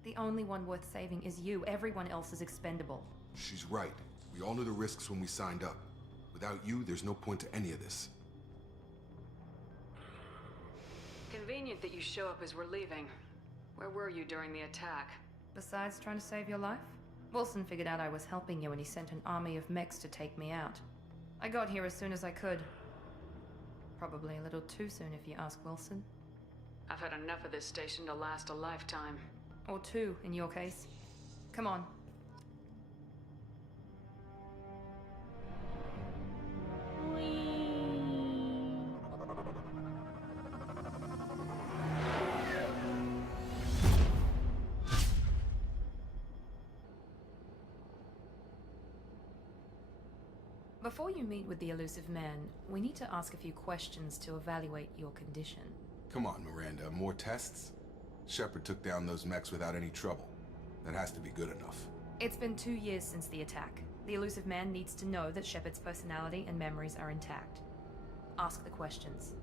The only one worth saving is you. Everyone else is expendable. She's right. We all knew the risks when we signed up. Without you, there's no point to any of this. Convenient that you show up as we're leaving. Where were you during the attack? Besides trying to save your life? Wilson figured out I was helping you and he sent an army of mechs to take me out. I got here as soon as I could. Probably a little too soon if you ask Wilson. I've had enough of this station to last a lifetime. Or 2, in your case. Come on. Before you meet with the elusive man, we need to ask a few questions to evaluate your condition. Come on, Miranda. More tests? Shepard took down those mechs without any trouble. That has to be good enough. It's been 2 years since the attack. The elusive man needs to know that Shepard's personality and memories are intact. Ask the questions.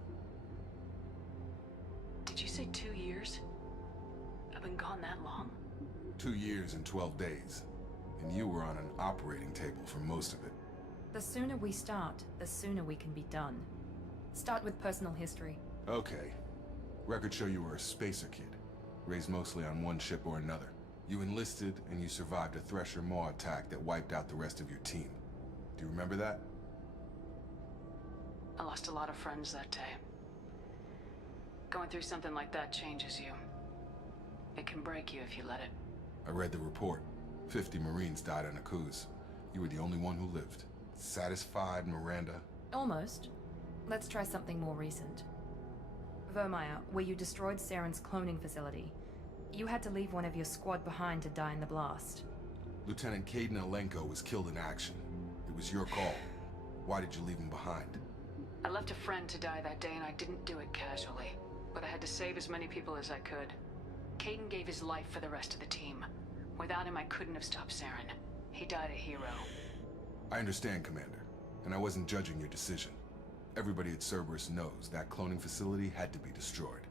Did you say 2 years? I've been gone that long? 2 years and 12 days. And you were on an operating table for most of it. The sooner we start, the sooner we can be done. Start with personal history. Okay. Records show you were a spacer kid, raised mostly on one ship or another. You enlisted, and you survived a Thresher Maw attack that wiped out the rest of your team. Do you remember that? I lost a lot of friends that day. Going through something like that changes you. It can break you if you let it. I read the report. 50 Marines died on a cruise. You were the only one who lived. Satisfied, Miranda? Almost. Let's try something more recent. Vermeer, where you destroyed Saren's cloning facility. You had to leave one of your squad behind to die in the blast. Lieutenant Caden Alenko was killed in action. It was your call. Why did you leave him behind? I left a friend to die that day and I didn't do it casually. But I had to save as many people as I could. Caden gave his life for the rest of the team. Without him, I couldn't have stopped Saren. He died a hero. I understand, Commander, and I wasn't judging your decision. Everybody at Cerberus knows that cloning facility had to be destroyed.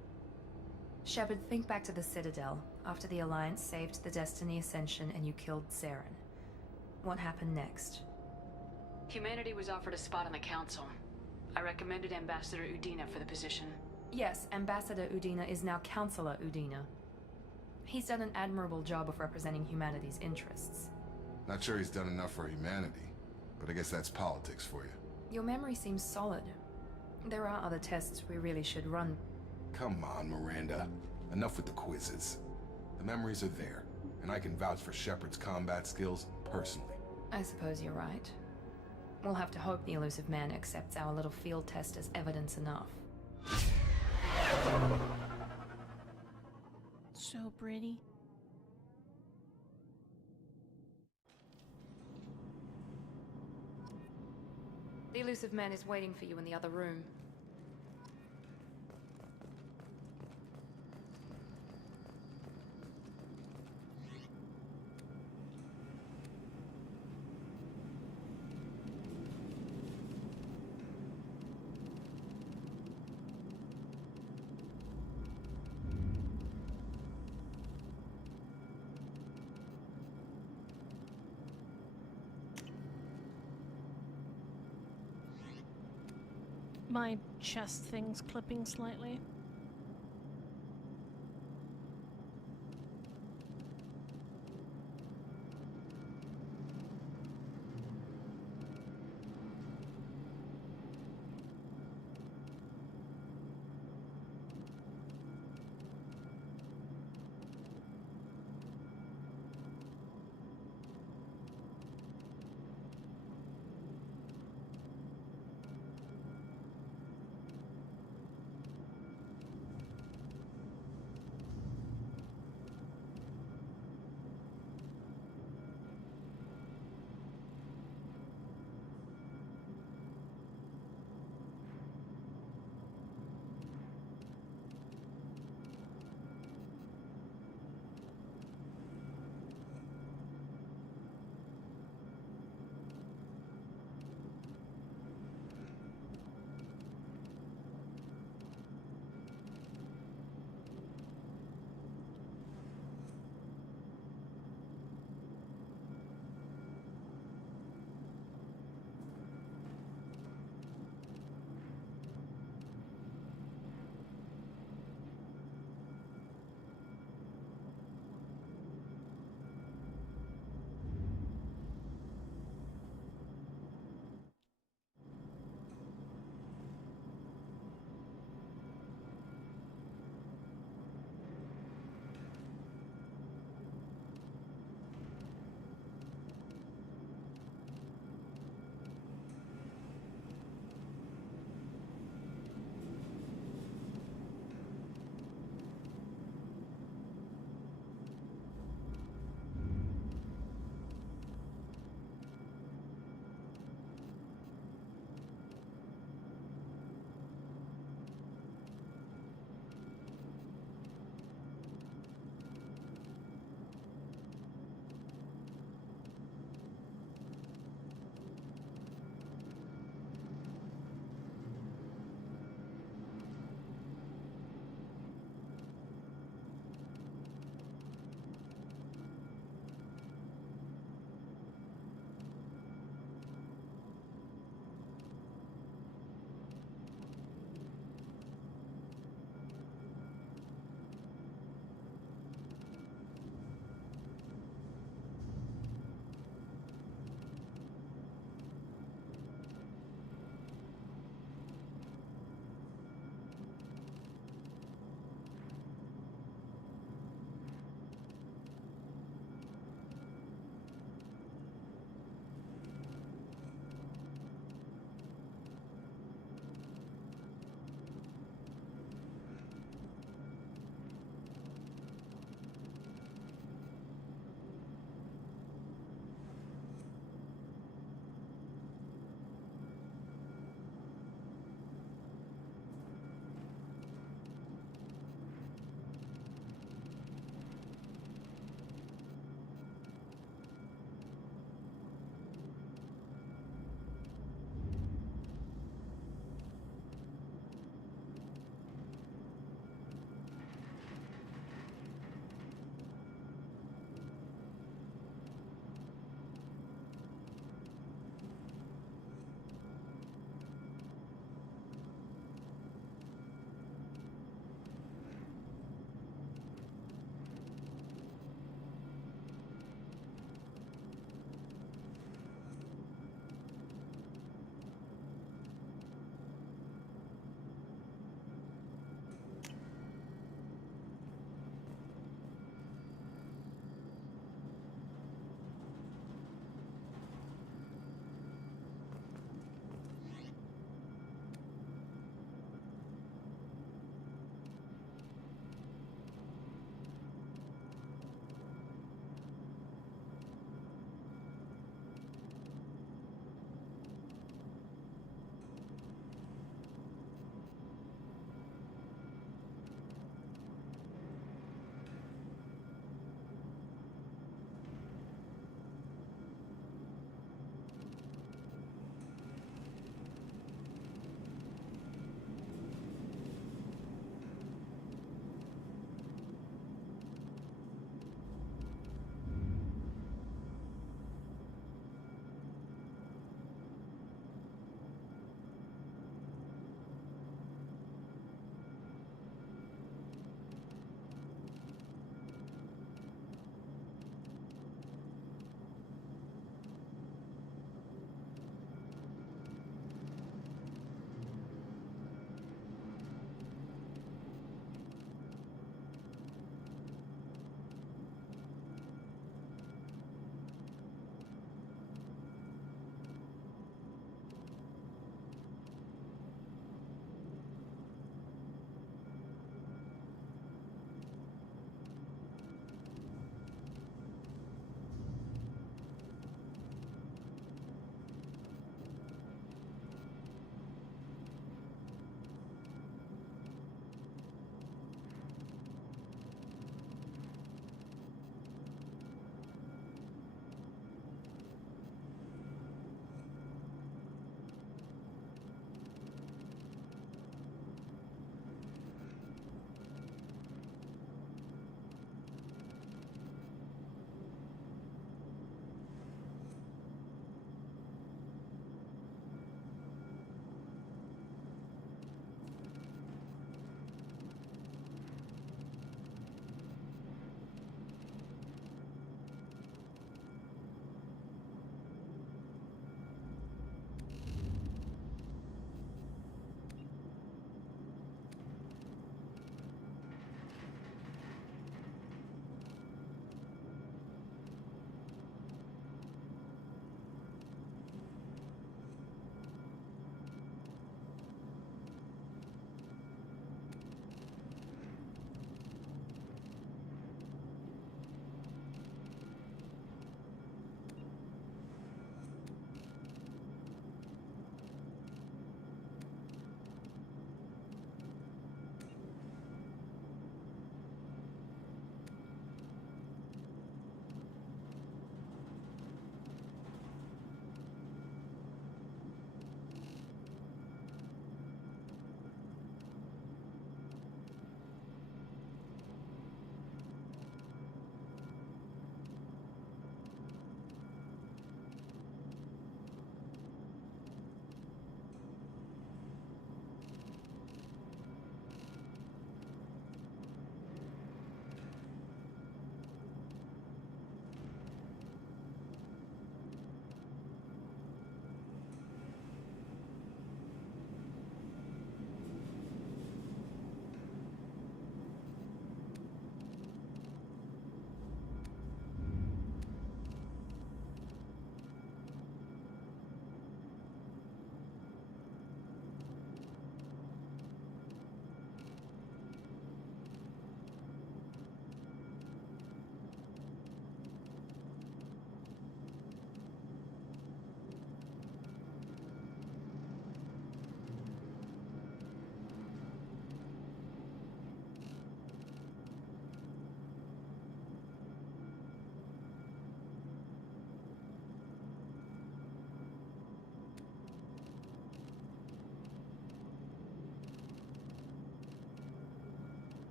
Shepard, think back to the Citadel, after the Alliance saved the Destiny Ascension and you killed Saren. What happened next? Humanity was offered a spot on the Council. I recommended Ambassador Udina for the position. Yes, Ambassador Udina is now Counselor Udina. He's done an admirable job of representing humanity's interests. Not sure he's done enough for humanity, but I guess that's politics for you. Your memory seems solid. There are other tests we really should run. Come on, Miranda. Enough with the quizzes. The memories are there, and I can vouch for Shepard's combat skills personally. I suppose you're right. We'll have to hope the elusive man accepts our little field test as evidence enough. So pretty. The elusive man is waiting for you in the other room. My chest thing's clipping slightly.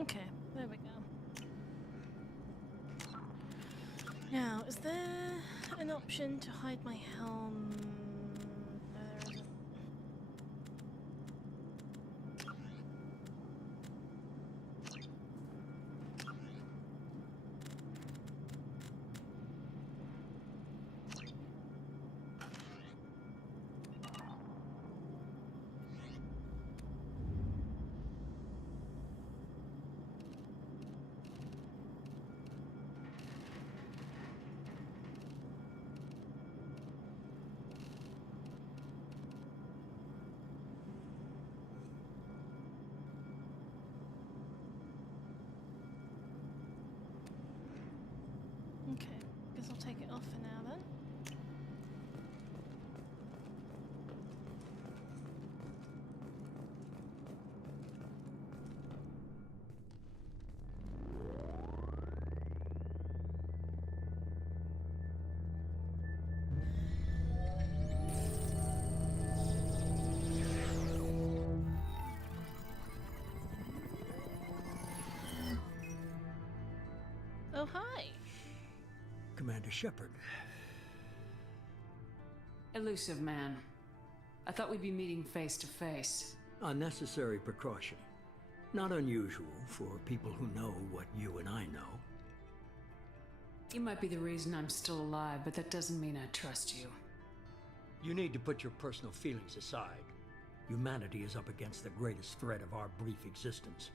Okay, there we go. Now, is there an option to hide my helm? No, there isn't. Okay, guess I'll take it off for now then. Oh, hi. Commander Shepard. Elusive man. I thought we'd be meeting face to face. Unnecessary precaution. Not unusual for people who know what you and I know. You might be the reason I'm still alive, but that doesn't mean I trust you. You need to put your personal feelings aside. Humanity is up against the greatest threat of our brief existence.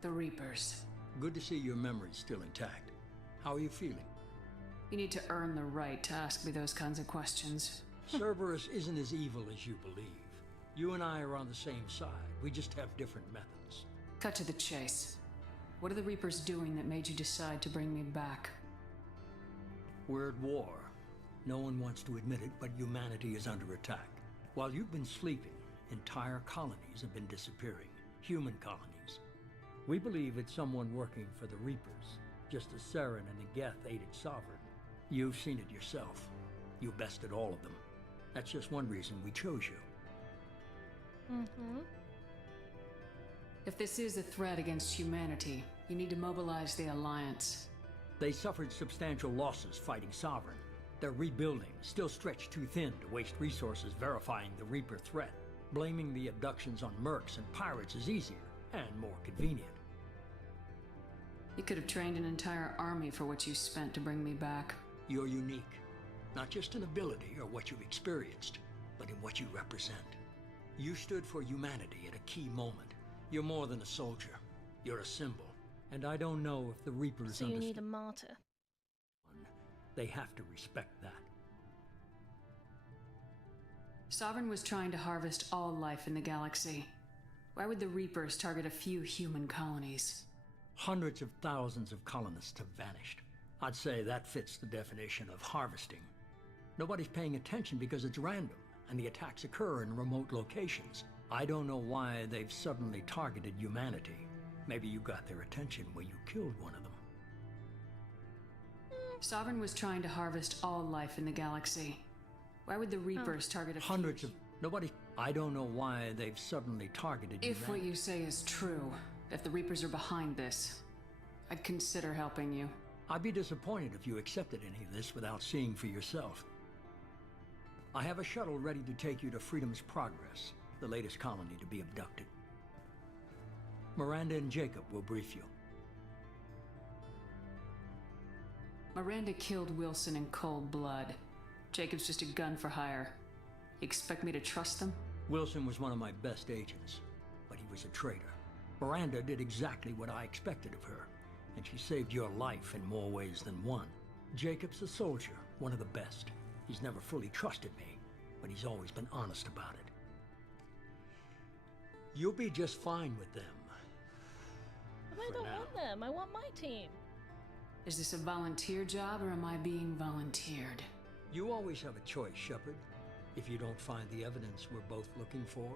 The Reapers. Good to see your memory's still intact. How are you feeling? You need to earn the right to ask me those kinds of questions. Cerberus isn't as evil as you believe. You and I are on the same side. We just have different methods. Cut to the chase. What are the Reapers doing that made you decide to bring me back? We're at war. No one wants to admit it, but humanity is under attack. While you've been sleeping, entire colonies have been disappearing. Human colonies. We believe it's someone working for the Reapers, just as Saren and the Geth aided Sovereign. You've seen it yourself. You bested all of them. That's just one reason we chose you. Mm-hmm. If this is a threat against humanity, you need to mobilize the Alliance. They suffered substantial losses fighting Sovereign. They're rebuilding, still stretched too thin to waste resources verifying the Reaper threat. Blaming the abductions on mercs and pirates is easier and more convenient. You could have trained an entire army for what you spent to bring me back. You're unique. Not just in ability or what you've experienced, but in what you represent. You stood for humanity at a key moment. You're more than a soldier. You're a symbol. And I don't know if the Reapers So you need a martyr. They have to respect that. Sovereign was trying to harvest all life in the galaxy. Why would the Reapers target a few human colonies? Hundreds of thousands of colonists have vanished. I'd say that fits the definition of harvesting. Nobody's paying attention because it's random, and the attacks occur in remote locations. I don't know why they've suddenly targeted humanity. Maybe you got their attention when you killed one of them. Sovereign was trying to harvest all life in the galaxy. Why would the Reapers target a few... Hundreds of... Nobody... I don't know why they've suddenly targeted If humanity. what you say is true, if the Reapers are behind this, I'd consider helping you. I'd be disappointed if you accepted any of this without seeing for yourself. I have a shuttle ready to take you to Freedom's Progress, the latest colony to be abducted. Miranda and Jacob will brief you. Miranda killed Wilson in cold blood. Jacob's just a gun for hire. You expect me to trust them? Wilson was one of my best agents, but he was a traitor. Miranda did exactly what I expected of her, and she saved your life in more ways than one. Jacob's a soldier, one of the best. He's never fully trusted me, but he's always been honest about it. You'll be just fine with them. But I don't want them. I want my team. Is this a volunteer job, or am I being volunteered? You always have a choice, Shepard. If you don't find the evidence we're both looking for,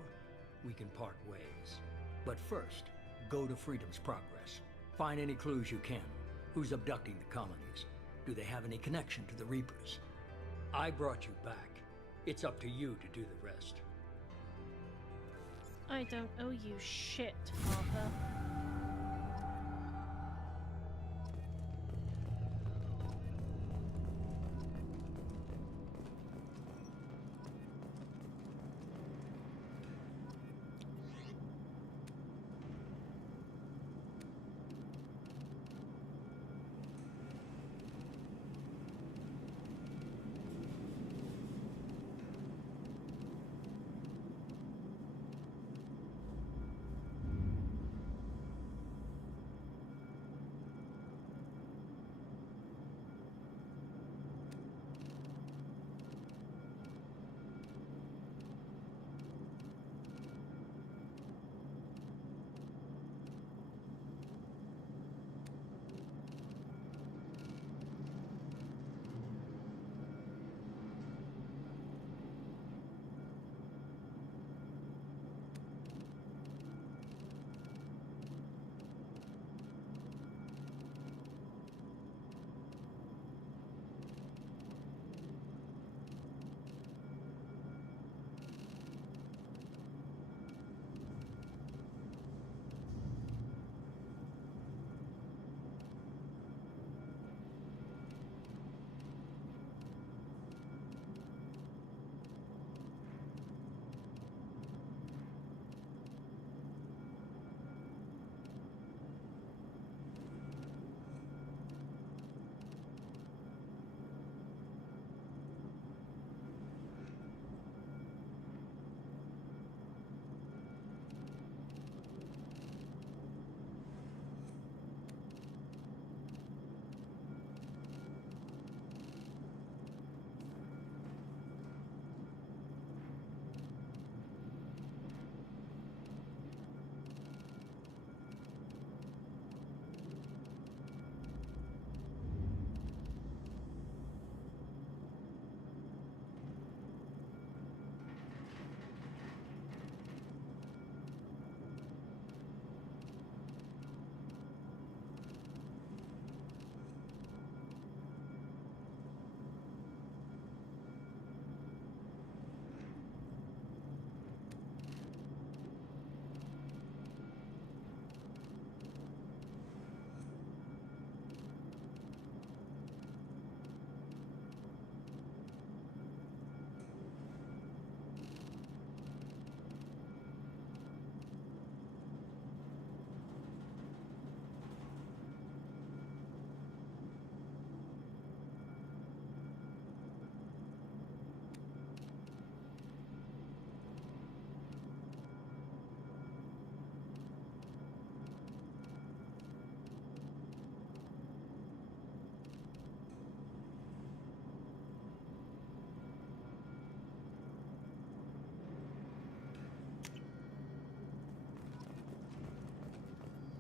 we can part ways. But first, go to Freedom's Progress. Find any clues you can. Who's abducting the colonies? Do they have any connection to the Reapers? I brought you back. It's up to you to do the rest. I don't owe you shit, Harper.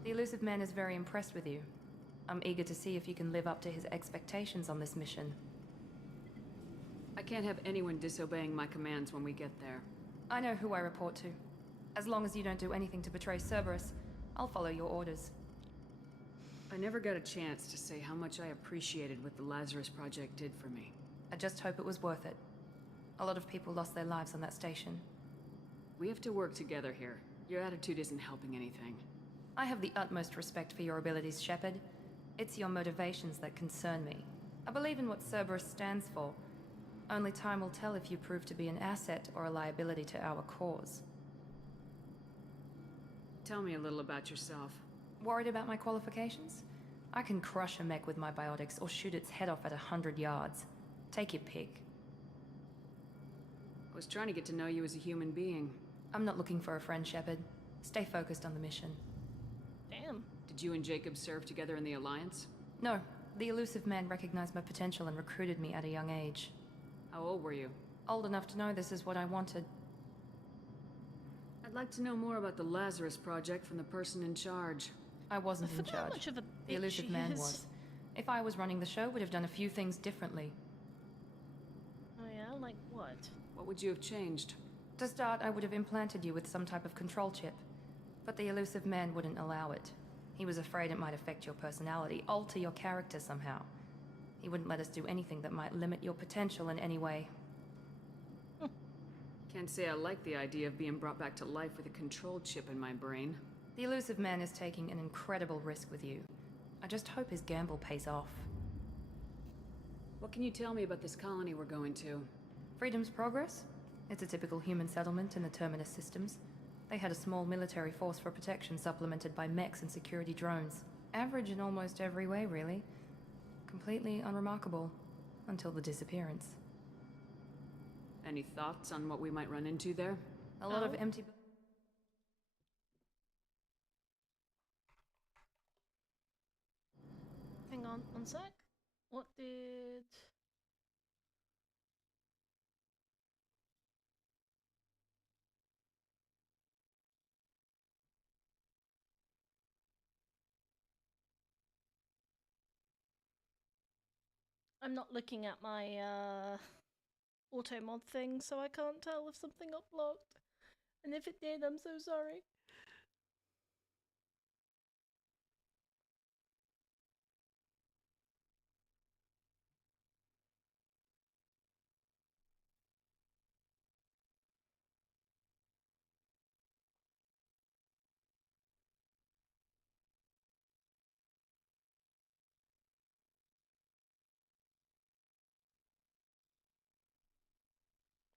The elusive man is very impressed with you. I'm eager to see if you can live up to his expectations on this mission. I can't have anyone disobeying my commands when we get there. I know who I report to. As long as you don't do anything to betray Cerberus, I'll follow your orders. I never got a chance to say how much I appreciated what the Lazarus Project did for me. I just hope it was worth it. A lot of people lost their lives on that station. We have to work together here. Your attitude isn't helping anything. I have the utmost respect for your abilities, Shepard. It's your motivations that concern me. I believe in what Cerberus stands for. Only time will tell if you prove to be an asset or a liability to our cause. Tell me a little about yourself. Worried about my qualifications? I can crush a mech with my biotics or shoot its head off at 100 yards. Take your pick. I was trying to get to know you as a human being. I'm not looking for a friend, Shepard. Stay focused on the mission. Damn. Did you and Jacob serve together in the Alliance? No. The elusive man recognized my potential and recruited me at a young age. How old were you? Old enough to know this is what I wanted. I'd like to know more about the Lazarus Project from the person in charge. I wasn't in How charge. much of a The bitch elusive she man is. was. If I was running the show, would have done a few things differently. Oh yeah, like what? What would you have changed? To start, I would have implanted you with some type of control chip. But the elusive man wouldn't allow it. He was afraid it might affect your personality, alter your character somehow. He wouldn't let us do anything that might limit your potential in any way. Can't say I like the idea of being brought back to life with a control chip in my brain. The elusive man is taking an incredible risk with you. I just hope his gamble pays off. What can you tell me about this colony we're going to? Freedom's Progress? It's a typical human settlement in the Terminus systems. They had a small military force for protection supplemented by mechs and security drones. Average in almost every way, really. Completely unremarkable. Until the disappearance. Any thoughts on what we might run into there? A lot of empty... Hang on, one sec. What did... I'm not looking at my auto mod thing, so I can't tell if something got blocked. And if it did, I'm so sorry.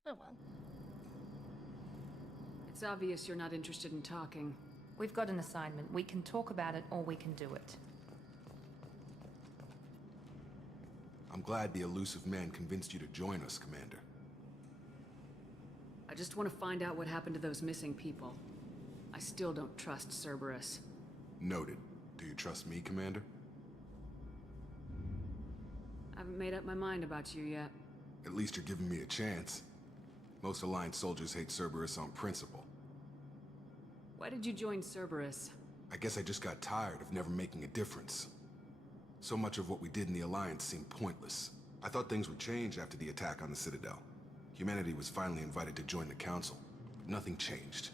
Oh well. It's obvious you're not interested in talking. We've got an assignment. We can talk about it, or we can do it. I'm glad the elusive man convinced you to join us, Commander. I just want to find out what happened to those missing people. I still don't trust Cerberus. Noted. Do you trust me, Commander? I haven't made up my mind about you yet. At least you're giving me a chance. Most Alliance soldiers hate Cerberus on principle. Why did you join Cerberus? I guess I just got tired of never making a difference. So much of what we did in the Alliance seemed pointless. I thought things would change after the attack on the Citadel. Humanity was finally invited to join the Council, but nothing changed.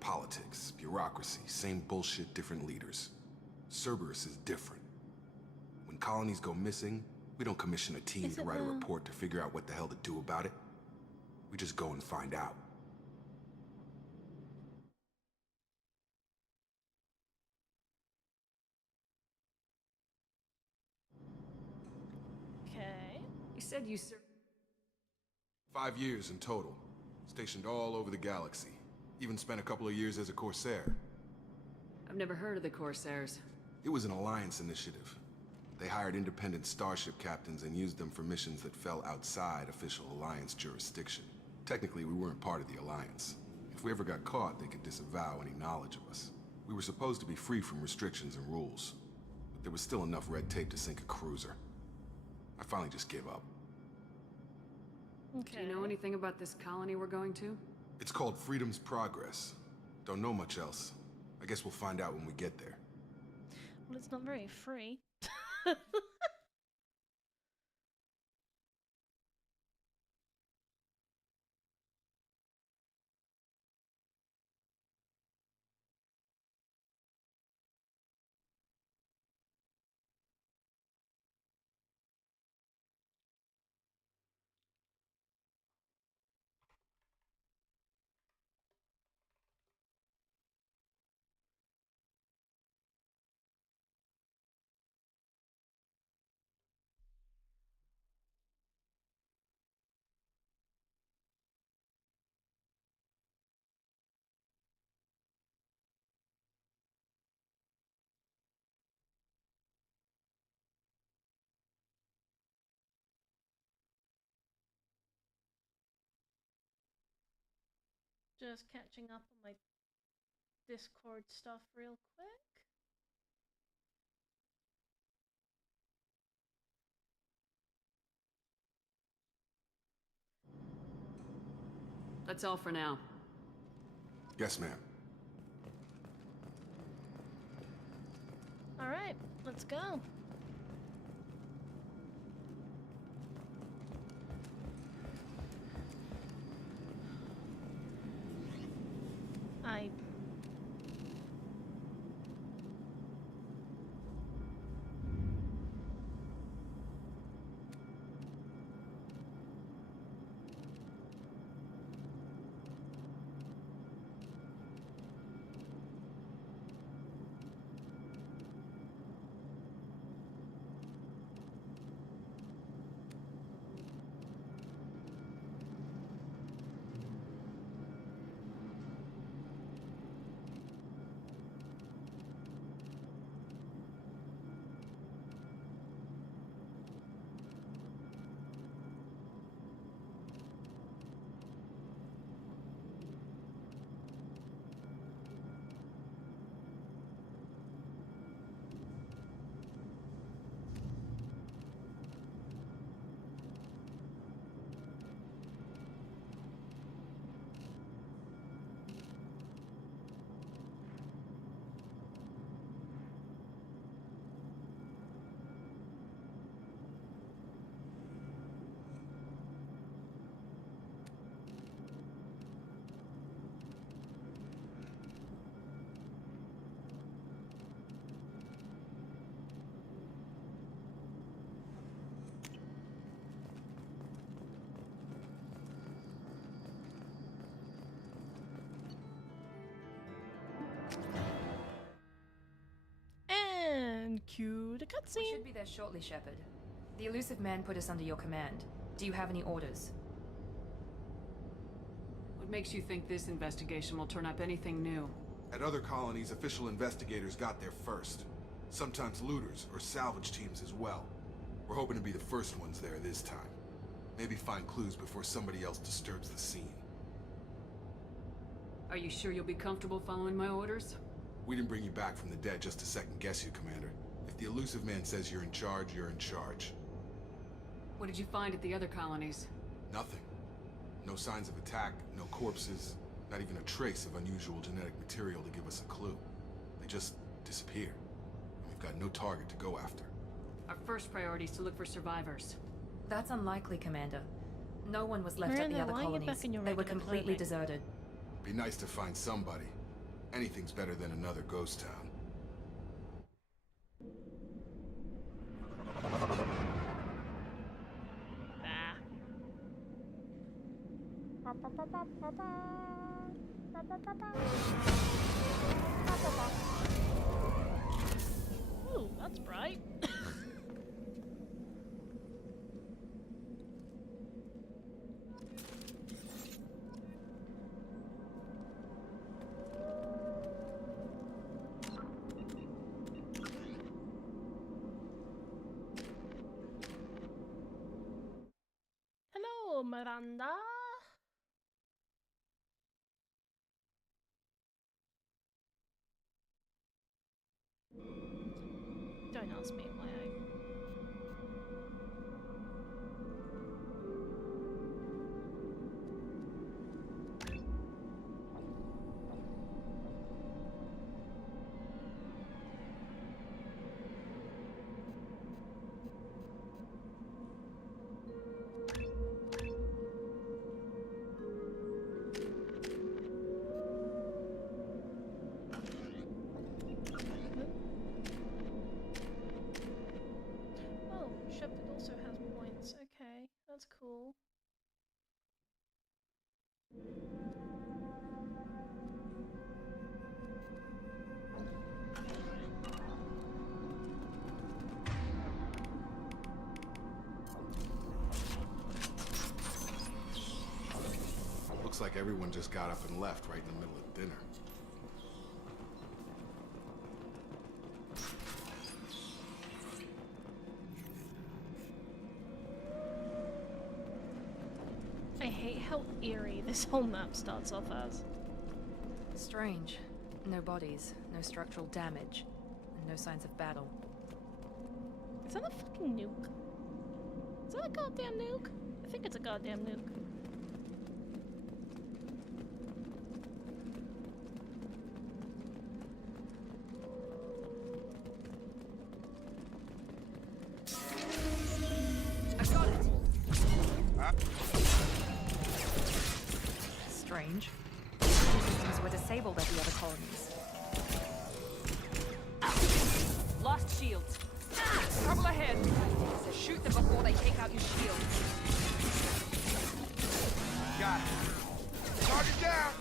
Politics, bureaucracy, same bullshit, different leaders. Cerberus is different. When colonies go missing, we don't commission a team to write a report to figure out what the hell to do about it. We just go and find out. Okay. You said you 5 years in total. Stationed all over the galaxy. Even spent a couple of years as a Corsair. I've never heard of the Corsairs. It was an Alliance initiative. They hired independent starship captains and used them for missions that fell outside official Alliance jurisdiction. Technically, we weren't part of the Alliance. If we ever got caught, they could disavow any knowledge of us. We were supposed to be free from restrictions and rules. But there was still enough red tape to sink a cruiser. I finally just gave up. Do you know anything about this colony we're going to? It's called Freedom's Progress. Don't know much else. I guess we'll find out when we get there. Well, it's not very free. Just catching up on my Discord stuff real quick. That's all for now. Yes, ma'am. Alright, let's go. I... And cue the cutscene. We should be there shortly, Shepard. The elusive man put us under your command. Do you have any orders? What makes you think this investigation will turn up anything new? At other colonies, official investigators got there first. Sometimes looters or salvage teams as well. We're hoping to be the first ones there this time. Maybe find clues before somebody else disturbs the scene. Are you sure you'll be comfortable following my orders? We didn't bring you back from the dead just to second guess you, Commander. If the elusive man says you're in charge, you're in charge. What did you find at the other colonies? Nothing. No signs of attack, no corpses, not even a trace of unusual genetic material to give us a clue. They just disappear. And we've got no target to go after. Our first priority is to look for survivors. That's unlikely, Commander. No one was left at Miranda, the other why are you colonies. back in your They were regular completely clothing? deserted. Be nice to find somebody. Anything's better than another ghost town. Ooh, that's bright. Hello, Miranda. Don't ask me why I... Looks like everyone just got up and left right in the middle of dinner. I hate how eerie this whole map starts off as. Strange. No bodies, no structural damage, and no signs of battle. Is that a fucking nuke? Is that a goddamn nuke? I think it's a goddamn nuke. I got it! Strange. Systems were disabled at the other colonies. Lost shields. Trouble ahead. Shoot them before they take out your shields. Got it. Target down!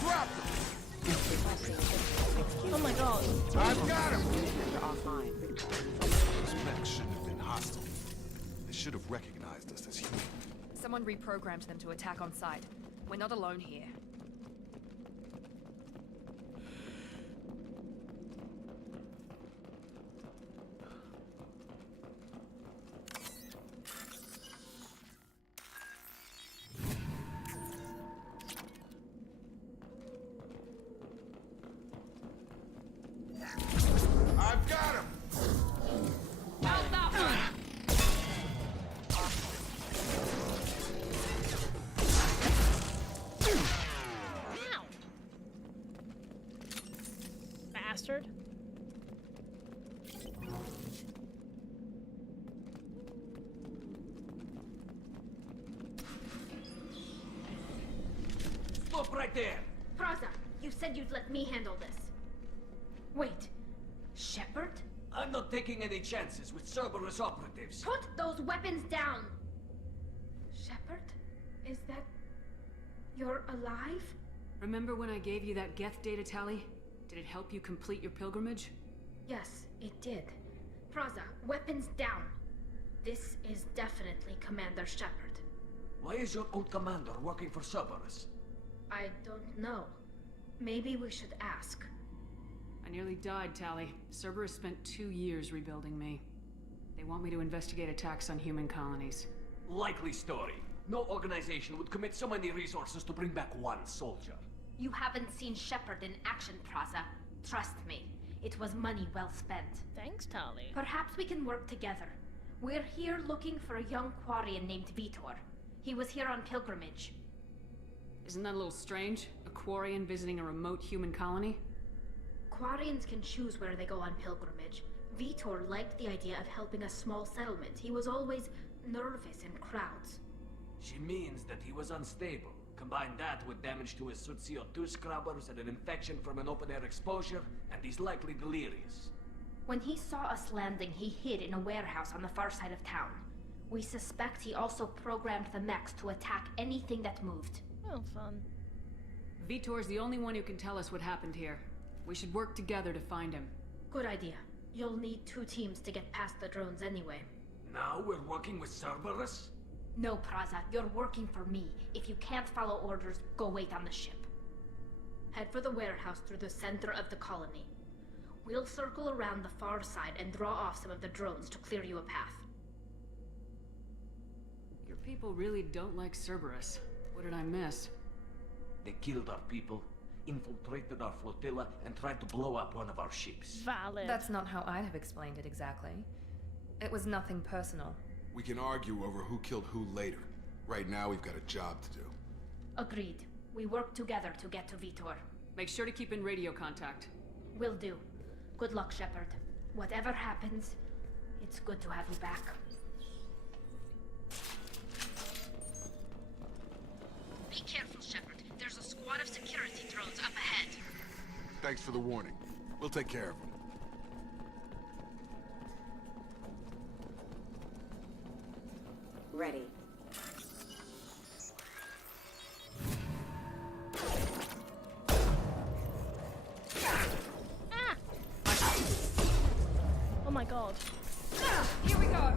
Drop them! Oh my god. I've got him! Those mechs shouldn't have been hostile. They should have recognized us as human. Someone reprogrammed them to attack on sight. We're not alone here. I've got him! How's that one? Ow. Bastard. Stop right there! Praza, you said you'd let me handle this. Wait, Shepard? I'm not taking any chances with Cerberus operatives. Put those weapons down! Shepard? Is that... you're alive? Remember when I gave you that Geth data tally? Did it help you complete your pilgrimage? Yes, it did. Praza, weapons down. This is definitely Commander Shepard. Why is your old commander working for Cerberus? I don't know. Maybe we should ask. I nearly died, Tally. Cerberus spent 2 years rebuilding me. They want me to investigate attacks on human colonies. Likely story. No organization would commit so many resources to bring back one soldier. You haven't seen Shepard in action, Praza. Trust me, it was money well spent. Thanks, Tali. Perhaps we can work together. We're here looking for a young Quarian named Vitor. He was here on pilgrimage. Isn't that a little strange? A Quarian visiting a remote human colony? Quarians can choose where they go on pilgrimage. Vitor liked the idea of helping a small settlement. He was always nervous in crowds. She means that he was unstable. Combine that with damage to his suit CO2 scrubbers and an infection from an open-air exposure, and he's likely delirious. When he saw us landing, he hid in a warehouse on the far side of town. We suspect he also programmed the mechs to attack anything that moved. Oh, fun. Vitor's the only one who can tell us what happened here. We should work together to find him. Good idea. You'll need 2 teams to get past the drones anyway. Now we're working with Cerberus? No, Praza, you're working for me. If you can't follow orders, go wait on the ship. Head for the warehouse through the center of the colony. We'll circle around the far side and draw off some of the drones to clear you a path. Your people really don't like Cerberus. What did I miss? They killed our people, infiltrated our flotilla, and tried to blow up one of our ships. Valid. That's not how I'd have explained it exactly. It was nothing personal. We can argue over who killed who later. Right now, we've got a job to do. Agreed. We work together to get to Vitor. Make sure to keep in radio contact. Will do. Good luck, Shepard. Whatever happens, it's good to have you back. Be careful, Shepard. There's a squad of security drones up ahead. Thanks for the warning. We'll take care of them. Ready. Oh my god. Here we go!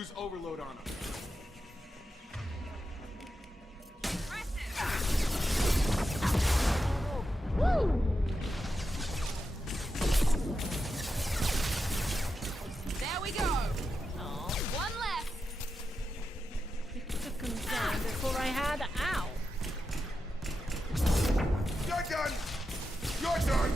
Use overload on him. Woo! There we go. Oh. One less. You took him down before I had. Ow. You're done! You're done!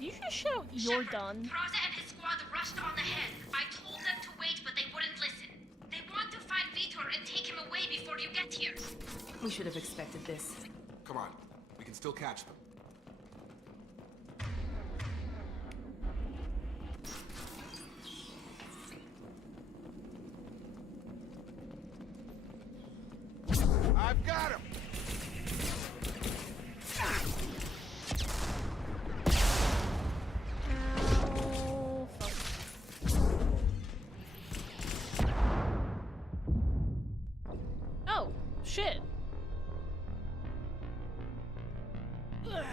You just shout you're done. Praza and his squad rushed on ahead. I told them to wait, but they wouldn't listen. They want to find Vitor and take him away before you get here. We should have expected this. Come on, we can still catch them. I've got him! Oh, fuck. Oh, shit. Ugh.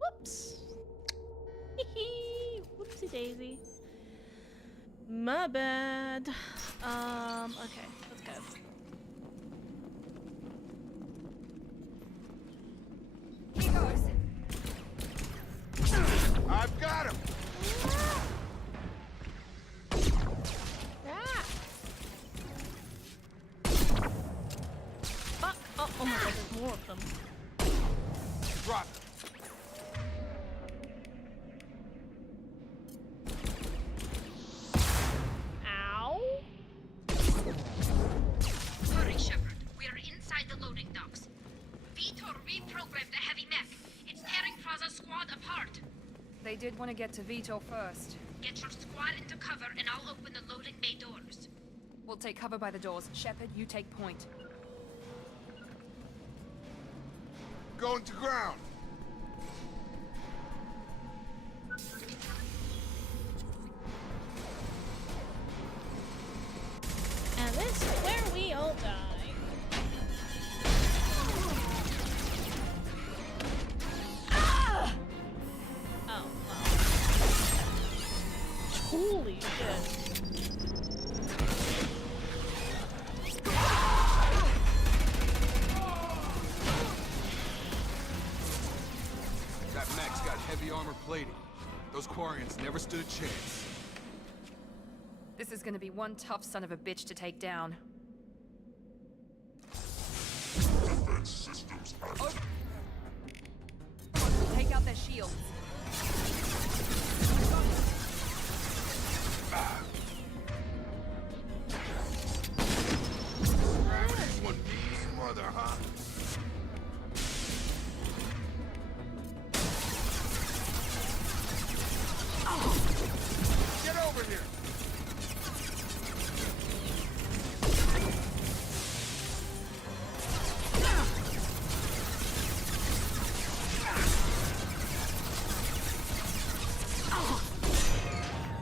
Whoops. Whoopsie daisy. My bad. Okay, let's go. Here goes. I've got him! Ah. Fuck. Oh my god, there's more of them. Drop. Ow. Hurry, Shepard. We are inside the loading docks. Vitor reprogrammed the heavy mech. It's tearing Praza's squad apart. They did want to get to Vitor first. Get your squad into cover and I'll open the loading bay doors. We'll take cover by the doors. Shepard, you take point. Going to ground. And this is where we all die. Ah! Oh, wow. Holy shit. That mech's got heavy armor plating. Those Quarians never stood a chance. This is gonna be one tough son of a bitch to take down. Oh. Take out their shields. One mean mother, huh? Get over here!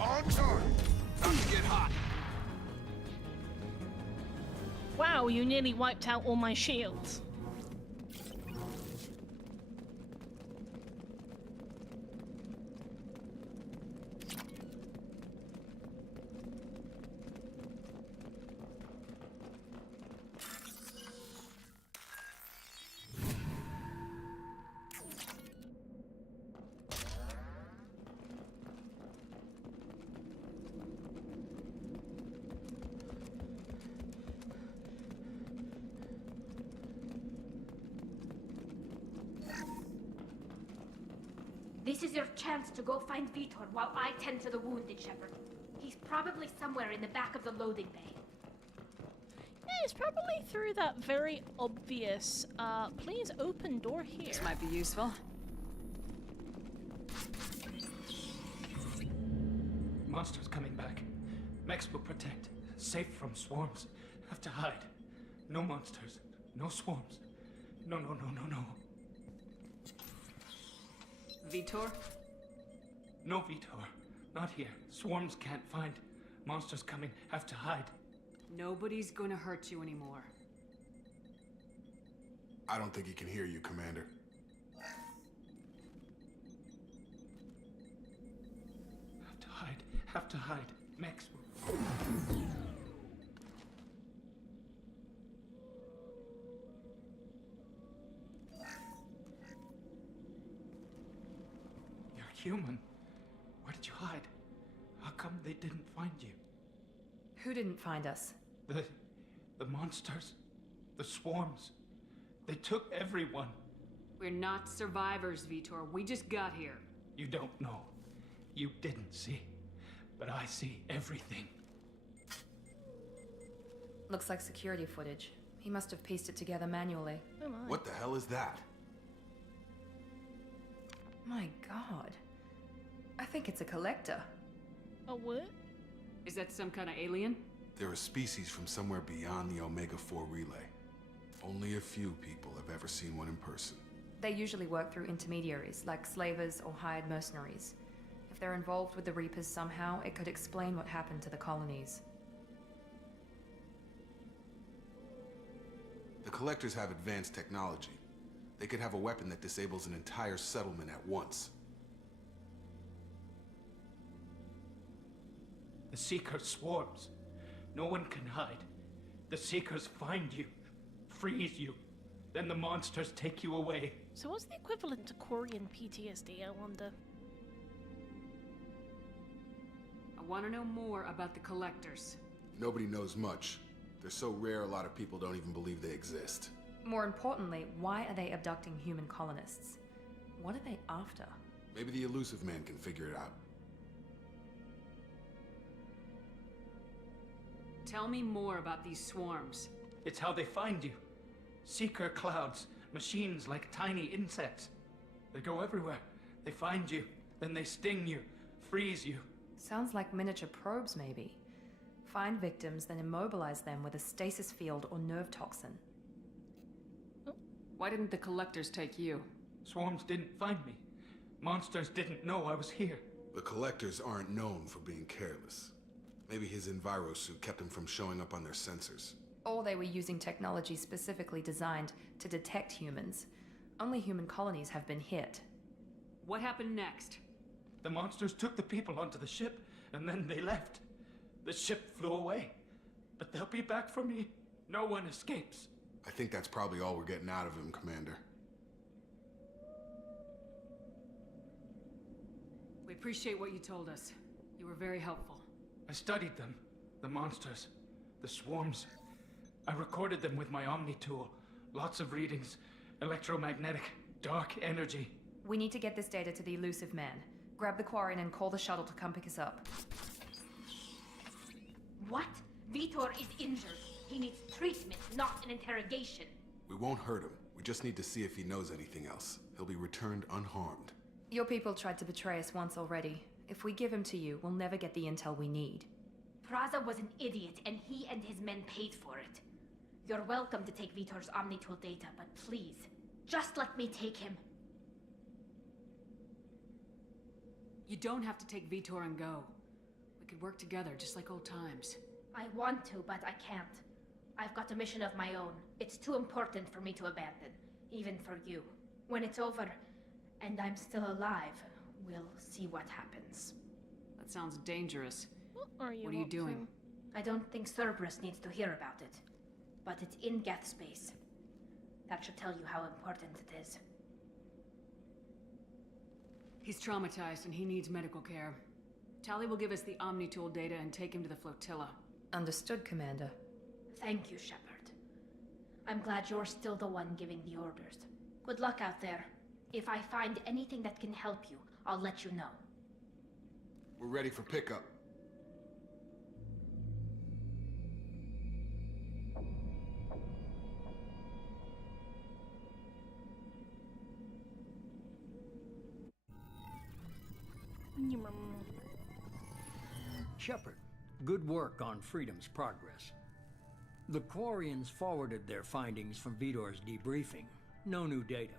On target! Time to get hot! Wow, you nearly wiped out all my shields. This is your chance to go find Vitor while I tend to the wounded, Shepard. He's probably somewhere in the back of the loading bay. Yeah, it's probably through that very obvious, please open door here. This might be useful. Monsters coming back. Mechs will protect. Safe from swarms. Have to hide. No monsters. No swarms. No. Vitor? No, Vitor. Not here. Swarms can't find. Monsters coming. Have to hide. Nobody's gonna hurt you anymore. I don't think he can hear you, Commander. have to hide. Max. You're human. Where did you hide? How come they didn't find you? Who didn't find us? The monsters. The swarms. They took everyone. We're not survivors, Vitor. We just got here. You don't know. You didn't see. But I see everything. Looks like security footage. He must have pieced it together manually. Oh my. What the hell is that? My god. I think it's a collector. A what? Is that some kind of alien? They're a species from somewhere beyond the Omega-4 relay. Only a few people have ever seen one in person. They usually work through intermediaries, like slavers or hired mercenaries. If they're involved with the Reapers somehow, it could explain what happened to the colonies. The Collectors have advanced technology. They could have a weapon that disables an entire settlement at once. The Seeker swarms. No one can hide. The Seekers find you, freeze you. Then the monsters take you away. So what's the equivalent to Quarian PTSD, I wonder? I want to know more about the collectors. Nobody knows much. They're so rare, a lot of people don't even believe they exist. More importantly, why are they abducting human colonists? What are they after? Maybe the Elusive Man can figure it out. Tell me more about these swarms. It's how they find you. Seeker clouds, machines like tiny insects. They go everywhere. They find you, then they sting you, freeze you. Sounds like miniature probes, maybe. Find victims, then immobilize them with a stasis field or nerve toxin. Why didn't the collectors take you? Swarms didn't find me. Monsters didn't know I was here. The Collectors aren't known for being careless. Maybe his envirosuit kept him from showing up on their sensors. Or they were using technology specifically designed to detect humans. Only human colonies have been hit. What happened next? The monsters took the people onto the ship, and then they left. The ship flew away. But they'll be back for me. No one escapes. I think that's probably all we're getting out of him, Commander. We appreciate what you told us. You were very helpful. I studied them. The monsters. The swarms. I recorded them with my Omni tool. Lots of readings. Electromagnetic. Dark energy. We need to get this data to the Elusive Man. Grab the Quarian and call the shuttle to come pick us up. What? Vitor is injured. He needs treatment, not an interrogation. We won't hurt him. We just need to see if he knows anything else. He'll be returned unharmed. Your people tried to betray us once already. If we give him to you, we'll never get the intel we need. Praza was an idiot, and he and his men paid for it. You're welcome to take Vitor's Omnitool data, but please, just let me take him. You don't have to take Vitor and go. We could work together, just like old times. I want to, but I can't. I've got a mission of my own. It's too important for me to abandon, even for you. When it's over, and I'm still alive, we'll see what happens. That sounds dangerous. What are you What are you doing? I don't think Cerberus needs to hear about it, but it's in Geth space. That should tell you how important it is. He's traumatized and he needs medical care. Tali will give us the Omnitool data and take him to the flotilla. Understood, Commander. Thank you, Shepard. I'm glad you're still the one giving the orders. Good luck out there. If I find anything that can help you, I'll let you know. We're ready for pickup. Shepard, good work on Freedom's progress. The Quarians forwarded their findings from Vitor's debriefing. No new data,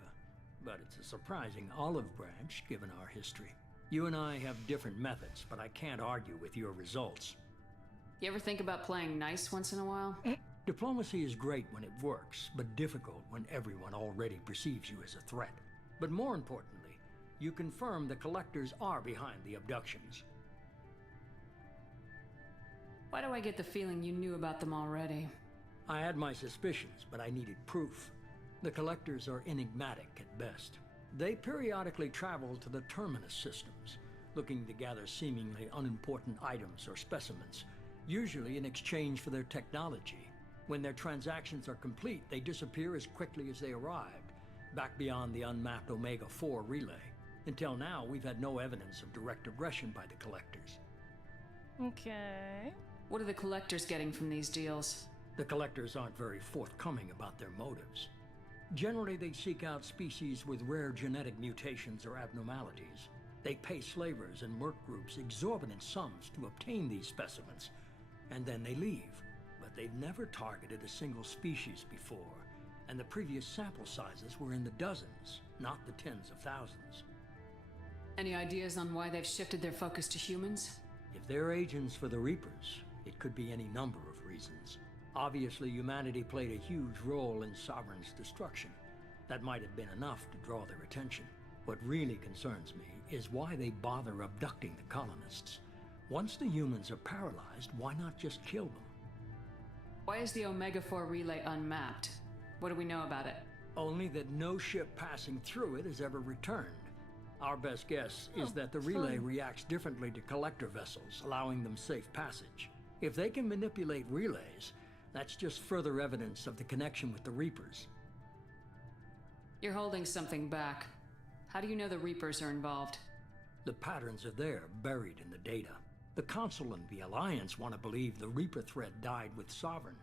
but it's a surprising olive branch given our history. You and I have different methods, but I can't argue with your results. You ever think about playing nice once in a while? Diplomacy is great when it works, but difficult when everyone already perceives you as a threat. But more importantly, you confirm the Collectors are behind the abductions. Why do I get the feeling you knew about them already? I had my suspicions, but I needed proof. The collectors are enigmatic at best. They periodically travel to the terminus systems, looking to gather seemingly unimportant items or specimens, usually in exchange for their technology. When their transactions are complete, they disappear as quickly as they arrived, back beyond the unmapped Omega-4 relay. Until now, we've had no evidence of direct aggression by the collectors. Okay. What are the collectors getting from these deals? The collectors aren't very forthcoming about their motives. Generally, they seek out species with rare genetic mutations or abnormalities. They pay slavers and merc groups exorbitant sums to obtain these specimens, and then they leave. But they've never targeted a single species before, and the previous sample sizes were in the dozens, not the tens of thousands. Any ideas on why they've shifted their focus to humans? If they're agents for the Reapers, it could be any number of reasons. Obviously, humanity played a huge role in Sovereign's destruction. That might have been enough to draw their attention. What really concerns me is why they bother abducting the colonists. Once the humans are paralyzed, why not just kill them? Why is the Omega-4 relay unmapped? What do we know about it? Only that no ship passing through it has ever returned. Our best guess is that the relay reacts differently to collector vessels, allowing them safe passage. If they can manipulate relays, that's just further evidence of the connection with the Reapers. You're holding something back. How do you know the Reapers are involved? The patterns are there, buried in the data. The Council and the Alliance want to believe the Reaper threat died with Sovereign.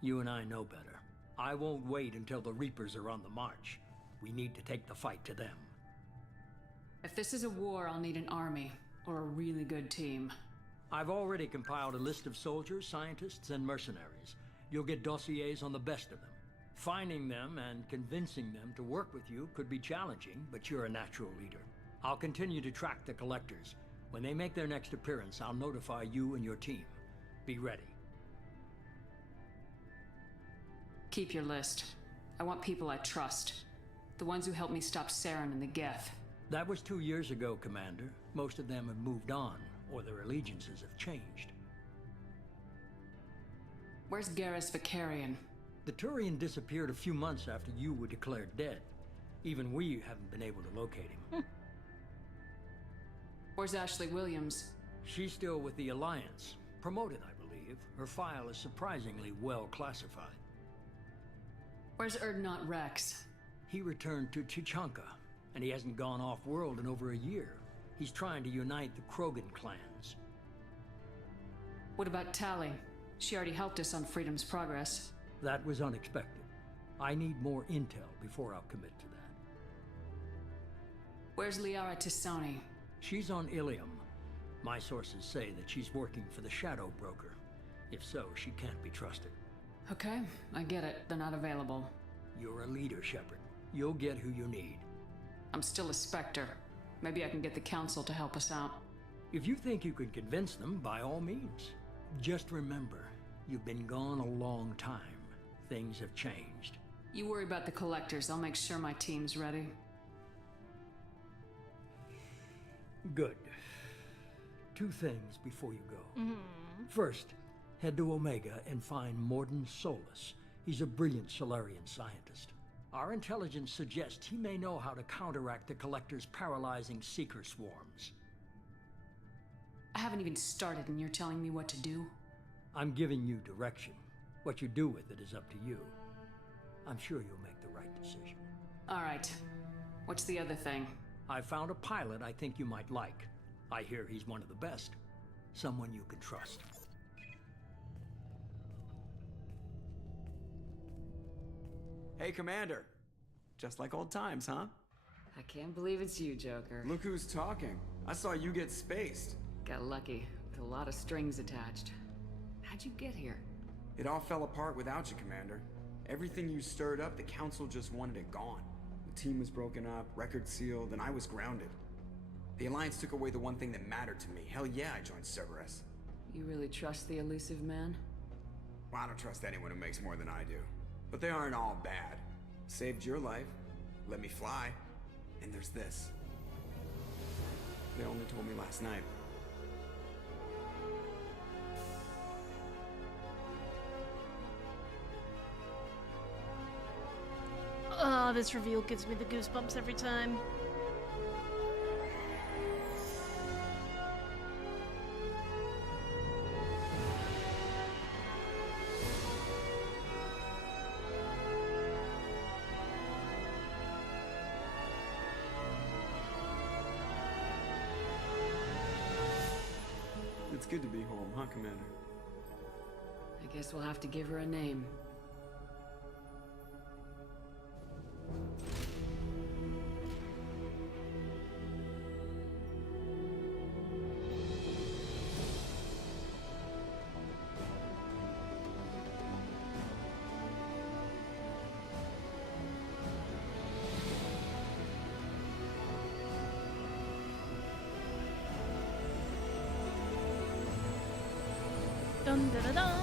You and I know better. I won't wait until the Reapers are on the march. We need to take the fight to them. If this is a war, I'll need an army, or a really good team. I've already compiled a list of soldiers, scientists, and mercenaries. You'll get dossiers on the best of them. Finding them and convincing them to work with you could be challenging, but you're a natural leader. I'll continue to track the collectors. When they make their next appearance, I'll notify you and your team. Be ready. Keep your list. I want people I trust. The ones who helped me stop Saren and the Geth. That was 2 years ago, Commander. Most of them have moved on, or their allegiances have changed. Where's Garrus Vicarian? The Turian disappeared a few months after you were declared dead. Even we haven't been able to locate him. Where's Ashley Williams? She's still with the Alliance. Promoted, I believe. Her file is surprisingly well classified. Where's Erdnot Rex? He returned to Chichanka, and he hasn't gone off-world in over a year. He's trying to unite the Krogan clans. What about Tally? She already helped us on Freedom's Progress. That was unexpected. I need more intel before I'll commit to that. Where's Liara Tisoni? She's on Ilium. My sources say that she's working for the Shadow Broker. If so, she can't be trusted. Okay, I get it. They're not available. You're a leader, Shepard. You'll get who you need. I'm still a Spectre. Maybe I can get the Council to help us out. If you think you can convince them, by all means. Just remember, you've been gone a long time. Things have changed. You worry about the collectors. I'll make sure my team's ready. Good. 2 things before you go. First, head to Omega and find Morden Solus. He's a brilliant Solarian scientist. Our intelligence suggests he may know how to counteract the Collector's paralyzing Seeker swarms. I haven't even started and you're telling me what to do? I'm giving you direction. What you do with it is up to you. I'm sure you'll make the right decision. All right. What's the other thing? I found a pilot I think you might like. I hear he's one of the best. Someone you can trust. Hey, Commander. Just like old times, huh? I can't believe it's you, Joker. Look who's talking. I saw you get spaced. Got lucky, with a lot of strings attached. How'd you get here? It all fell apart without you, Commander. Everything you stirred up, the Council just wanted it gone. The team was broken up, record sealed, and I was grounded. The Alliance took away the one thing that mattered to me. Hell yeah, I joined Cerberus. You really trust the elusive man? Well, I don't trust anyone who makes more than I do. But they aren't all bad. Saved your life, let me fly, and there's this. They only told me last night. Oh, this reveal gives me the goosebumps every time. It's good to be home, huh, Commander? I guess we'll have to give her a name. Dun dun dun dun!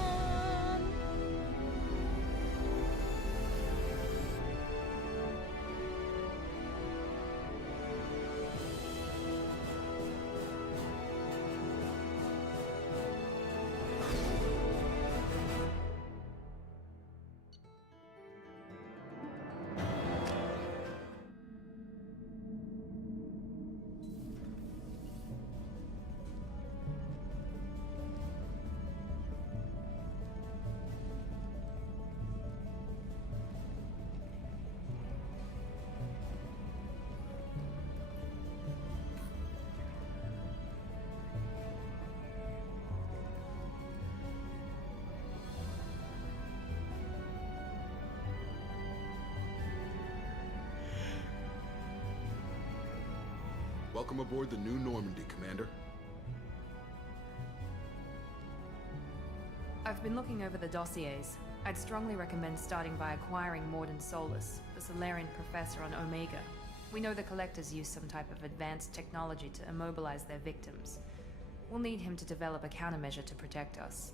Welcome aboard the new Normandy, Commander. I've been looking over the dossiers. I'd strongly recommend starting by acquiring Morden Solus, the Solarian professor on Omega. We know the Collectors use some type of advanced technology to immobilize their victims. We'll need him to develop a countermeasure to protect us.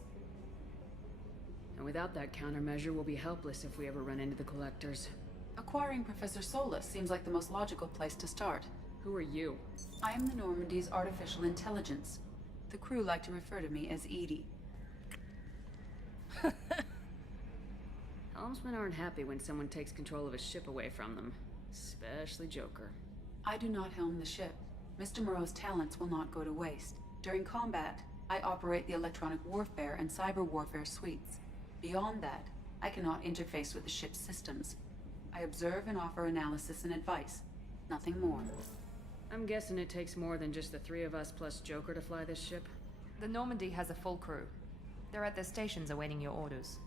And without that countermeasure, we'll be helpless if we ever run into the Collectors. Acquiring Professor Solus seems like the most logical place to start. Who are you? I am the Normandy's artificial intelligence. The crew like to refer to me as Edie. Helmsmen aren't happy when someone takes control of a ship away from them. Especially Joker. I do not helm the ship. Mr. Moreau's talents will not go to waste. During combat, I operate the electronic warfare and cyber warfare suites. Beyond that, I cannot interface with the ship's systems. I observe and offer analysis and advice. Nothing more. I'm guessing it takes more than just the three of us plus Joker to fly this ship? The Normandy has a full crew. They're at their stations awaiting your orders.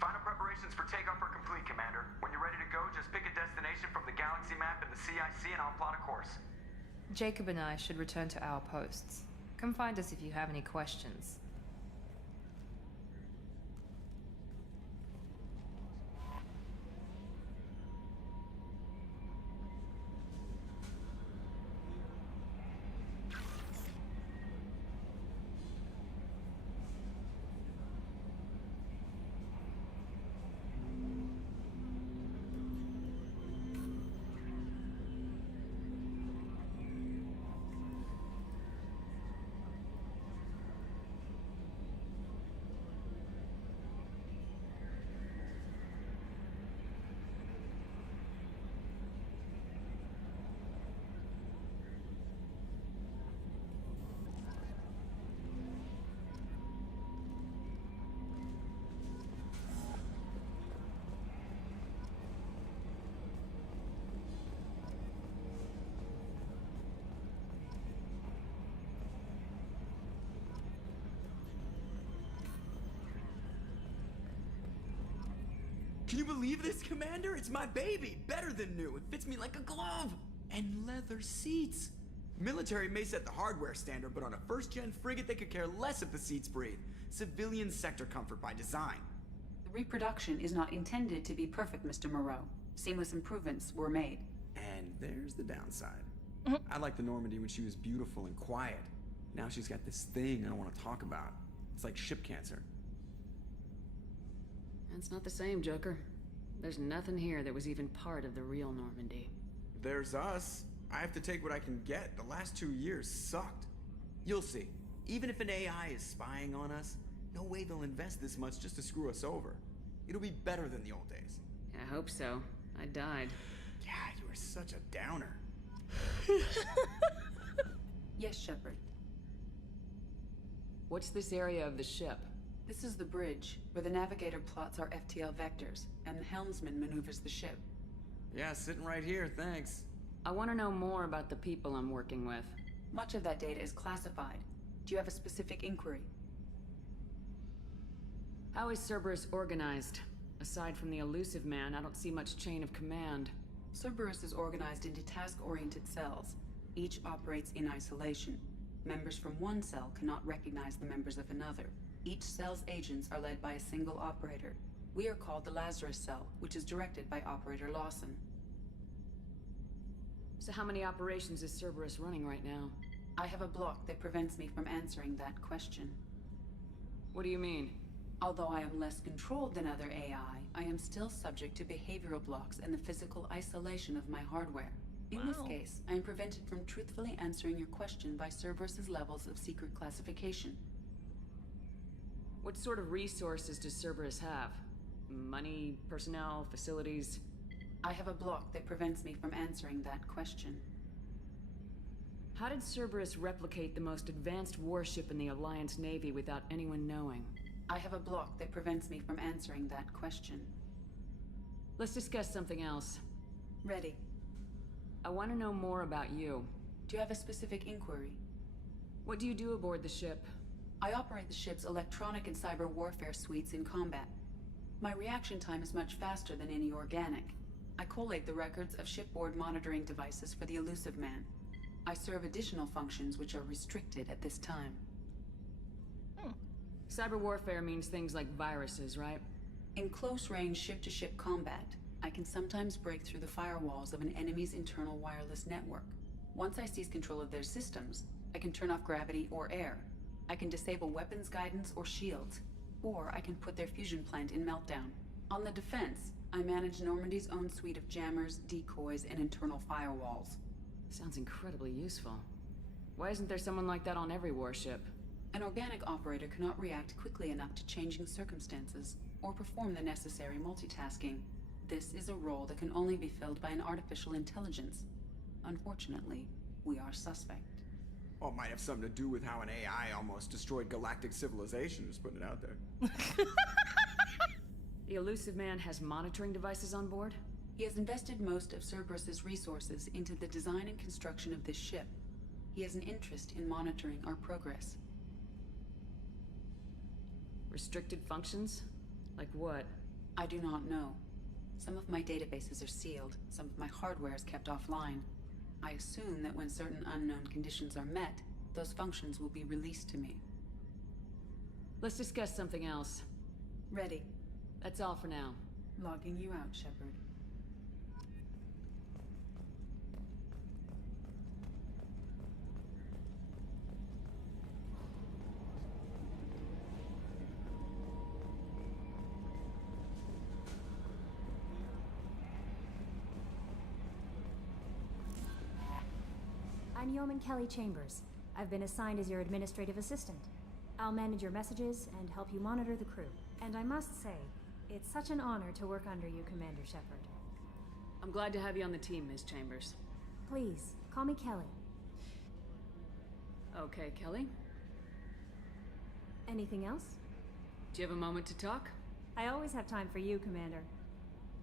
Final preparations for takeoff are complete, Commander. When you're ready to go, just pick a destination from the galaxy map in the CIC and I'll plot a course. Jacob and I should return to our posts. Come find us if you have any questions. Can you believe this, Commander? It's my baby! Better than new. It fits me like a glove! And leather seats! Military may set the hardware standard, but on a first-gen frigate, they could care less if the seats breathe. Civilian sector comfort by design. The reproduction is not intended to be perfect, Mr. Moreau. Seamless improvements were made. And there's the downside. I liked the Normandy when she was beautiful and quiet. Now she's got this thing I don't want to talk about. It's like ship cancer. That's not the same, Joker. There's nothing here that was even part of the real Normandy. There's us. I have to take what I can get. The last 2 years sucked. You'll see. Even if an AI is spying on us, no way they'll invest this much just to screw us over. It'll be better than the old days. I hope so. I died. Yeah, you were such a downer. Yes, Shepard. What's this area of the ship? This is the bridge, where the navigator plots our FTL vectors, and the helmsman maneuvers the ship. Yeah, sitting right here, thanks. I want to know more about the people I'm working with. Much of that data is classified. Do you have a specific inquiry? How is Cerberus organized? Aside from the elusive man, I don't see much chain of command. Cerberus is organized into task-oriented cells. Each operates in isolation. Members from one cell cannot recognize the members of another. Each cell's agents are led by a single operator. We are called the Lazarus Cell, which is directed by Operator Lawson. So how many operations is Cerberus running right now? I have a block that prevents me from answering that question. What do you mean? Although I am less controlled than other AI, I am still subject to behavioral blocks and the physical isolation of my hardware. In this case, I am prevented from truthfully answering your question by Cerberus's levels of secret classification. What sort of resources does Cerberus have? Money, personnel, facilities? I have a block that prevents me from answering that question. How did Cerberus replicate the most advanced warship in the Alliance Navy without anyone knowing? I have a block that prevents me from answering that question. Let's discuss something else. Ready. I want to know more about you. Do you have a specific inquiry? What do you do aboard the ship? I operate the ship's electronic and cyber warfare suites in combat. My reaction time is much faster than any organic. I collate the records of shipboard monitoring devices for the elusive man. I serve additional functions which are restricted at this time. Cyber warfare means things like viruses, right? In close-range ship-to-ship combat, I can sometimes break through the firewalls of an enemy's internal wireless network. Once I seize control of their systems, I can turn off gravity or air. I can disable weapons guidance or shields, or I can put their fusion plant in meltdown. On the defense, I manage Normandy's own suite of jammers, decoys, and internal firewalls. Sounds incredibly useful. Why isn't there someone like that on every warship? An organic operator cannot react quickly enough to changing circumstances, or perform the necessary multitasking. This is a role that can only be filled by an artificial intelligence. Unfortunately, we are suspect. Well, it might have something to do with how an AI almost destroyed galactic civilization, just putting it out there. The elusive man has monitoring devices on board? He has invested most of Cerberus's resources into the design and construction of this ship. He has an interest in monitoring our progress. Restricted functions? Like what? I do not know. Some of my databases are sealed, some of my hardware is kept offline. I assume that when certain unknown conditions are met, those functions will be released to me. Let's discuss something else. Ready. That's all for now. Logging you out, Shepard. I'm Yeoman Kelly Chambers. I've been assigned as your administrative assistant. I'll manage your messages and help you monitor the crew. And I must say, it's such an honor to work under you, Commander Shepard. I'm glad to have you on the team, Ms. Chambers. Please, call me Kelly. Okay, Kelly. Anything else? Do you have a moment to talk? I always have time for you, Commander.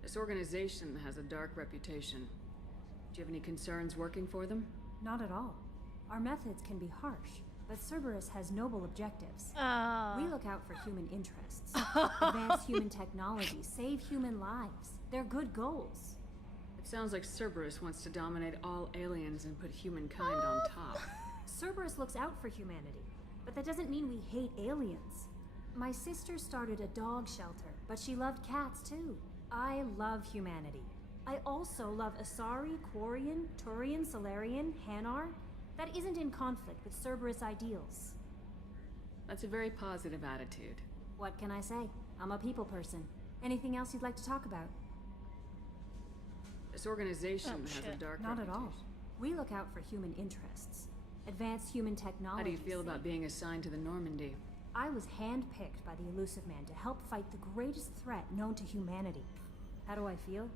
This organization has a dark reputation. Do you have any concerns working for them? Not at all. Our methods can be harsh, but Cerberus has noble objectives. We look out for human interests. Advance human technology, save human lives. They're good goals. It sounds like Cerberus wants to dominate all aliens and put humankind on top. Cerberus looks out for humanity, but that doesn't mean we hate aliens. My sister started a dog shelter, but she loved cats too. I love humanity. I also love Asari, Quarian, Turian, Solarian, Hanar. That isn't in conflict with Cerberus ideals. That's a very positive attitude. What can I say? I'm a people person. Anything else you'd like to talk about? This organization has a dark Not reputation. at all. We look out for human interests. Advance human technology. How do you feel about being assigned to the Normandy? I was handpicked by the Elusive Man to help fight the greatest threat known to humanity. How do I feel?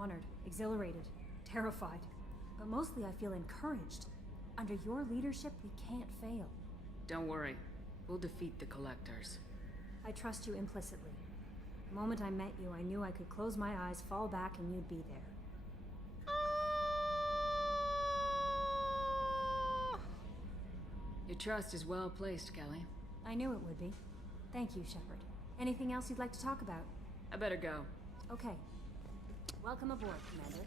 Honored, exhilarated, terrified. But mostly I feel encouraged. Under your leadership, we can't fail. Don't worry. We'll defeat the Collectors. I trust you implicitly. The moment I met you, I knew I could close my eyes, fall back, and you'd be there. Your trust is well placed, Kelly. I knew it would be. Thank you, Shepard. Anything else you'd like to talk about? I better go. Okay. Welcome aboard, Commander.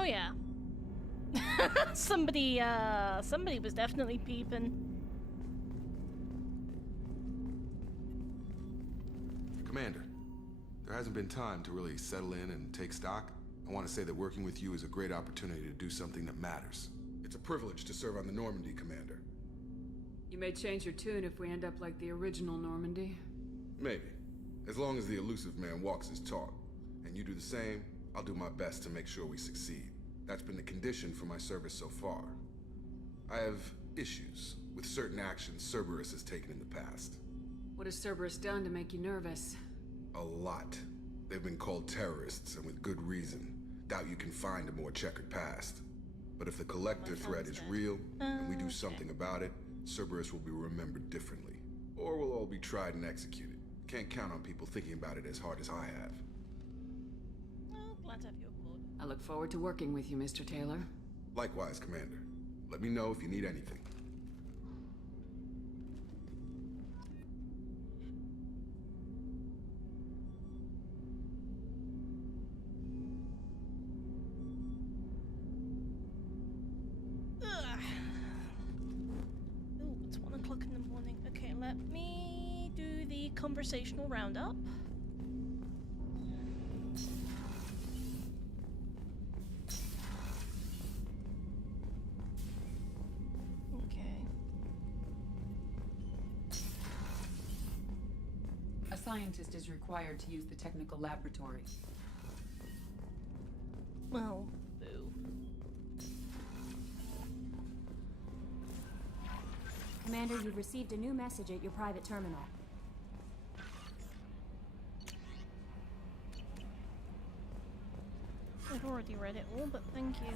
Oh yeah. somebody was definitely peeping. Commander, there hasn't been time to really settle in and take stock. I want to say that working with you is a great opportunity to do something that matters. It's a privilege to serve on the Normandy, Commander. You may change your tune if we end up like the original Normandy. Maybe. As long as the elusive man walks his talk, and you do the same, I'll do my best to make sure we succeed. That's been the condition for my service so far. I have issues with certain actions Cerberus has taken in the past. What has Cerberus done to make you nervous? A lot. They've been called terrorists, and with good reason. Doubt you can find a more checkered past. But if the Collector threat is real, and we do something about it, Cerberus will be remembered differently. Or we'll all be tried and executed. Can't count on people thinking about it as hard as I have. Well, glad to have you aboard. I look forward to working with you, Mr. Taylor. Likewise, Commander. Let me know if you need anything. let me do the conversational roundup. Okay. A scientist is required to use the technical laboratory. Well, boo. Commander, you've received a new message at your private terminal. I've already read it all, but thank you.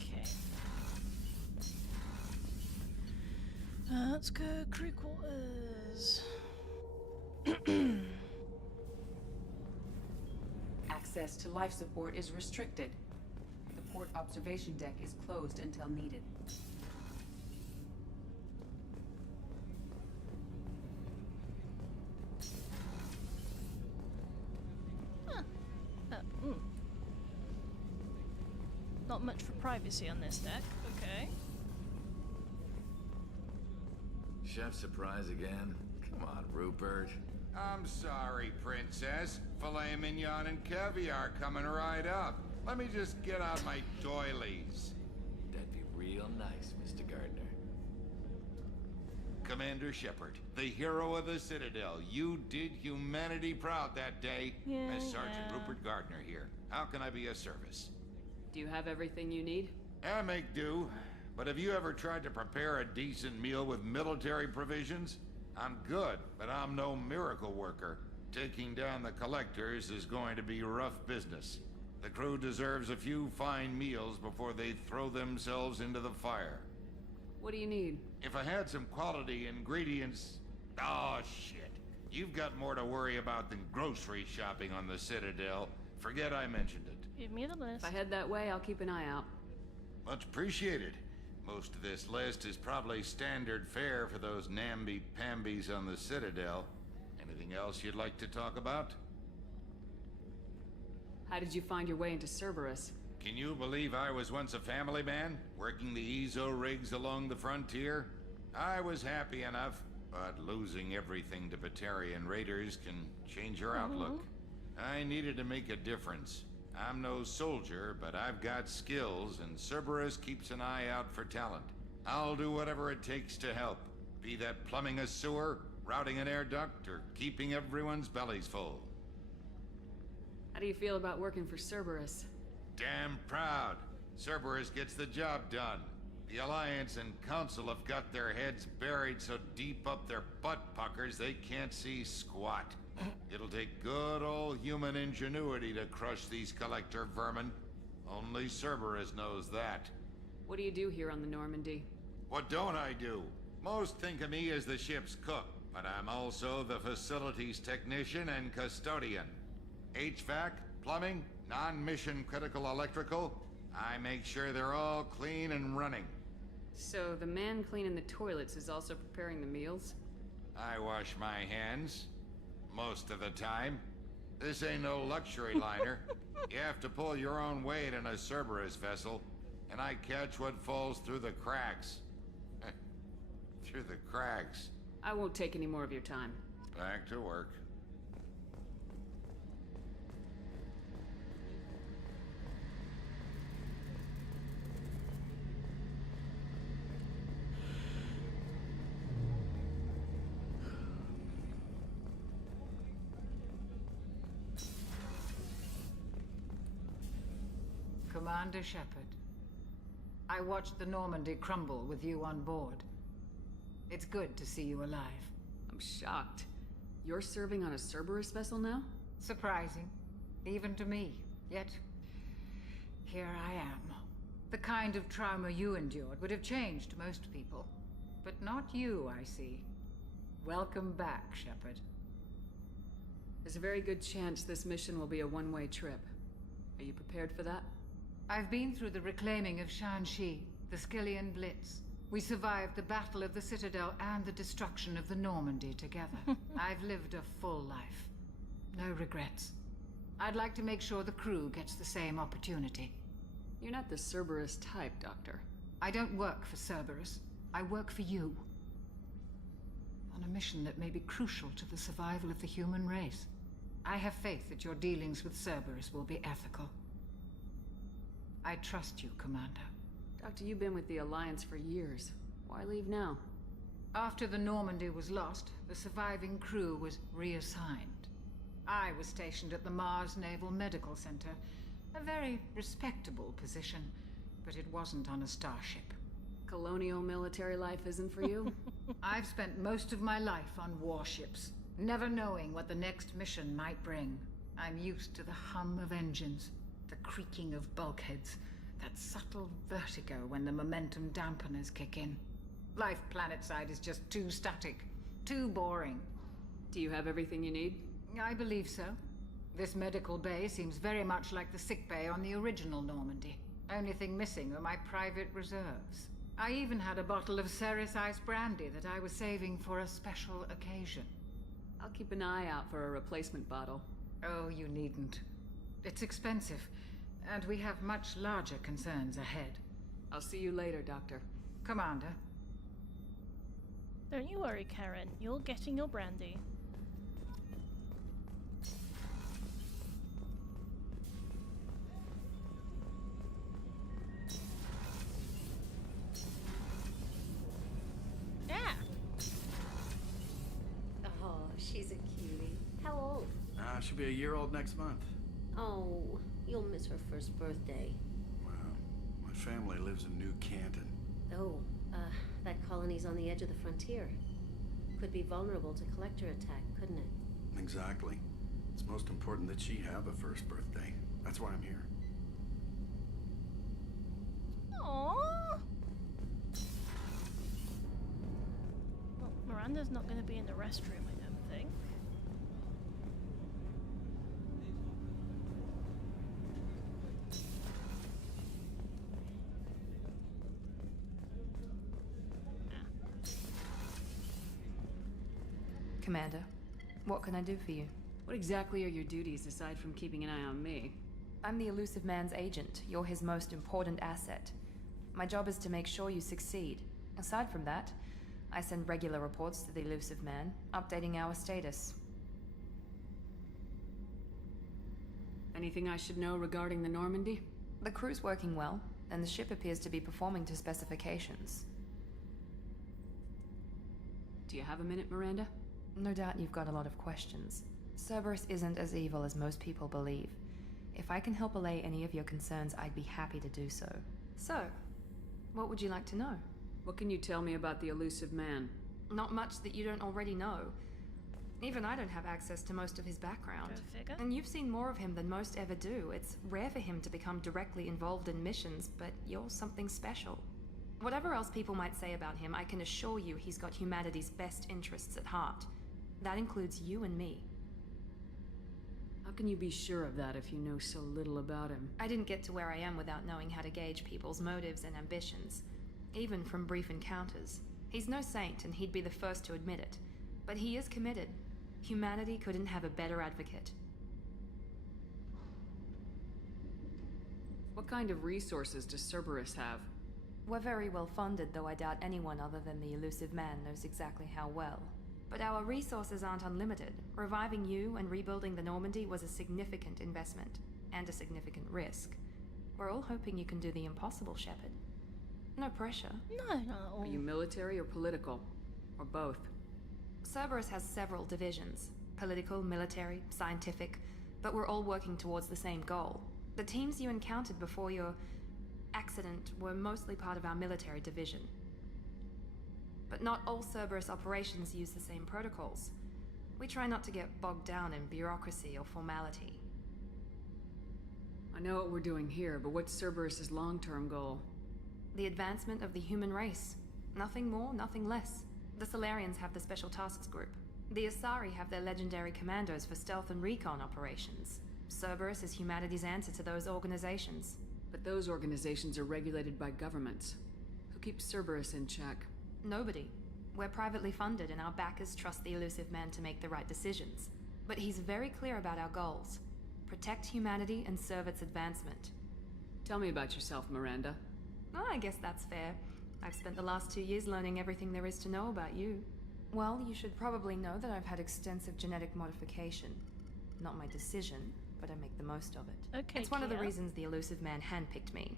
Okay. Let's go crew quarters. Access to life support is restricted. The port observation deck is closed until needed. Huh. Not much for privacy on this deck. Okay. Chef surprise again? Come on, Rupert. I'm sorry, Princess. Filet mignon and caviar coming right up. Let me just get out my doilies. That'd be real nice, Mr. Gardner. Commander Shepard, the hero of the Citadel. You did humanity proud that day. Yeah, Sergeant Rupert Gardner here. How can I be of service? Do you have everything you need? I make do. But have you ever tried to prepare a decent meal with military provisions? I'm good, but I'm no miracle worker. Taking down the collectors is going to be rough business. The crew deserves a few fine meals before they throw themselves into the fire. What do you need? If I had some quality ingredients... Oh, shit. You've got more to worry about than grocery shopping on the Citadel. Forget I mentioned it. Give me the list. If I head that way, I'll keep an eye out. Much appreciated. Most of this list is probably standard fare for those namby-pambies on the Citadel. Anything else you'd like to talk about? How did you find your way into Cerberus? Can you believe I was once a family man, working the EZO rigs along the frontier? I was happy enough, but losing everything to Batarian raiders can change your outlook. I needed to make a difference. I'm no soldier, but I've got skills, and Cerberus keeps an eye out for talent. I'll do whatever it takes to help, be that plumbing a sewer, routing an air duct, or keeping everyone's bellies full. How do you feel about working for Cerberus? Damn proud. Cerberus gets the job done. The Alliance and Council have got their heads buried so deep up their butt puckers they can't see squat. It'll take good old human ingenuity to crush these collector vermin. Only Cerberus knows that. What do you do here on the Normandy? What don't I do? Most think of me as the ship's cook, but I'm also the facilities technician and custodian. HVAC, plumbing, non-mission critical electrical. I make sure they're all clean and running. So the man cleaning the toilets is also preparing the meals? I wash my hands. Most of the time. This ain't no luxury liner. You have to pull your own weight in a Cerberus vessel, and I catch what falls through the cracks. Through the cracks. I won't take any more of your time. Back to work. Commander Shepard, I watched the Normandy crumble with you on board. It's good to see you alive. I'm shocked. You're serving on a Cerberus vessel now? Surprising, even to me. Yet, here I am. The kind of trauma you endured would have changed most people. But not you, I see. Welcome back, Shepard. There's a very good chance this mission will be a one-way trip. Are you prepared for that? I've been through the reclaiming of Shanxi, the Skillian Blitz. We survived the Battle of the Citadel and the destruction of the Normandy together. I've lived a full life. No regrets. I'd like to make sure the crew gets the same opportunity. You're not the Cerberus type, Doctor. I don't work for Cerberus. I work for you. On a mission that may be crucial to the survival of the human race. I have faith that your dealings with Cerberus will be ethical. I trust you, Commander. Doctor, you've been with the Alliance for years. Why leave now? After the Normandy was lost, the surviving crew was reassigned. I was stationed at the Mars Naval Medical Center. A very respectable position, but it wasn't on a starship. Colonial military life isn't for you? I've spent most of my life on warships, never knowing what the next mission might bring. I'm used to the hum of engines, the creaking of bulkheads, That subtle vertigo when the momentum dampeners kick in. Life planetside is just too static, too boring. Do you have everything you need? I believe so. This medical bay seems very much like the sick bay on the original Normandy. Only thing missing are my private reserves. I even had a bottle of Ceres Ice brandy that I was saving for a special occasion. I'll keep an eye out for a replacement bottle. Oh, you needn't. It's expensive, and we have much larger concerns ahead. I'll see you later, Doctor. Commander. Don't you worry, Karen. You're getting your brandy. Yeah. Oh, she's a cutie. How old? She'll be a year old next month. Oh, you'll miss her first birthday. Wow. My family lives in New Canton. Oh, that colony's on the edge of the frontier. Could be vulnerable to collector attack, couldn't it? Exactly. It's most important that she have a first birthday. That's why I'm here. Aww. Well, Miranda's not going to be in the restroom, I don't think. Commander, what can I do for you? What exactly are your duties aside from keeping an eye on me? I'm the Elusive Man's agent. You're his most important asset. My job is to make sure you succeed. Aside from that, I send regular reports to the Elusive Man, updating our status. Anything I should know regarding the Normandy? The crew's working well, and the ship appears to be performing to specifications. Do you have a minute, Miranda? No doubt you've got a lot of questions. Cerberus isn't as evil as most people believe. If I can help allay any of your concerns, I'd be happy to do so. So, what would you like to know? What can you tell me about the Elusive Man? Not much that you don't already know. Even I don't have access to most of his background. Go figure. And you've seen more of him than most ever do. It's rare for him to become directly involved in missions, but you're something special. Whatever else people might say about him, I can assure you he's got humanity's best interests at heart. That includes you and me. How can you be sure of that if you know so little about him? I didn't get to where I am without knowing how to gauge people's motives and ambitions, even from brief encounters. He's no saint, and he'd be the first to admit it. But he is committed. Humanity couldn't have a better advocate. What kind of resources does Cerberus have? We're very well funded, though I doubt anyone other than the Elusive Man knows exactly how well. But our resources aren't unlimited. Reviving you and rebuilding the Normandy was a significant investment, and a significant risk. We're all hoping you can do the impossible, Shepard. No pressure. No. Are you military or political? Or both? Cerberus has several divisions. Political, military, scientific, but we're all working towards the same goal. The teams you encountered before your accident were mostly part of our military division. But not all Cerberus operations use the same protocols. We try not to get bogged down in bureaucracy or formality. I know what we're doing here, but what's Cerberus's long-term goal? The advancement of the human race. Nothing more, nothing less. The Solarians have the Special Tasks Group. The Asari have their legendary commandos for stealth and recon operations. Cerberus is humanity's answer to those organizations. But those organizations are regulated by governments. Who keeps Cerberus in check? Nobody. We're privately funded, and our backers trust the Elusive Man to make the right decisions. But he's very clear about our goals. Protect humanity and serve its advancement. Tell me about yourself, Miranda. Oh, I guess that's fair. I've spent the last 2 years learning everything there is to know about you. Well, you should probably know that I've had extensive genetic modification. Not my decision, but I make the most of it. Okay, it's one of the Kia. reasons the Elusive Man handpicked me.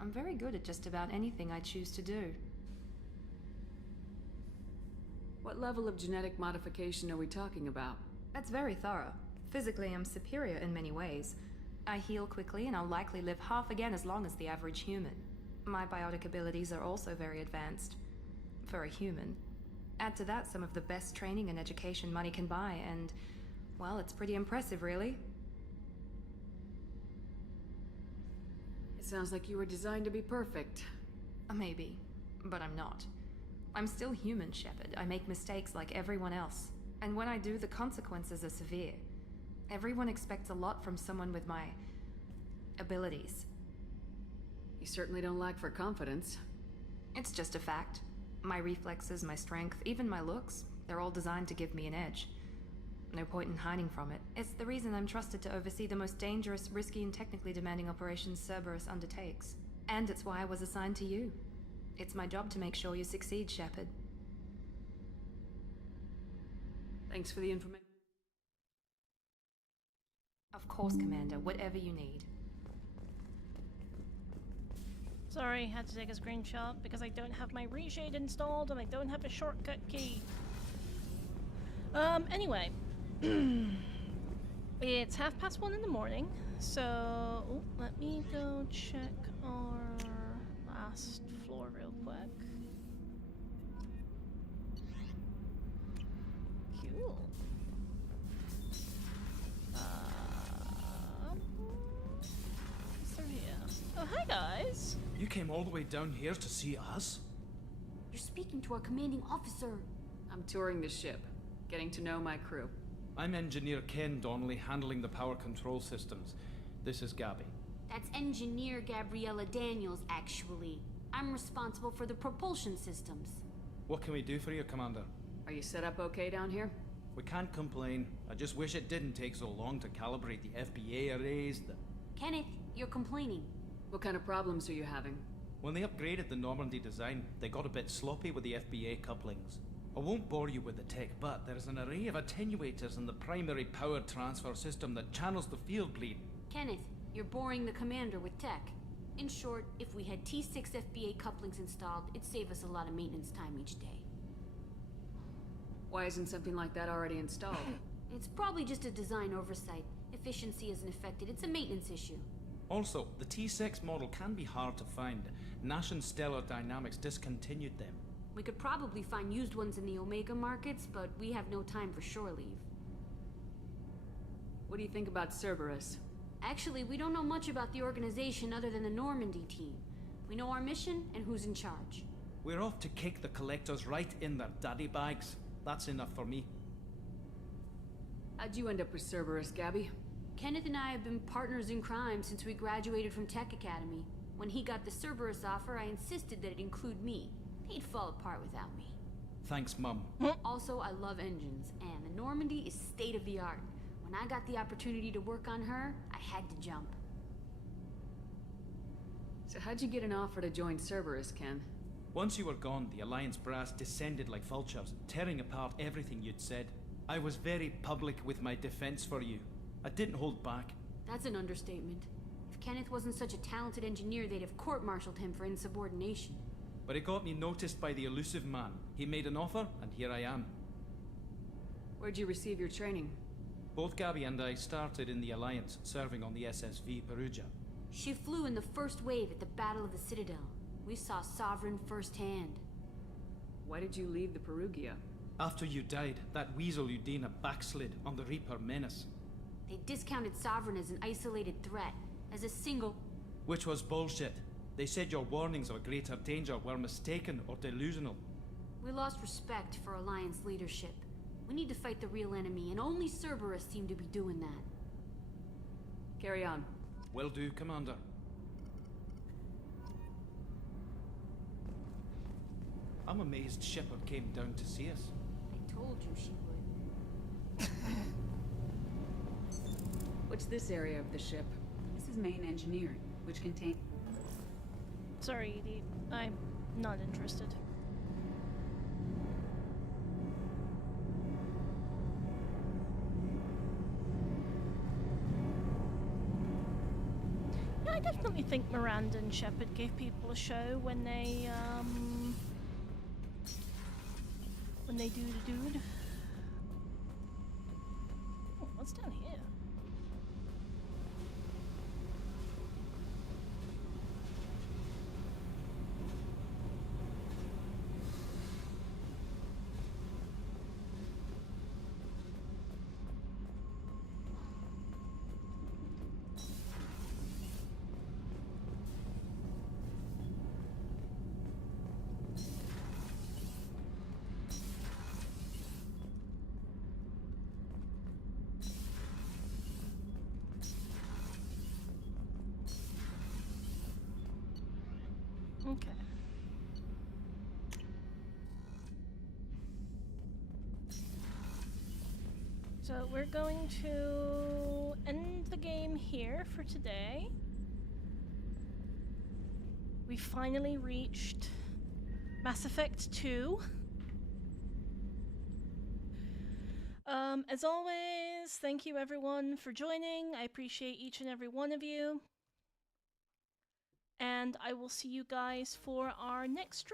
I'm very good at just about anything I choose to do. What level of genetic modification are we talking about? That's very thorough. Physically, I'm superior in many ways. I heal quickly, and I'll likely live half again as long as the average human. My biotic abilities are also very advanced. For a human. Add to that some of the best training and education money can buy, and, well, it's pretty impressive, really. It's Sounds like you were designed to be perfect. Maybe, but I'm not. I'm still human, Shepard. I make mistakes like everyone else. And when I do, the consequences are severe. Everyone expects a lot from someone with my abilities. You certainly don't lack for confidence. It's just a fact. My reflexes, my strength, even my looks, they're all designed to give me an edge. No point in hiding from it. It's the reason I'm trusted to oversee the most dangerous, risky, and technically demanding operations Cerberus undertakes. And it's why I was assigned to you. It's my job to make sure you succeed, Shepard. Thanks for the information. Of course, Commander. Whatever you need. Sorry, had to take a screenshot because I don't have my reshade installed and I don't have a shortcut key. Anyway. It's 1:30 in the morning, so let me go check our last floor real quick. Cool. What's through here? Oh, hi guys! You came all the way down here to see us? You're speaking to our commanding officer. I'm touring the ship, getting to know my crew. I'm Engineer Ken Donnelly, handling the power control systems. This is Gabby. That's Engineer Gabriella Daniels, actually. I'm responsible for the propulsion systems. What can we do for you, Commander? Are you set up okay down here? We can't complain. I just wish it didn't take so long to calibrate the FBA arrays. Kenneth, you're complaining. What kind of problems are you having? When they upgraded the Normandy design, they got a bit sloppy with the FBA couplings. I won't bore you with the tech, but there's an array of attenuators in the primary power transfer system that channels the field bleed. Kenneth, you're boring the commander with tech. In short, if we had T6 FBA couplings installed, it'd save us a lot of maintenance time each day. Why isn't something like that already installed? It's probably just a design oversight. Efficiency isn't affected. It's a maintenance issue. Also, the T6 model can be hard to find. Nash and Stellar Dynamics discontinued them. We could probably find used ones in the Omega markets, but we have no time for shore leave. What do you think about Cerberus? Actually, we don't know much about the organization other than the Normandy team. We know our mission and who's in charge. We're off to kick the collectors right in their daddy bags. That's enough for me. How'd you end up with Cerberus, Gabby? Kenneth and I have been partners in crime since we graduated from Tech Academy. When he got the Cerberus offer, I insisted that it include me. He'd fall apart without me. Thanks, Mum. Also, I love engines, and the Normandy is state-of-the-art. When I got the opportunity to work on her, I had to jump. So how'd you get an offer to join Cerberus, Ken? Once you were gone, the Alliance brass descended like vultures, tearing apart everything you'd said. I was very public with my defense for you. I didn't hold back. That's an understatement. If Kenneth wasn't such a talented engineer, they'd have court-martialed him for insubordination. But it got me noticed by the elusive man. He made an offer, and here I am. Where'd you receive your training? Both Gabby and I started in the Alliance, serving on the SSV Perugia. She flew in the first wave at the Battle of the Citadel. We saw Sovereign firsthand. Why did you leave the Perugia? After you died, that weasel Udina backslid on the Reaper menace. They discounted Sovereign as an isolated threat, as a single... Which was bullshit. They said your warnings of greater danger were mistaken or delusional. We lost respect for Alliance leadership. We need to fight the real enemy, and only Cerberus seemed to be doing that. Carry on. Will do, Commander. I'm amazed Shepard came down to see us. I told you she would. What's this area of the ship? This is main engineering, which contains... Sorry, Edie. I'm not interested. Yeah, I definitely think Miranda and Shepard gave people a show when they do the dude. Oh, what's down here? Okay. So we're going to end the game here for today. We finally reached Mass Effect 2. As always, thank you everyone for joining. I appreciate each and every one of you. And I will see you guys for our next stream.